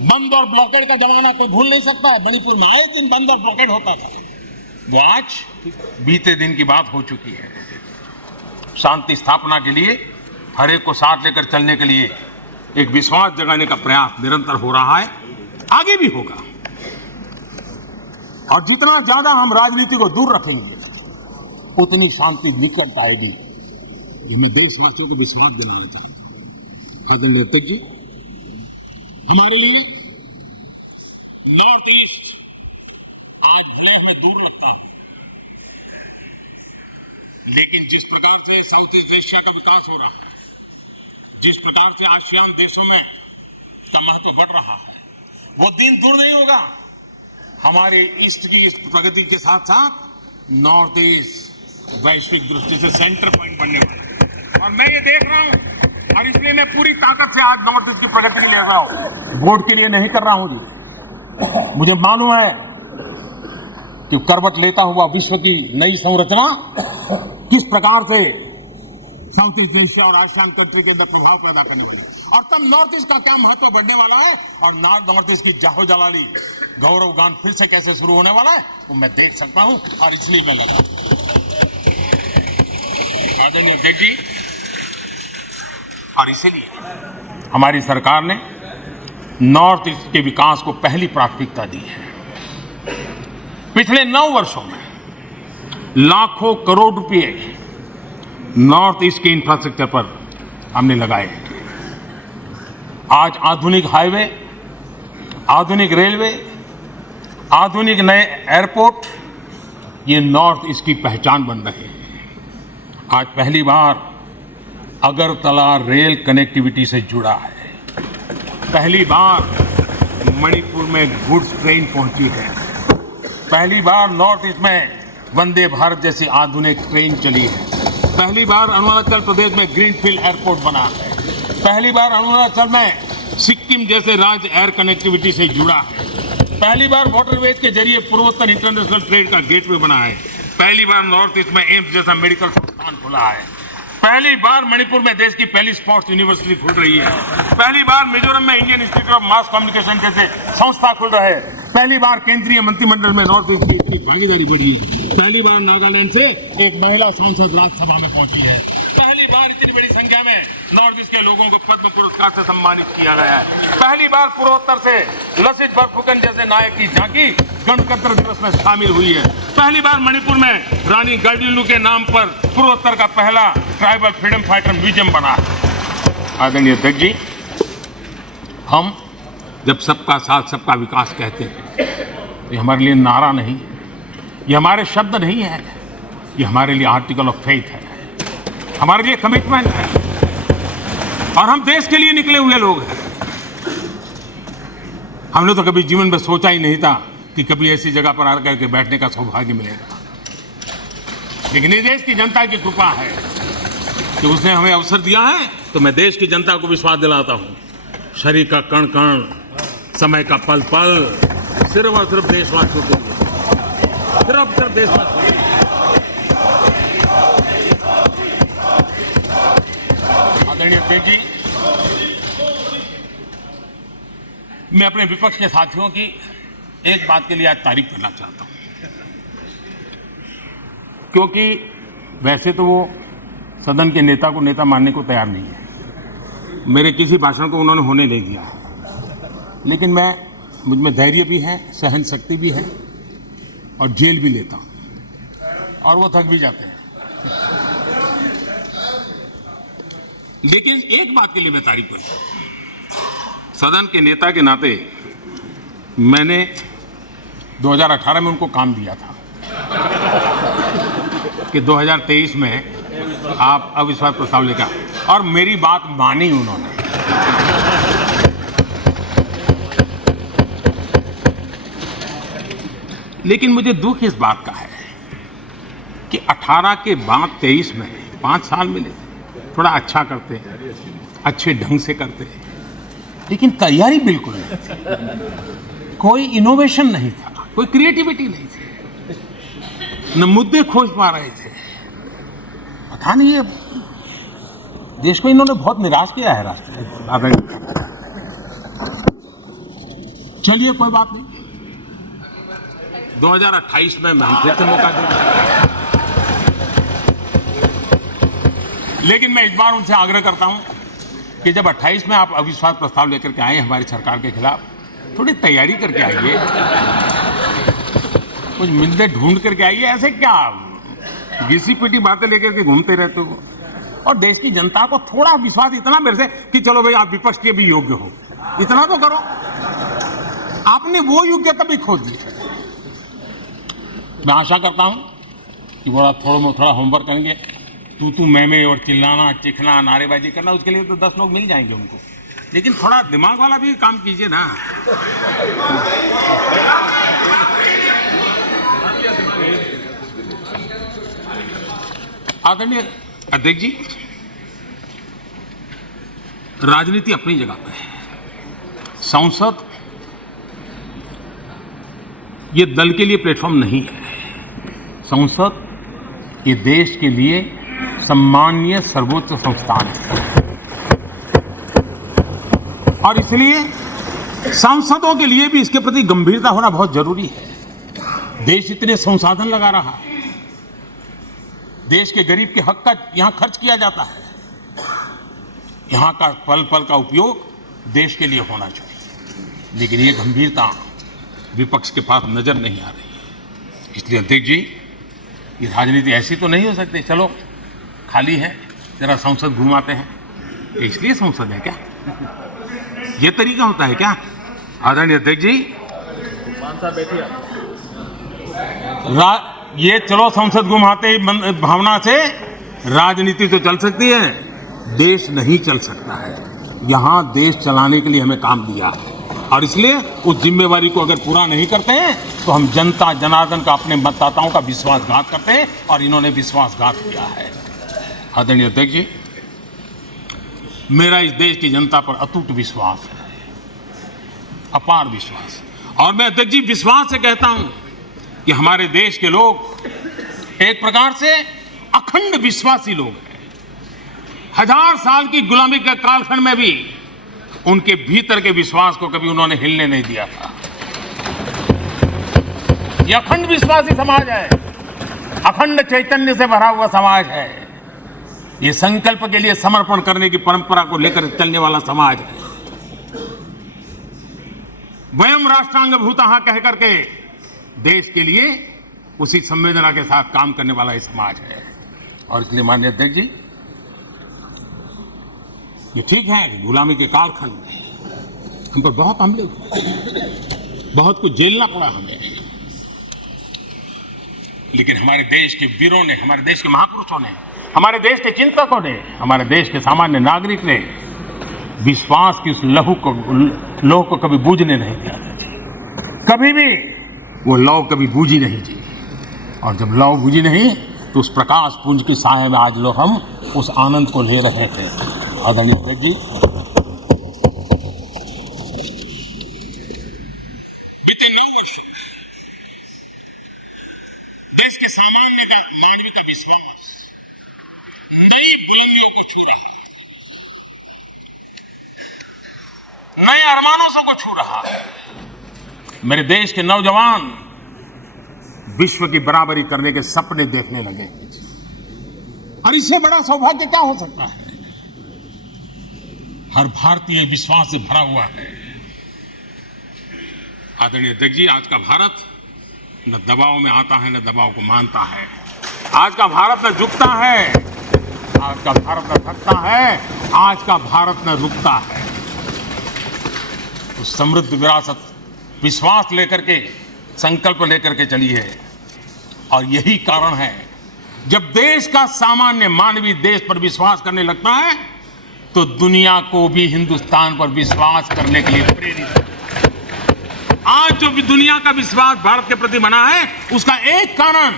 बंद और ब्लॉकेड का जमाना कोई भूल नहीं सकता। मणिपुर में आए दिन बंद और ब्लॉकेड होता था, वो आज बीते दिन की बात हो चुकी है। शांति स्थापना के लिए हर एक को साथ लेकर चलने के लिए एक विश्वास जगाने का प्रयास निरंतर हो रहा है, आगे भी होगा। और जितना ज्यादा हम राजनीति को दूर रखेंगे उतनी शांति निकट आएगी। ये मैं देशवासियों को विश्वास दिलाना चाहता हूं। आदरणीय अध्यक्ष जी, हमारे लिए नॉर्थ ईस्ट आज भले हमें दूर लगता है, लेकिन जिस प्रकार से साउथ ईस्ट एशिया का विकास हो रहा है, जिस प्रकार से आसियान देशों में का महत्व बढ़ रहा है, वो दिन दूर नहीं होगा। हमारे ईस्ट की इस प्रगति के साथ साथ नॉर्थ ईस्ट वैश्विक दृष्टि से सेंटर पॉइंट बनने वाला है। और मैं ये देख रहा हूं और इसलिए मैं पूरी ताकत से आज नॉर्थ ईस्ट की प्रगति के लिए लग रहा हूं। वोट के लिए नहीं कर रहा हूं जी। मुझे मालूम है कि करवट लेता हुआ विश्व की नई संरचना किस प्रकार से साउथ ईस्ट एशिया और आसियान कंट्री के अंदर प्रभाव पैदा करने वाली है, और तब नॉर्थ ईस्ट का क्या महत्व बढ़ने वाला है, और नॉर्थ ईस्ट की जाहो जलाली गौरव गान फिर से कैसे शुरू होने वाला है, वो मैं देख सकता हूं और इसलिए मैं लगा। आदरणीय अध्यक्ष जी, और इसीलिए हमारी सरकार ने नॉर्थ ईस्ट के विकास को पहली प्राथमिकता दी है। पिछले 9 वर्षों में लाखों करोड़ रुपए नॉर्थ ईस्ट के इंफ्रास्ट्रक्चर पर हमने लगाए। आज आधुनिक हाईवे, आधुनिक रेलवे, आधुनिक नए एयरपोर्ट, ये नॉर्थ ईस्ट की पहचान बन रहे हैं। आज पहली बार अगरतला रेल कनेक्टिविटी से जुड़ा है। पहली बार मणिपुर में गुड्स ट्रेन पहुंची है। पहली बार नॉर्थ ईस्ट में वंदे भारत जैसी आधुनिक ट्रेन चली है। पहली बार अरुणाचल प्रदेश में ग्रीनफील्ड एयरपोर्ट बना है। पहली बार अरुणाचल में सिक्किम जैसे राज्य एयर कनेक्टिविटी से जुड़ा है। पहली बार वाटरवेज के जरिए पूर्वोत्तर इंटरनेशनल ट्रेड का गेटवे बना है। पहली बार नॉर्थ ईस्ट में एम्स जैसा मेडिकल संस्थान खुला है। पहली बार मणिपुर में देश की पहली स्पोर्ट्स यूनिवर्सिटी खुल रही है। पहली बार मिजोरम में Indian institute of mass communication जैसे संस्था खुल रहे हैं। पहली बार केंद्रीय मंत्रिमंडल में नॉर्थ ईस्ट की इतनी भागीदारी बढ़ी है। पहली बार नागालैंड से एक महिला सांसद राज्यसभा में पहुंची है। पहली बार इतनी बड़ी संख्या में नॉर्थ ईस्ट के लोगों को पद्म पुरस्कार से सम्मानित किया गया है। पहली बार पूर्वोत्तर से लसित बरफुकन जैसे नायक की झांकी गणतंत्र दिवस में शामिल हुई है। पहली बार मणिपुर में रानी गाइडिंलिउ के नाम पर पूर्वोत्तर का पहला ट्राइबल फ्रीडम फाइटर म्यूजियम बना है। आदरणीय अध्यक्ष जी, हम जब सबका साथ सबका विकास कहते हैं, ये हमारे लिए नारा नहीं है, ये हमारे शब्द नहीं है, ये हमारे लिए आर्टिकल ऑफ फेथ है, हमारे लिए कमिटमेंट है, और हम देश के लिए निकले हुए लोग हैं। हमने तो कभी जीवन में सोचा ही नहीं था कि कभी ऐसी जगह पर आकर के बैठने का सौभाग्य मिलेगा, लेकिन इस देश की जनता की कृपा है कि उसने हमें अवसर दिया है। तो मैं देश की जनता को विश्वास दिलाता हूं, शरीर का कण कण, समय का पल पल सिर्फ और सिर्फ देशवासियों के लिए, सिर्फ देशवासियों के लिए। आदरणीय अध्यक्ष जी, मैं अपने विपक्ष के साथियों की एक बात के लिए आज तारीफ करना चाहता हूं, क्योंकि वैसे तो वो सदन के नेता को नेता मानने को तैयार नहीं है। मेरे किसी भाषण को उन्होंने होने नहीं दिया, लेकिन मुझ में धैर्य भी है, सहन शक्ति भी है, और जेल भी लेता हूं, और वो थक भी जाते हैं। लेकिन एक बात के लिए मैं तारीफ करता हूं, सदन के नेता के नाते मैंने 2018 में उनको काम दिया था कि 2023 में आप अविश्वास प्रस्ताव लेकर, और मेरी बात मानी उन्होंने। लेकिन मुझे दुख इस बात का है कि 18 के बाद 23 में 5 साल मिले, थोड़ा अच्छा करते, अच्छे ढंग से करते, लेकिन तैयारी बिल्कुल नहीं थी, कोई इनोवेशन नहीं था, कोई क्रिएटिविटी नहीं थी, न मुद्दे खोज पा रहे थे। पता नहीं ये देश को इन्होंने बहुत निराश किया है राष्ट्र। चलिए कोई बात नहीं, 2028 में मैं फिर से मौका दूंगा। लेकिन मैं इस बार उनसे आग्रह करता हूं कि जब 28 में आप अविश्वास प्रस्ताव लेकर के आए हमारी सरकार के खिलाफ, थोड़ी तैयारी करके आइए, कुछ मुद्दे ढूंढ करके आइए। ऐसे क्या घिसी पिटी बातें लेकर के घूमते रहते हो? और देश की जनता को थोड़ा विश्वास इतना मेरे से कि चलो भाई आप विपक्ष के भी योग्य हो, इतना तो करो। आपने वो योग्यता भी खो दी। मैं आशा करता हूं कि थोड़ा होमवर्क करेंगे। तू मैं और चिल्लाना, चिखना, नारेबाजी करना, उसके लिए तो 10 लोग मिल जाएंगे उनको, लेकिन थोड़ा दिमाग वाला भी काम कीजिए ना। आदरणीय अध्यक्ष जी, राजनीति अपनी जगह पर है। संसद ये दल के लिए प्लेटफॉर्म नहीं है। संसद ये देश के लिए सम्मानीय सर्वोच्च संस्थान है, और इसलिए सांसदों के लिए भी इसके प्रति गंभीरता होना बहुत जरूरी है। देश इतने संसाधन लगा रहा है, देश के गरीब के हक का यहां खर्च किया जाता है, यहां का पल पल का उपयोग देश के लिए होना चाहिए, लेकिन ये गंभीरता विपक्ष के पास नजर नहीं आ रही। इसलिए अध्यक्ष जी, ये राजनीति ऐसी तो नहीं हो सकती, चलो खाली है जरा संसद घुमाते हैं, इसलिए संसद है क्या? ये तरीका होता है क्या? आदरणीय अध्यक्ष जी, ये चलो संसद घुमाते भावना से राजनीति तो चल सकती है, देश नहीं चल सकता है। यहां देश चलाने के लिए हमें काम दिया है, और इसलिए उस जिम्मेवारी को अगर पूरा नहीं करते हैं तो हम जनता जनार्दन का, अपने मतदाताओं का विश्वासघात करते हैं, और इन्होंने विश्वासघात किया है। आदरणीय अध्यक्ष जी, मेरा इस देश की जनता पर अटूट विश्वास है, अपार विश्वास। और मैं अध्यक्ष जी विश्वास से कहता हूं कि हमारे देश के लोग एक प्रकार से अखंड विश्वासी लोग हैं। 1000 साल की गुलामी के कालखंड में भी उनके भीतर के विश्वास को कभी उन्होंने हिलने नहीं दिया था। यह अखंड विश्वासी समाज है, अखंड चैतन्य से भरा हुआ समाज है। ये संकल्प के लिए समर्पण करने की परंपरा को लेकर चलने वाला समाज है। वयम राष्ट्रांग भूतः कह करके देश के लिए उसी संवेदना के साथ काम करने वाला ये समाज है। और इसलिए माननीय अध्यक्ष जी, ये ठीक है कि गुलामी के कालखंड में हम पर बहुत हमले हुए, बहुत कुछ झेलना पड़ा हमें, लेकिन हमारे देश के वीरों ने, हमारे देश के महापुरुषों ने, हमारे देश के चिंतकों ने, हमारे देश के सामान्य नागरिक ने विश्वास की उस लौ को कभी बूझने नहीं दिया। कभी भी वो लौ कभी बूझी नहीं थी, और जब लौ बूझी नहीं तो उस प्रकाश पुंज के साए में आज लोग हम उस आनंद को ले रहे थे। आदरणीय अध्यक्ष जी, देश के सामान्य नागरिक का विश्वास नई बुलंदियों को छू रहा है, नए अरमानों से को छू रहा है। मेरे देश के नौजवान विश्व की बराबरी करने के सपने देखने लगे, और इससे बड़ा सौभाग्य क्या हो सकता है? हर भारतीय विश्वास से भरा हुआ है। आदरणीय अध्यक्ष जी, आज का भारत न दबाव में आता है, न दबाव को मानता है। आज का भारत न झुकता है, आज का भारत न थकता है, आज का भारत न रुकता है। उस समृद्ध विरासत, विश्वास लेकर के, संकल्प लेकर के चली है। और यही कारण है, जब देश का सामान्य मानवीय देश पर विश्वास करने लगता है तो दुनिया को भी हिंदुस्तान पर विश्वास करने के लिए प्रेरित है। आज जो भी दुनिया का विश्वास भारत के प्रति बना है, उसका एक कारण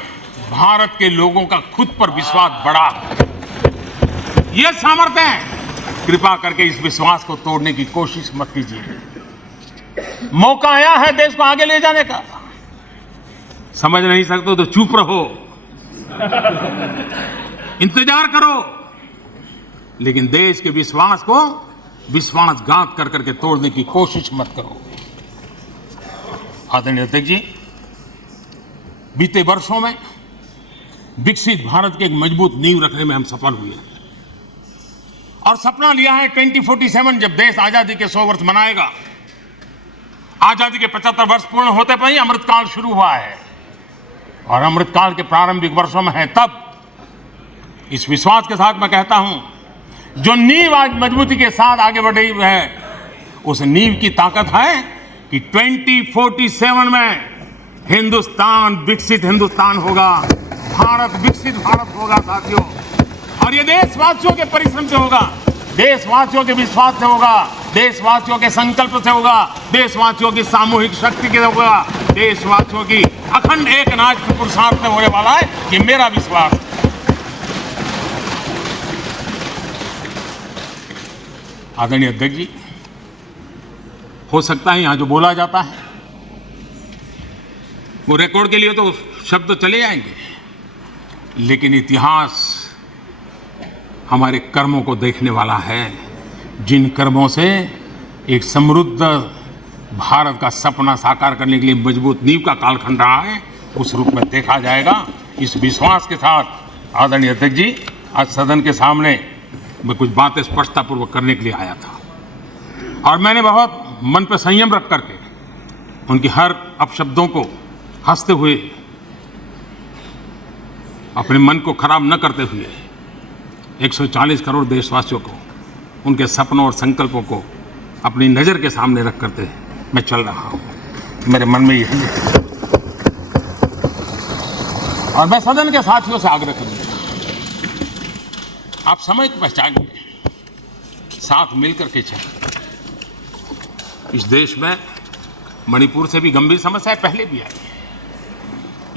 भारत के लोगों का खुद पर विश्वास बढ़ा। यह सामर्थ्य है। कृपा करके इस विश्वास को तोड़ने की कोशिश मत कीजिए। मौका आया है देश को आगे ले जाने का। समझ नहीं सकते तो चुप रहो, इंतजार करो, लेकिन देश के विश्वास को विश्वासघात कर करके तोड़ने की कोशिश मत करो। आदरणीय अध्यक्ष जी, बीते वर्षों में विकसित भारत की एक मजबूत नींव रखने में हम सफल हुए हैं और सपना लिया है 2047 जब देश आजादी के 100 वर्ष मनाएगा। आजादी के 75 वर्ष पूर्ण होते पर ही अमृतकाल शुरू हुआ है और अमृतकाल के प्रारंभिक वर्षों में है। तब इस विश्वास के साथ मैं कहता हूं, जो नींव आज मजबूती के साथ आगे बढ़ रही है, उस नींव की ताकत है कि 2047 में हिंदुस्तान विकसित हिंदुस्तान होगा, भारत विकसित भारत होगा साथियों। और ये देशवासियों के परिश्रम से होगा, देशवासियों के विश्वास से होगा, देशवासियों के संकल्प से होगा, देशवासियों की सामूहिक शक्ति से होगा, देशवासियों की अखंड एक नाच के पुरुषार्थ से होने वाला है। ये मेरा विश्वास है। आदरणीय अध्यक्ष जी, हो सकता है यहां जो बोला जाता है वो रिकॉर्ड के लिए तो शब्द चले जाएंगे, लेकिन इतिहास हमारे कर्मों को देखने वाला है। जिन कर्मों से एक समृद्ध भारत का सपना साकार करने के लिए मजबूत नींव का कालखंड रहा है, उस रूप में देखा जाएगा। इस विश्वास के साथ आदरणीय अध्यक्ष जी, आज सदन के सामने मैं कुछ बातें स्पष्टतापूर्वक करने के लिए आया था और मैंने बहुत मन पर संयम रख करके उनकी हर अपशब्दों को हंसते हुए, अपने मन को खराब न करते हुए 140 करोड़ देशवासियों को, उनके सपनों और संकल्पों को अपनी नज़र के सामने रख करते मैं चल रहा हूँ। मेरे मन में यही है और मैं सदन के साथियों से आग्रह करूँगा, आप समय को पहचानिए, साथ मिलकर के चलें। इस देश में मणिपुर से भी गंभीर समस्याएं पहले भी आई हैं,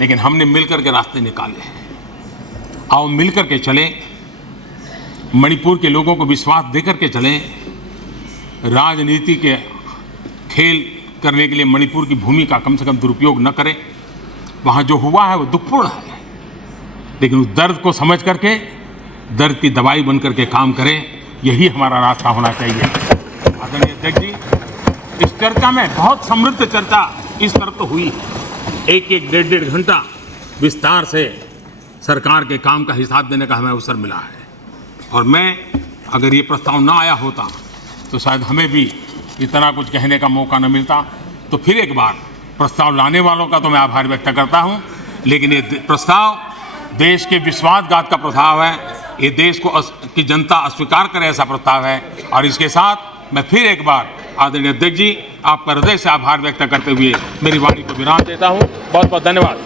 लेकिन हमने मिलकर के रास्ते निकाले हैं। आओ मिलकर के चलें, मणिपुर के लोगों को विश्वास देकर के चलें। राजनीति के खेल करने के लिए मणिपुर की भूमि का कम से कम दुरुपयोग न करें। वहाँ जो हुआ है वो दुखपूर्ण है, लेकिन उस दर्द को समझ करके दर्द की दवाई बन करके काम करें। यही हमारा रास्ता होना चाहिए। आदरणीय अध्यक्ष जी, इस चर्चा में बहुत समृद्ध चर्चा इस तरफ तो हुई है। एक डेढ़ घंटा विस्तार से सरकार के काम का हिसाब देने का हमें अवसर मिला है और मैं अगर ये प्रस्ताव ना आया होता तो शायद हमें भी इतना कुछ कहने का मौका न मिलता। तो फिर एक बार प्रस्ताव लाने वालों का तो मैं आभार व्यक्त करता हूँ, लेकिन ये प्रस्ताव देश के विश्वासघात का प्रस्ताव है। ये देश को की जनता अस्वीकार करे ऐसा प्रस्ताव है। और इसके साथ मैं फिर एक बार आदरणीय अध्यक्ष जी, आपका हृदय से आभार व्यक्त करते हुए मेरी वाणी को विराम देता हूँ। बहुत बहुत धन्यवाद।